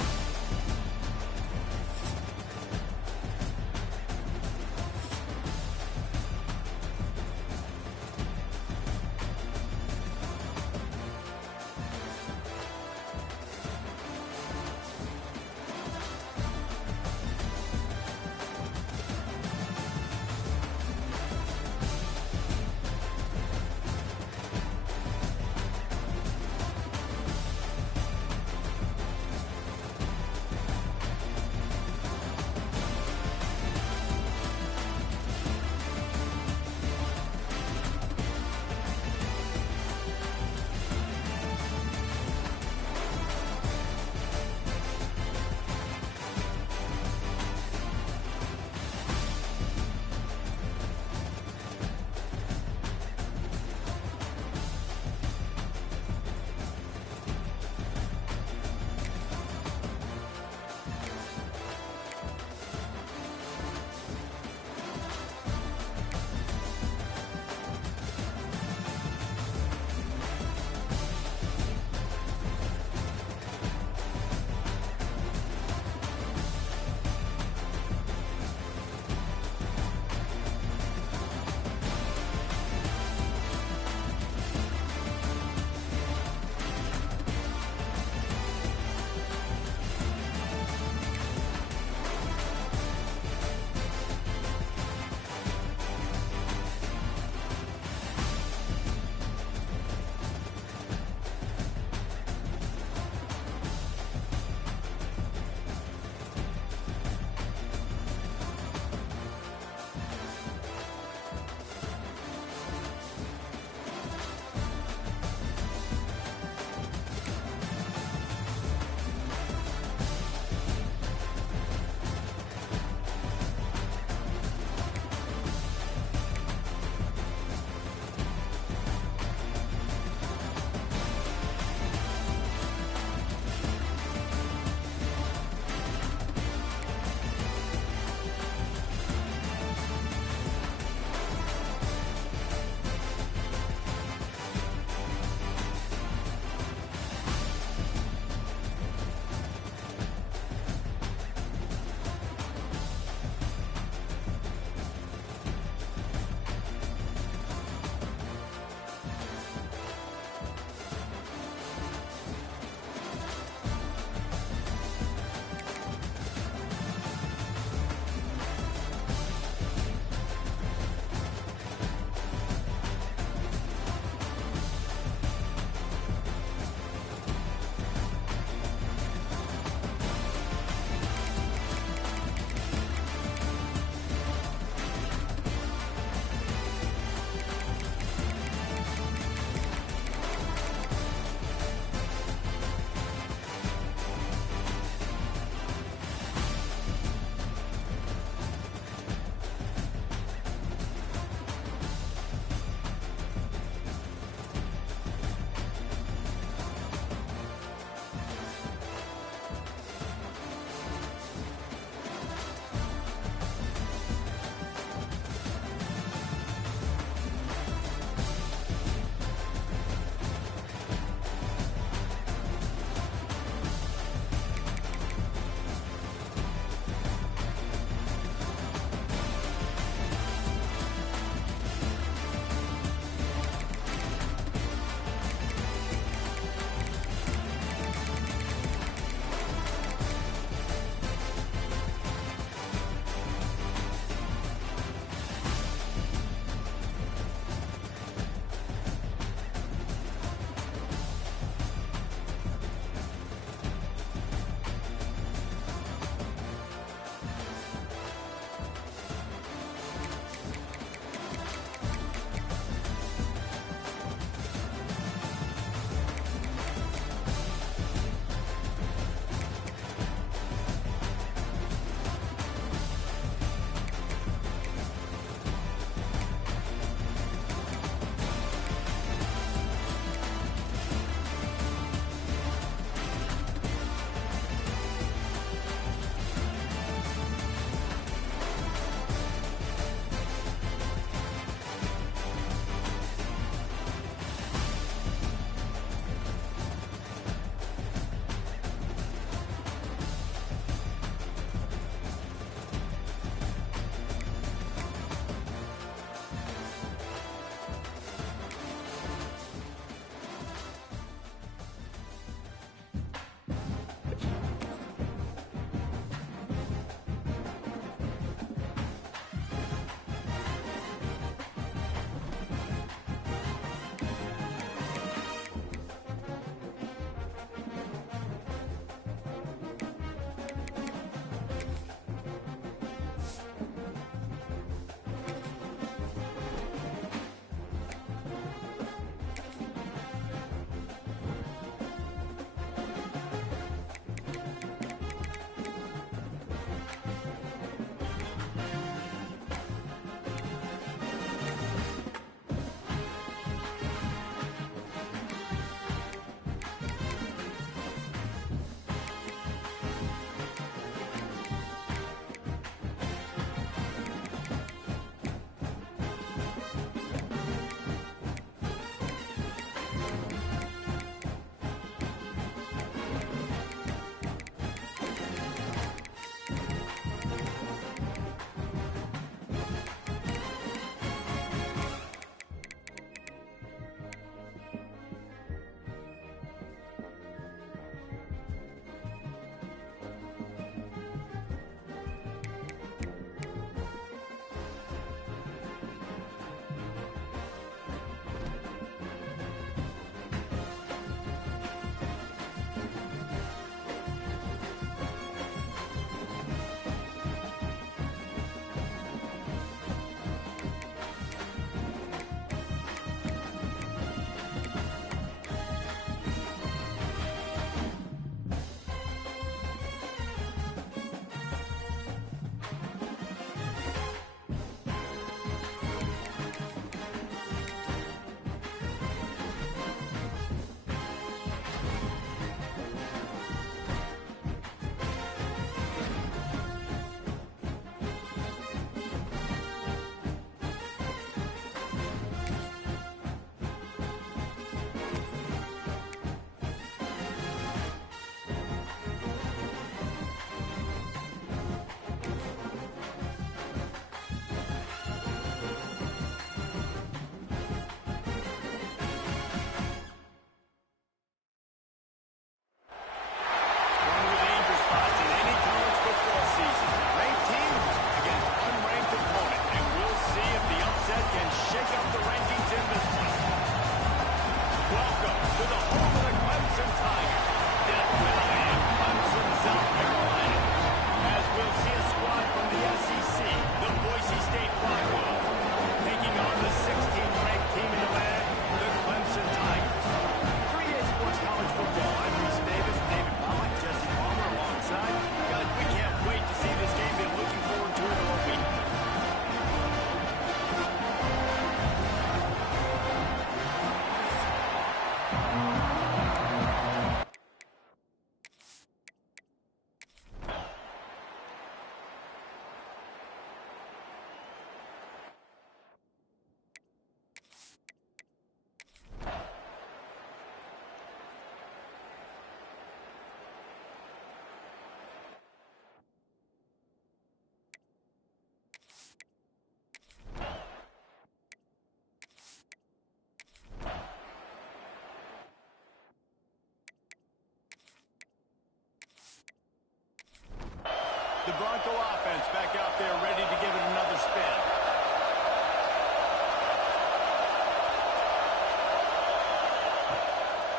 The Bronco offense back out there ready to give it another spin.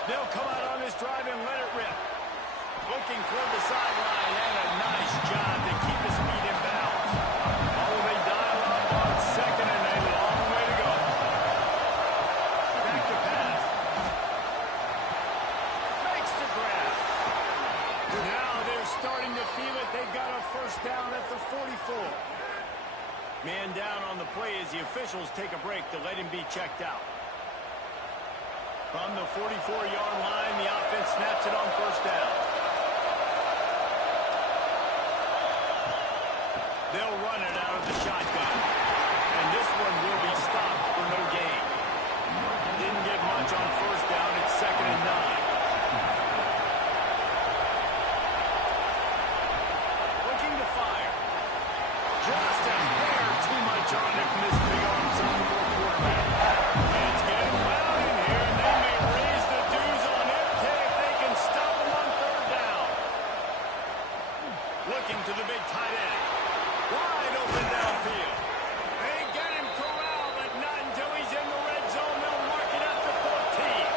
They'll come out on this drive and let it rip. Looking toward the sideline, and a nice job to keep his feet in bounds. Oh, they dial up on second, and a long way to go. Back to pass. Makes the grab. Now they're starting to feel it. They've got a first down at the 44. Man down on the play as the officials take a break to let him be checked out. From the 44-yard line, the offense snaps it on first down. They'll run it out of the shotgun. And this one will be stopped for no gain. Didn't get much on first down. It's 2nd and 9. Looking to fire. Just a hair too much on it from this big arm sophomore quarterback. And it's getting loud in here, and they may raise the dues on MK if they can stop him on 3rd down. Looking to the big tight end. Wide open downfield. They get him corralled, but not until he's in the red zone. They'll mark it at the 14.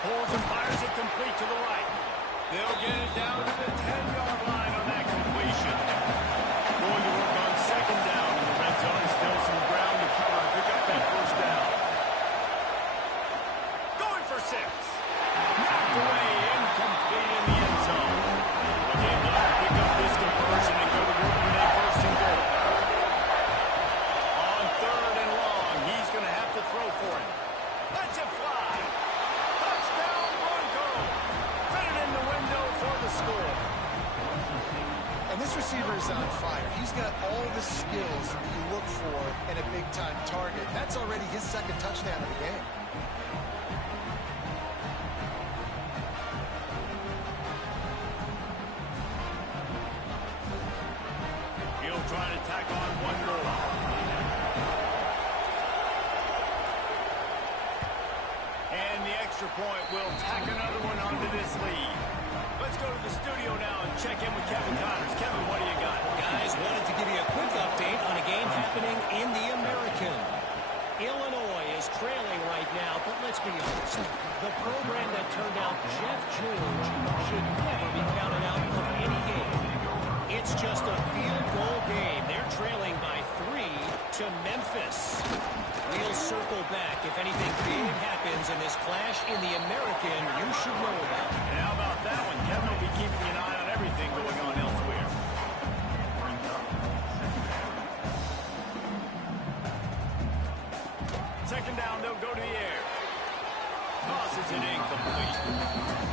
Pulls and fires it complete to the right. They'll get it down to the 10-yard line on that completion. Going to work on 2nd down in the red zone. Still some ground to cover to pick up that first down. Going for 6. Knocked away, incomplete in the end zone. Again, they'll have to pick up this conversion and go to work on that 1st and goal. On 3rd and long, he's going to have to throw for it. Let's it fly. Touchdown, Broncos. Fit it in the window for the score. And this receiver is on fire. He's got all the skills that you look for in a big-time target. That's already his 2nd touchdown of the game. He'll try to tack on one more. And the extra point will tack another one onto this lead. Let's go to the studio now and check in with Kevin Connors. Kevin, what do you got? Guys, wanted to give you a quick update on a game happening in the American. Illinois is trailing right now, but let's be honest. The program that turned out Jeff George should never be counted out of any game. It's just a field goal game. They're trailing by 3 to Memphis. We'll circle back. If anything big happens in this clash in the American, you should know about it. And how about that one? Kevin will be keeping an eye on everything going on elsewhere. Second down, they'll go to the air. Tosses it incomplete.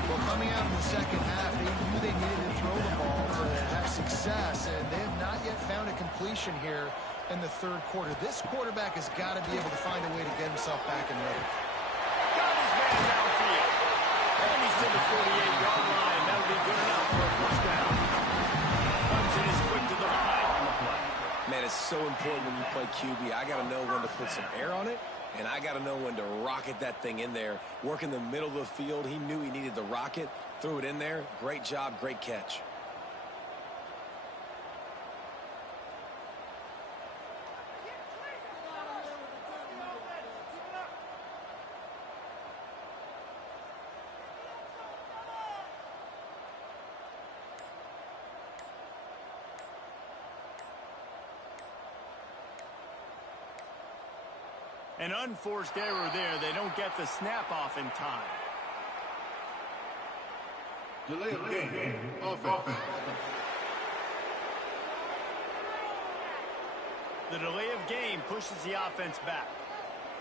Well, coming out in the second half, they knew they needed to throw the ball to have success, and they have not yet found a completion here in the 3rd quarter. This quarterback has got to be able to find a way to get himself back in rhythm. Got his man downfield. And he's to the 48-yard line. That'll be good enough for a first down. Comes in as quick to the line. Man, it's so important when you play QB. I got to know when to put some air on it, and I got to know when to rocket that thing in there. Work in the middle of the field. He knew he needed the rocket. Threw it in there. Great job, great catch. An unforced error there. They don't get the snap off in time. Delay of game. Offense. The delay of game pushes the offense back.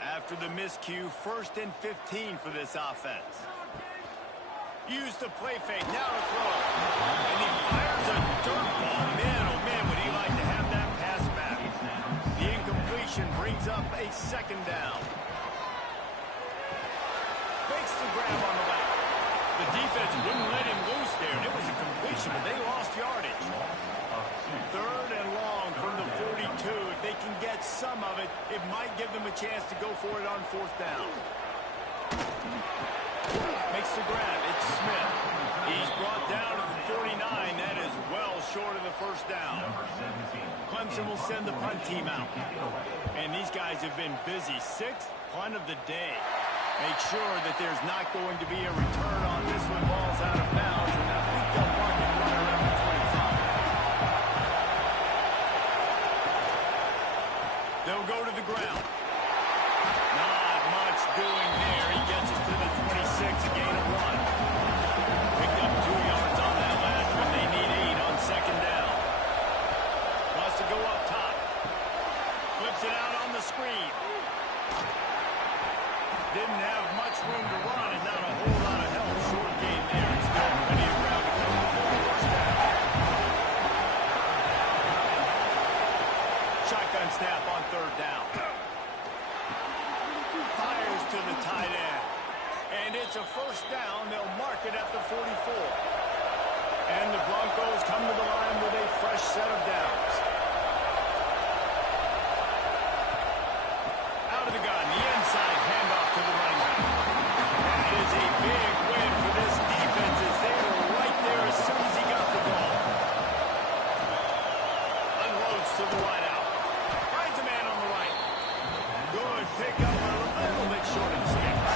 After the miscue, 1st and 15 for this offense. Use the play fake. Now to throw. And he fires a dirt ball. Man, oh man, would he like to have that pass back. The incompletion brings up a 2nd down. Makes the grab on the left. The defense wouldn't let him loose there, and it was a completion, but they lost yardage. 3rd and long from the 42. If they can get some of it, it might give them a chance to go for it on fourth down. Makes the grab. It's Smith. He's brought down to the 49. That is well short of the first down. Clemson will send the punt team out. And these guys have been busy. Sixth punt of the day. Make sure that there's not going to be a return on this one. Ball's out of bounds. And I think they'll mark it right around the 25. They'll go to the ground. Not much doing there. He gets it to the 26, a gain of 1. Picked up 2 yards on that last one. They need 8 on second down. Wants to go up top. Flips it out on the screen. Didn't have much room to run and not a whole lot of help. Short gain there. It's still plenty of ground to cover for the first down. Shotgun snap on third down. Fires to the tight end. And it's a first down. They'll mark it at the 44. And the Broncos come to the line with a fresh set of downs. Out of the gun, the inside handoff to the running back. That is a big win for this defense as they were right there as soon as he got the ball. Unloads to the wide out. Finds a man on the right. Good pickup, a little bit short of the sticks.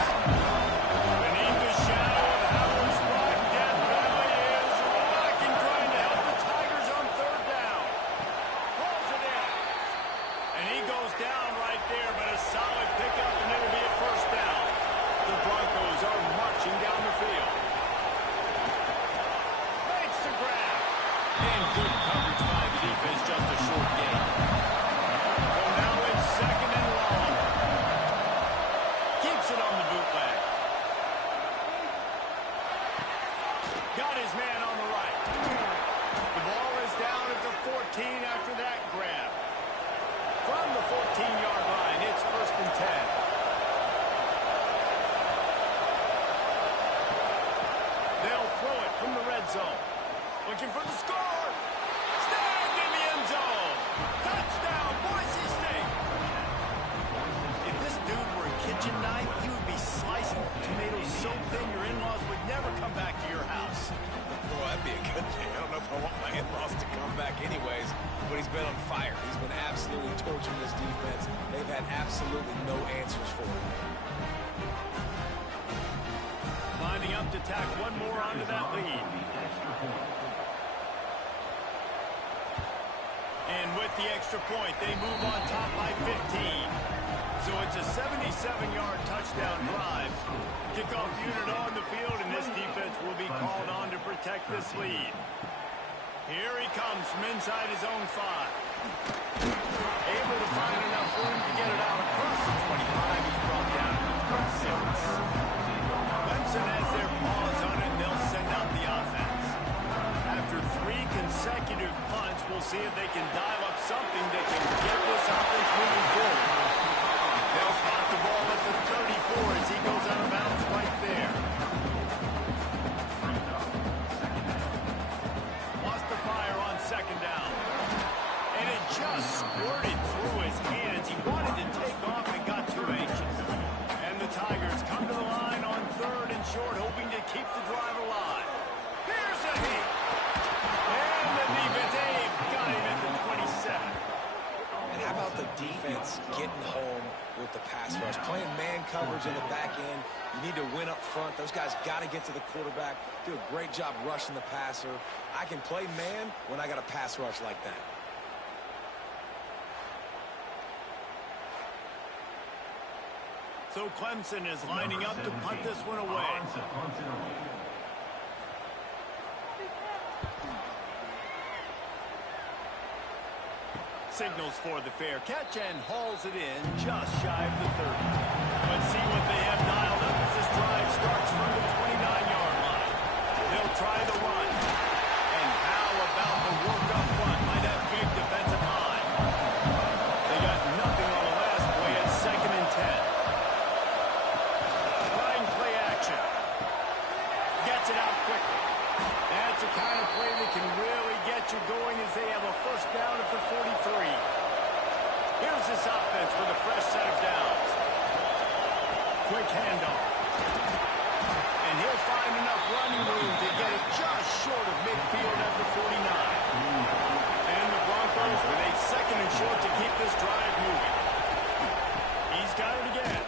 Beneath the shadow of Howard's right, Death Valley is rocking, trying to help the Tigers on third down. Pulls it in. And he goes down right there, but a solid pickup, and it'll be a first down. The Broncos are marching down the field. Makes the grab. And good coverage by the defense, just a short gain. So now it's second and long. Keeps it on the bootleg. Got his man on the right. The ball is down at the 14 after that grab. From the 14-yard line, it's first and 10. They'll throw it from the red zone. Looking for the score. Snagged in the end zone. Touchdown, Boise State. If this dude were a kitchen knife, he would be slicing tomatoes so thin your in-laws would never come back to your house. Well, that'd be a good thing. I don't know if I want my in-laws to come back anyways, but he's been on fire. He's been absolutely torching this defense. They've had absolutely no answers for him. Lining up to tack one more onto that lead. And with the extra point, they move on top by 15. So it's a 77-yard touchdown drive. Kickoff unit on the field, and this defense will be called on to protect this lead. Here he comes from inside his own 5. Able to find enough room to get it out across the 25. He's brought down to the 26. Clemson has their paws on it, and they'll send out the offense. After 3 consecutive punts, we'll see if they can dial up something that can get this offense moving forward. They'll spot the ball at the 34 as he goes out of bounds right there. Lost the fire on second down. And it just squirted through his hands. He wanted to take off and got too anxious. And the Tigers come to the line on third and short, hoping to keep the drive alive. Here's a hit. And the defense, they've got him at the 27. And how about the defense getting home with the pass rush? Playing man coverage in the back end. You need to win up front. Those guys got to get to the quarterback. Do a great job rushing the passer. I can play man when I got a pass rush like that. So Clemson is lining up to punt this one away. Signals for the fair catch and hauls it in just shy of the 30. Let's see what they have dialed up as this drive starts from the 29-yard line. They'll try the run. And how about the work up front by that big defensive line? They got nothing on the last play at second and 10. Line play action. Gets it out quickly. That's the kind of play that can really get you going as they have a first down at the 43. Here's this offense with a fresh set of downs. Quick handoff. And he'll find enough running room to get it just short of midfield at the 49. And the Broncos with a second and short to keep this drive moving. He's got it again.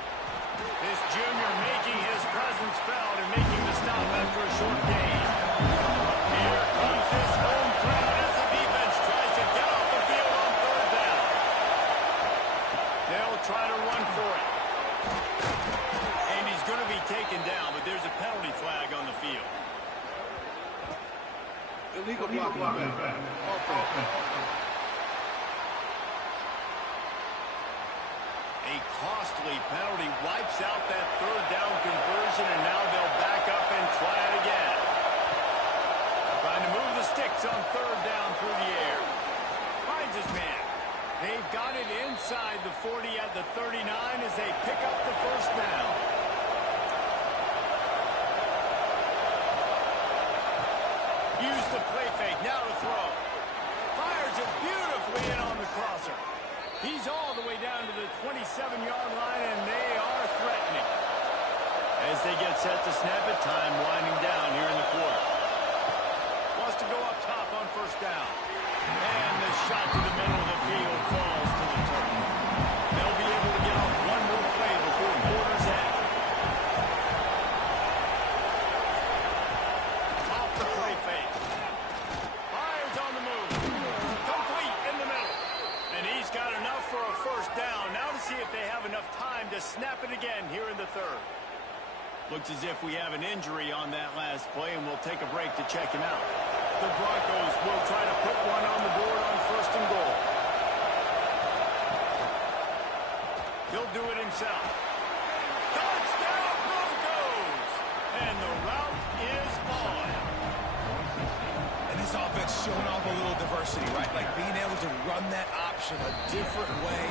This junior making his presence felt and making the stop after a short gain. Here comes this home crowd as the defense tries to get off the field on third down. They'll try to run for it. And he's going to be taken down, but there's a penalty flag on the field. Illegal blocking back. Offense. A costly penalty wipes out that third down conversion, and now they'll back up and try it again. Trying to move the sticks on third down through the air. Finds his man. They've got it inside the 40 at the 39 as they pick up the first down. Use the play fake, now to throw. Fires it beautifully in on the crosser. He's all the way down to the 27-yard line, and they are threatening. As they get set to snap it, time winding down here in the quarter. Wants to go up top on first down. And the shot to the middle of the field falls to the turf. They'll be able to get off one more play before quarter's end. Off the play fake. Fires on the move. Complete in the middle. And he's got enough for a first down. Now to see if they have enough time to snap it again here in the third. Looks as if we have an injury on that last play, and we'll take a break to check him out. The Broncos will try to put one on the board on first and goal. He'll do it himself. Touchdown Broncos! And the route is on. And this offense showing off a little diversity, right? Like being able to run that option a different way,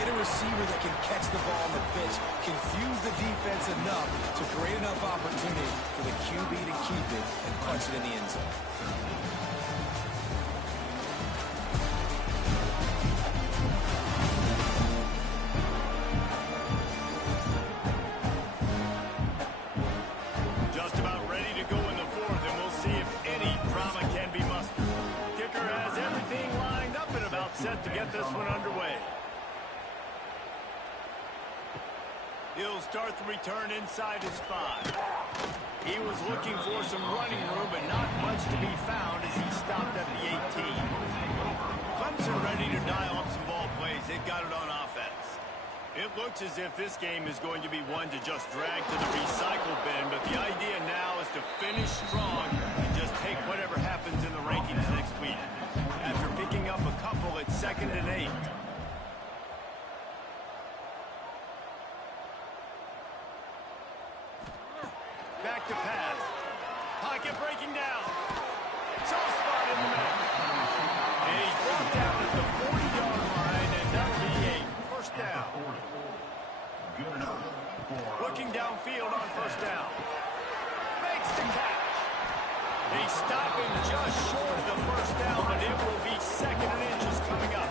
get a receiver that can catch the ball on the pitch, confuse the defense enough to create enough opportunity for the QB to keep it and punch it in the end zone. Just about ready to go in the fourth, and we'll see if any drama can be mustered. Kicker has everything lined up and about set to get this one underway. He'll start the return inside his 5. He was looking for some running room, but not much to be found as he stopped at the 18. Clemson ready to dial up some ball plays. They've got it on offense. It looks as if this game is going to be one to just drag to the recycle bin, but the idea now is to finish strong and just take whatever happens in the rankings next week. After picking up a couple at 2nd and 8. Back to pass. Pocket breaking down. Soft spot in the middle. And he's brought down at the 40-yard line, and that'll be a first down. Looking downfield on first down. Makes the catch. They stop him just short of the first down, but it will be 2nd and inches coming up.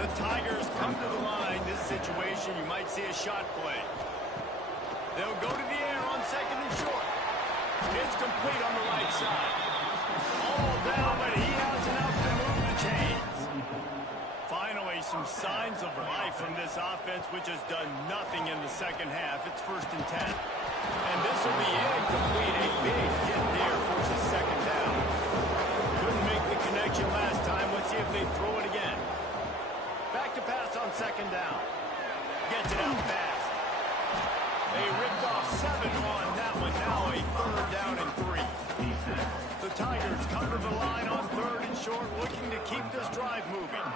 The Tigers come to the line. This situation, you might see a shot play. They'll go to the air on 2nd and short. It's complete on the right side. All down, but he has enough to move the chains. Finally, some signs of life from this offense, which has done nothing in the second half. It's 1st and 10. And this will be incomplete. A big hit there forces 2nd down. Couldn't make the connection last time. Let's see if they throw it again. Back to pass on 2nd down. Gets it out fast. They ripped off 7 on that one. Now a 3rd down and 3. The Tigers come to the line on 3rd and short, looking to keep this drive moving.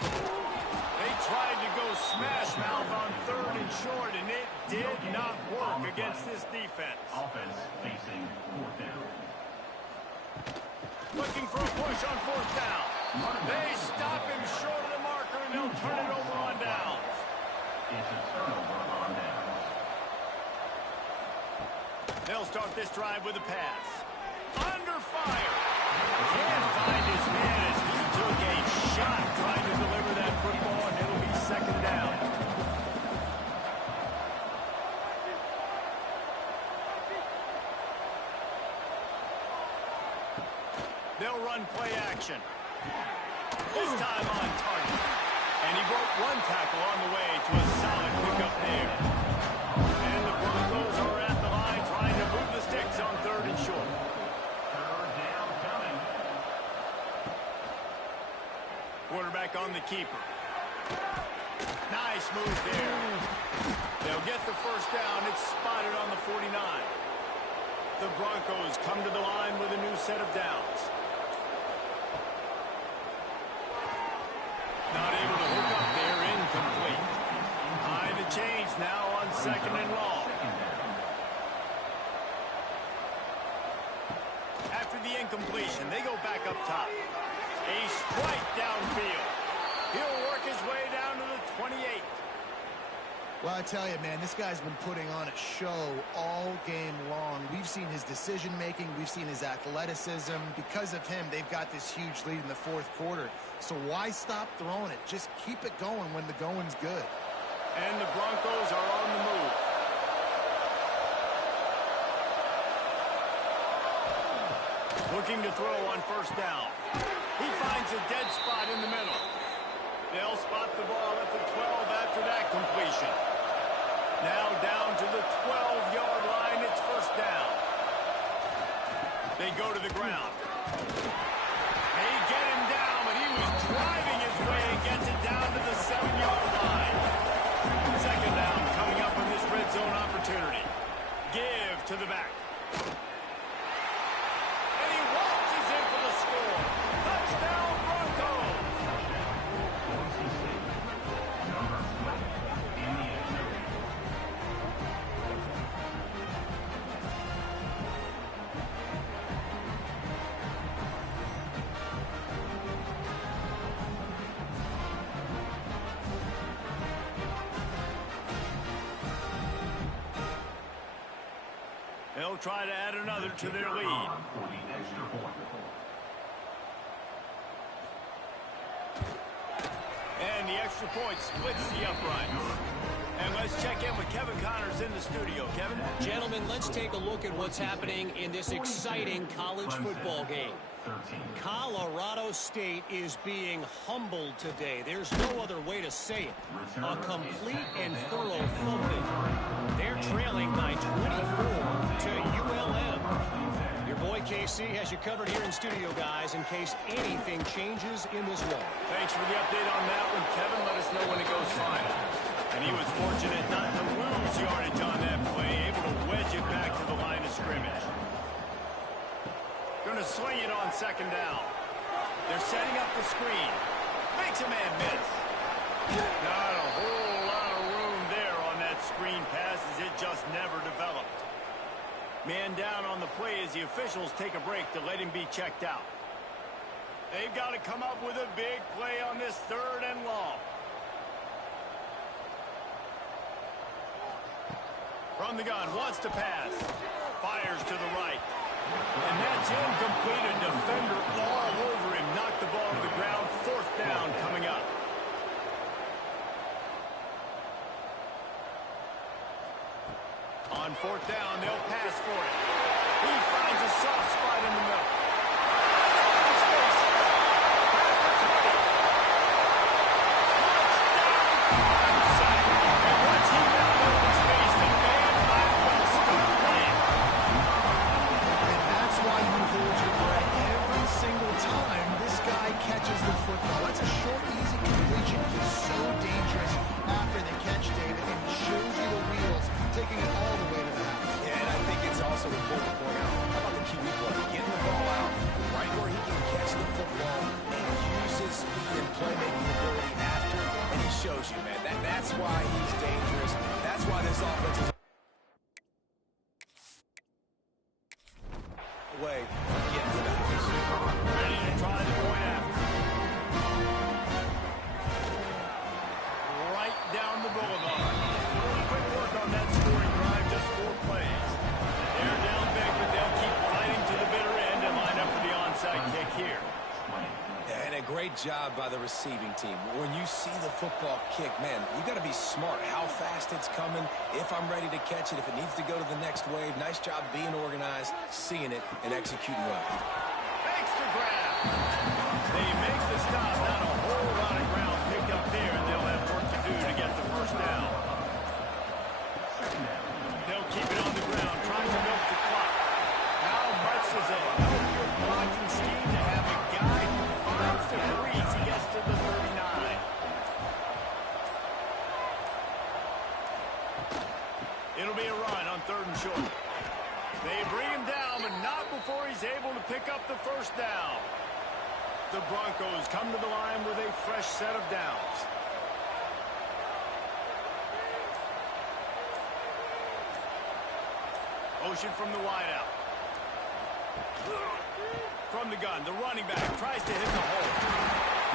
They tried to go smash mouth on 3rd and short, and it did not work against this defense. Offense facing 4th down. Looking for a push on 4th down. They stop him short of the marker, and they'll turn it over on downs. It's a turnover on downs. They'll start this drive with a pass. Under fire. Can't find his man as he took a shot trying to deliver that football, and it'll be deflection. This time on target. And he broke one tackle on the way to a solid pickup there. And the Broncos are at the line trying to move the sticks on 3rd and short. Third down coming. Quarterback on the keeper. Nice move there. They'll get the first down. It's spotted on the 49. The Broncos come to the line with a new set of downs. Not able to hook up there, incomplete. High the chains now on 2nd and long. After the incompletion, they go back up top. A strike downfield. He'll work his way down to the 28. Well, I tell you, man, this guy's been putting on a show all game long. We've seen his decision-making. We've seen his athleticism. Because of him, they've got this huge lead in the 4th quarter. So why stop throwing it? Just keep it going when the going's good. And the Broncos are on the move. Looking to throw on 1st down. He finds a dead spot in the middle. They'll spot the ball at the 12 after that completion. Now down to the 12-yard line. It's 1st down. They go to the ground. They get him down, but he was driving his way and gets it down to the 7-yard line. 2nd down coming up on this red zone opportunity. Give to the back. And he waltzes in for the score. Touchdown, Broncos. They'll try to add another to their lead. For the extra point. And the extra point splits the uprights. And let's check in with Kevin Connors in the studio. Kevin? Gentlemen, let's take a look at what's happening in this exciting college football game. Colorado State is being humbled today. There's no other way to say it. A complete and thorough thumping. They're trailing by 24 to ULM. Your boy KC has you covered here in studio, guys, in case anything changes in this one. Thanks for the update on that one, Kevin. Let us know when it goes final. And he was fortunate not to lose yardage on that play, able to wedge it back to the line of scrimmage. Going to swing it on 2nd down. They're setting up the screen. Makes a man miss. Not a whole lot of room there on that screen pass as it just never developed. Man down on the play as the officials take a break to let him be checked out. They've got to come up with a big play on this 3rd and long. From the gun, wants to pass. Fires to the right. And that's incomplete. A defender all over him. Knocked the ball to the ground. 4th down coming up. On 4th down, they'll pass for it. He finds a soft spot in the middle. Space. Pass for 20. Touchdown. And once he found open space, the man might as well start playing. And that's why you hold your breath every single time this guy catches the football. It's a short, easy completion. He's so dangerous after the catch, David, and he shows you the wheels, taking it all the way to the house. Yeah, and I think it's also important to point out, how about the QB play? Getting the ball out right where he can catch the football and use his speed and playmaking ability after, and he shows you, man. That's why he's dangerous. That's why this offense is way getting to the house. Ready to try the point after. Right down the boulevard. Quick work on that scoring drive, just 4 plays. They're down big, but they'll keep fighting to the bitter end and line up for the onside kick here. And a great job by the receiving team. When you see the football kick, man, you got to be smart how fast it's coming, if I'm ready to catch it, if it needs to go to the next wave. Nice job being organized, seeing it, and executing well. Extra grab. They make the stop. Not a whole lot of ground picked up there, and they'll have work to do to get the first down. They'll keep it on the ground, trying to milk the clock. How much does a healthier blocking scheme to have a guy who finds the breeze? He gets to the 39. It'll be a run on 3rd and short. They bring him down, but not before he's able to pick up the first down. The Broncos come to the line with a fresh set of downs. Motion from the wideout. From the gun, the running back tries to hit the hole.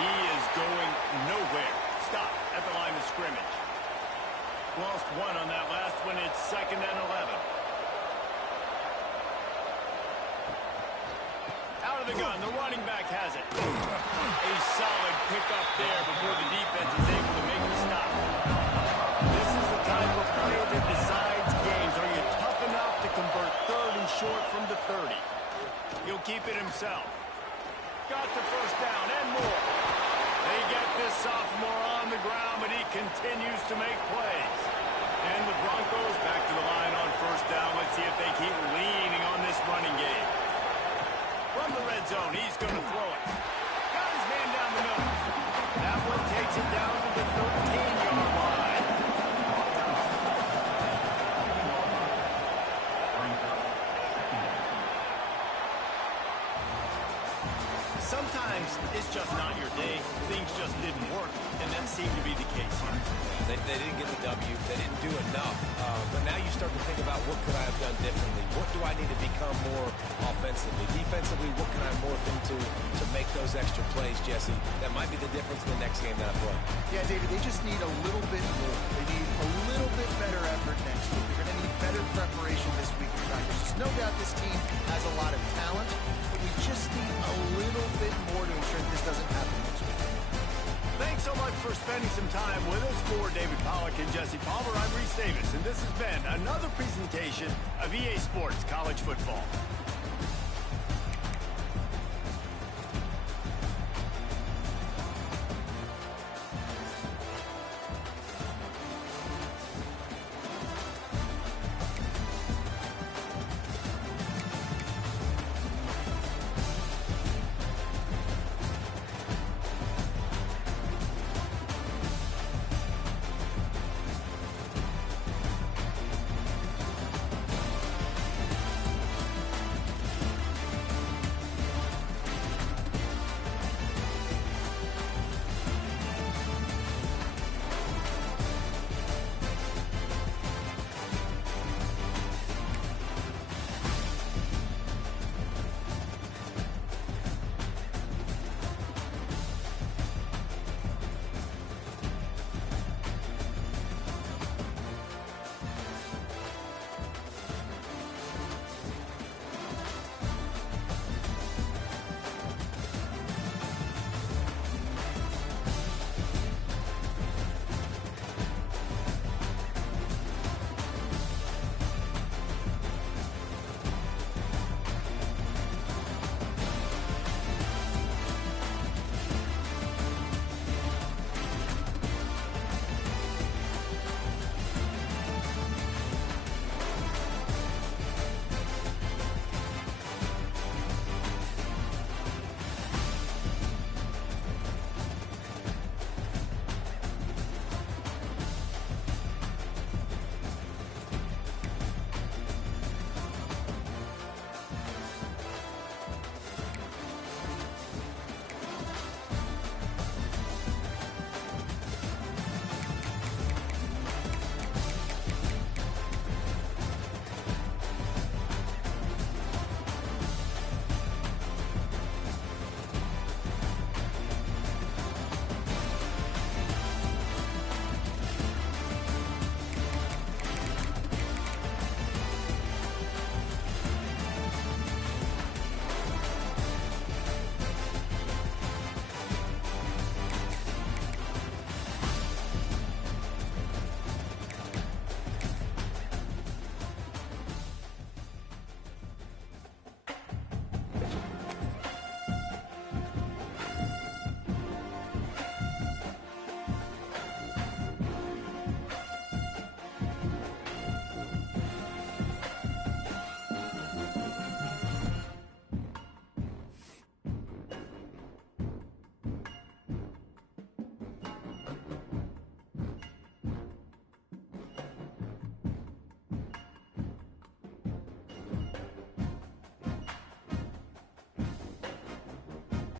He is going nowhere. Stop at the line of scrimmage. Lost one on that last one. It's 2nd and 11. Out of the gun, the running back has it. A solid pickup there before the defense is able to make the stop. This is the type of play that decides games. Are you tough enough to convert 3rd and short from the 30? He'll keep it himself. Got the first down and more. They get this sophomore on the ground, but he continues to make plays. And the Broncos back to the line on 1st down. Let's see if they keep leaning on this running game. From the red zone, he's going to throw it. Got his man down the middle. That one takes it down to the 13-yard line. Sometimes it's just not your day. Things just didn't work, and that seemed to be the case here. They didn't get the W. They didn't do enough. But now you start to think about what could I have done differently? What do I need to become more offensively? Defensively, what can I morph into to make those extra plays, Jesse? That might be the difference in the next game that I play. Yeah, David, they just need a little bit more. They need a little bit better effort next week. They're going to need better preparation this week in practice. There's no doubt this team has a lot of talent, but we just need a little bit more to ensure that this doesn't happen next week. Thanks so much for spending some time with us. For David Pollack and Jesse Palmer, I'm Reese Davis, and this has been another presentation of EA Sports College Football.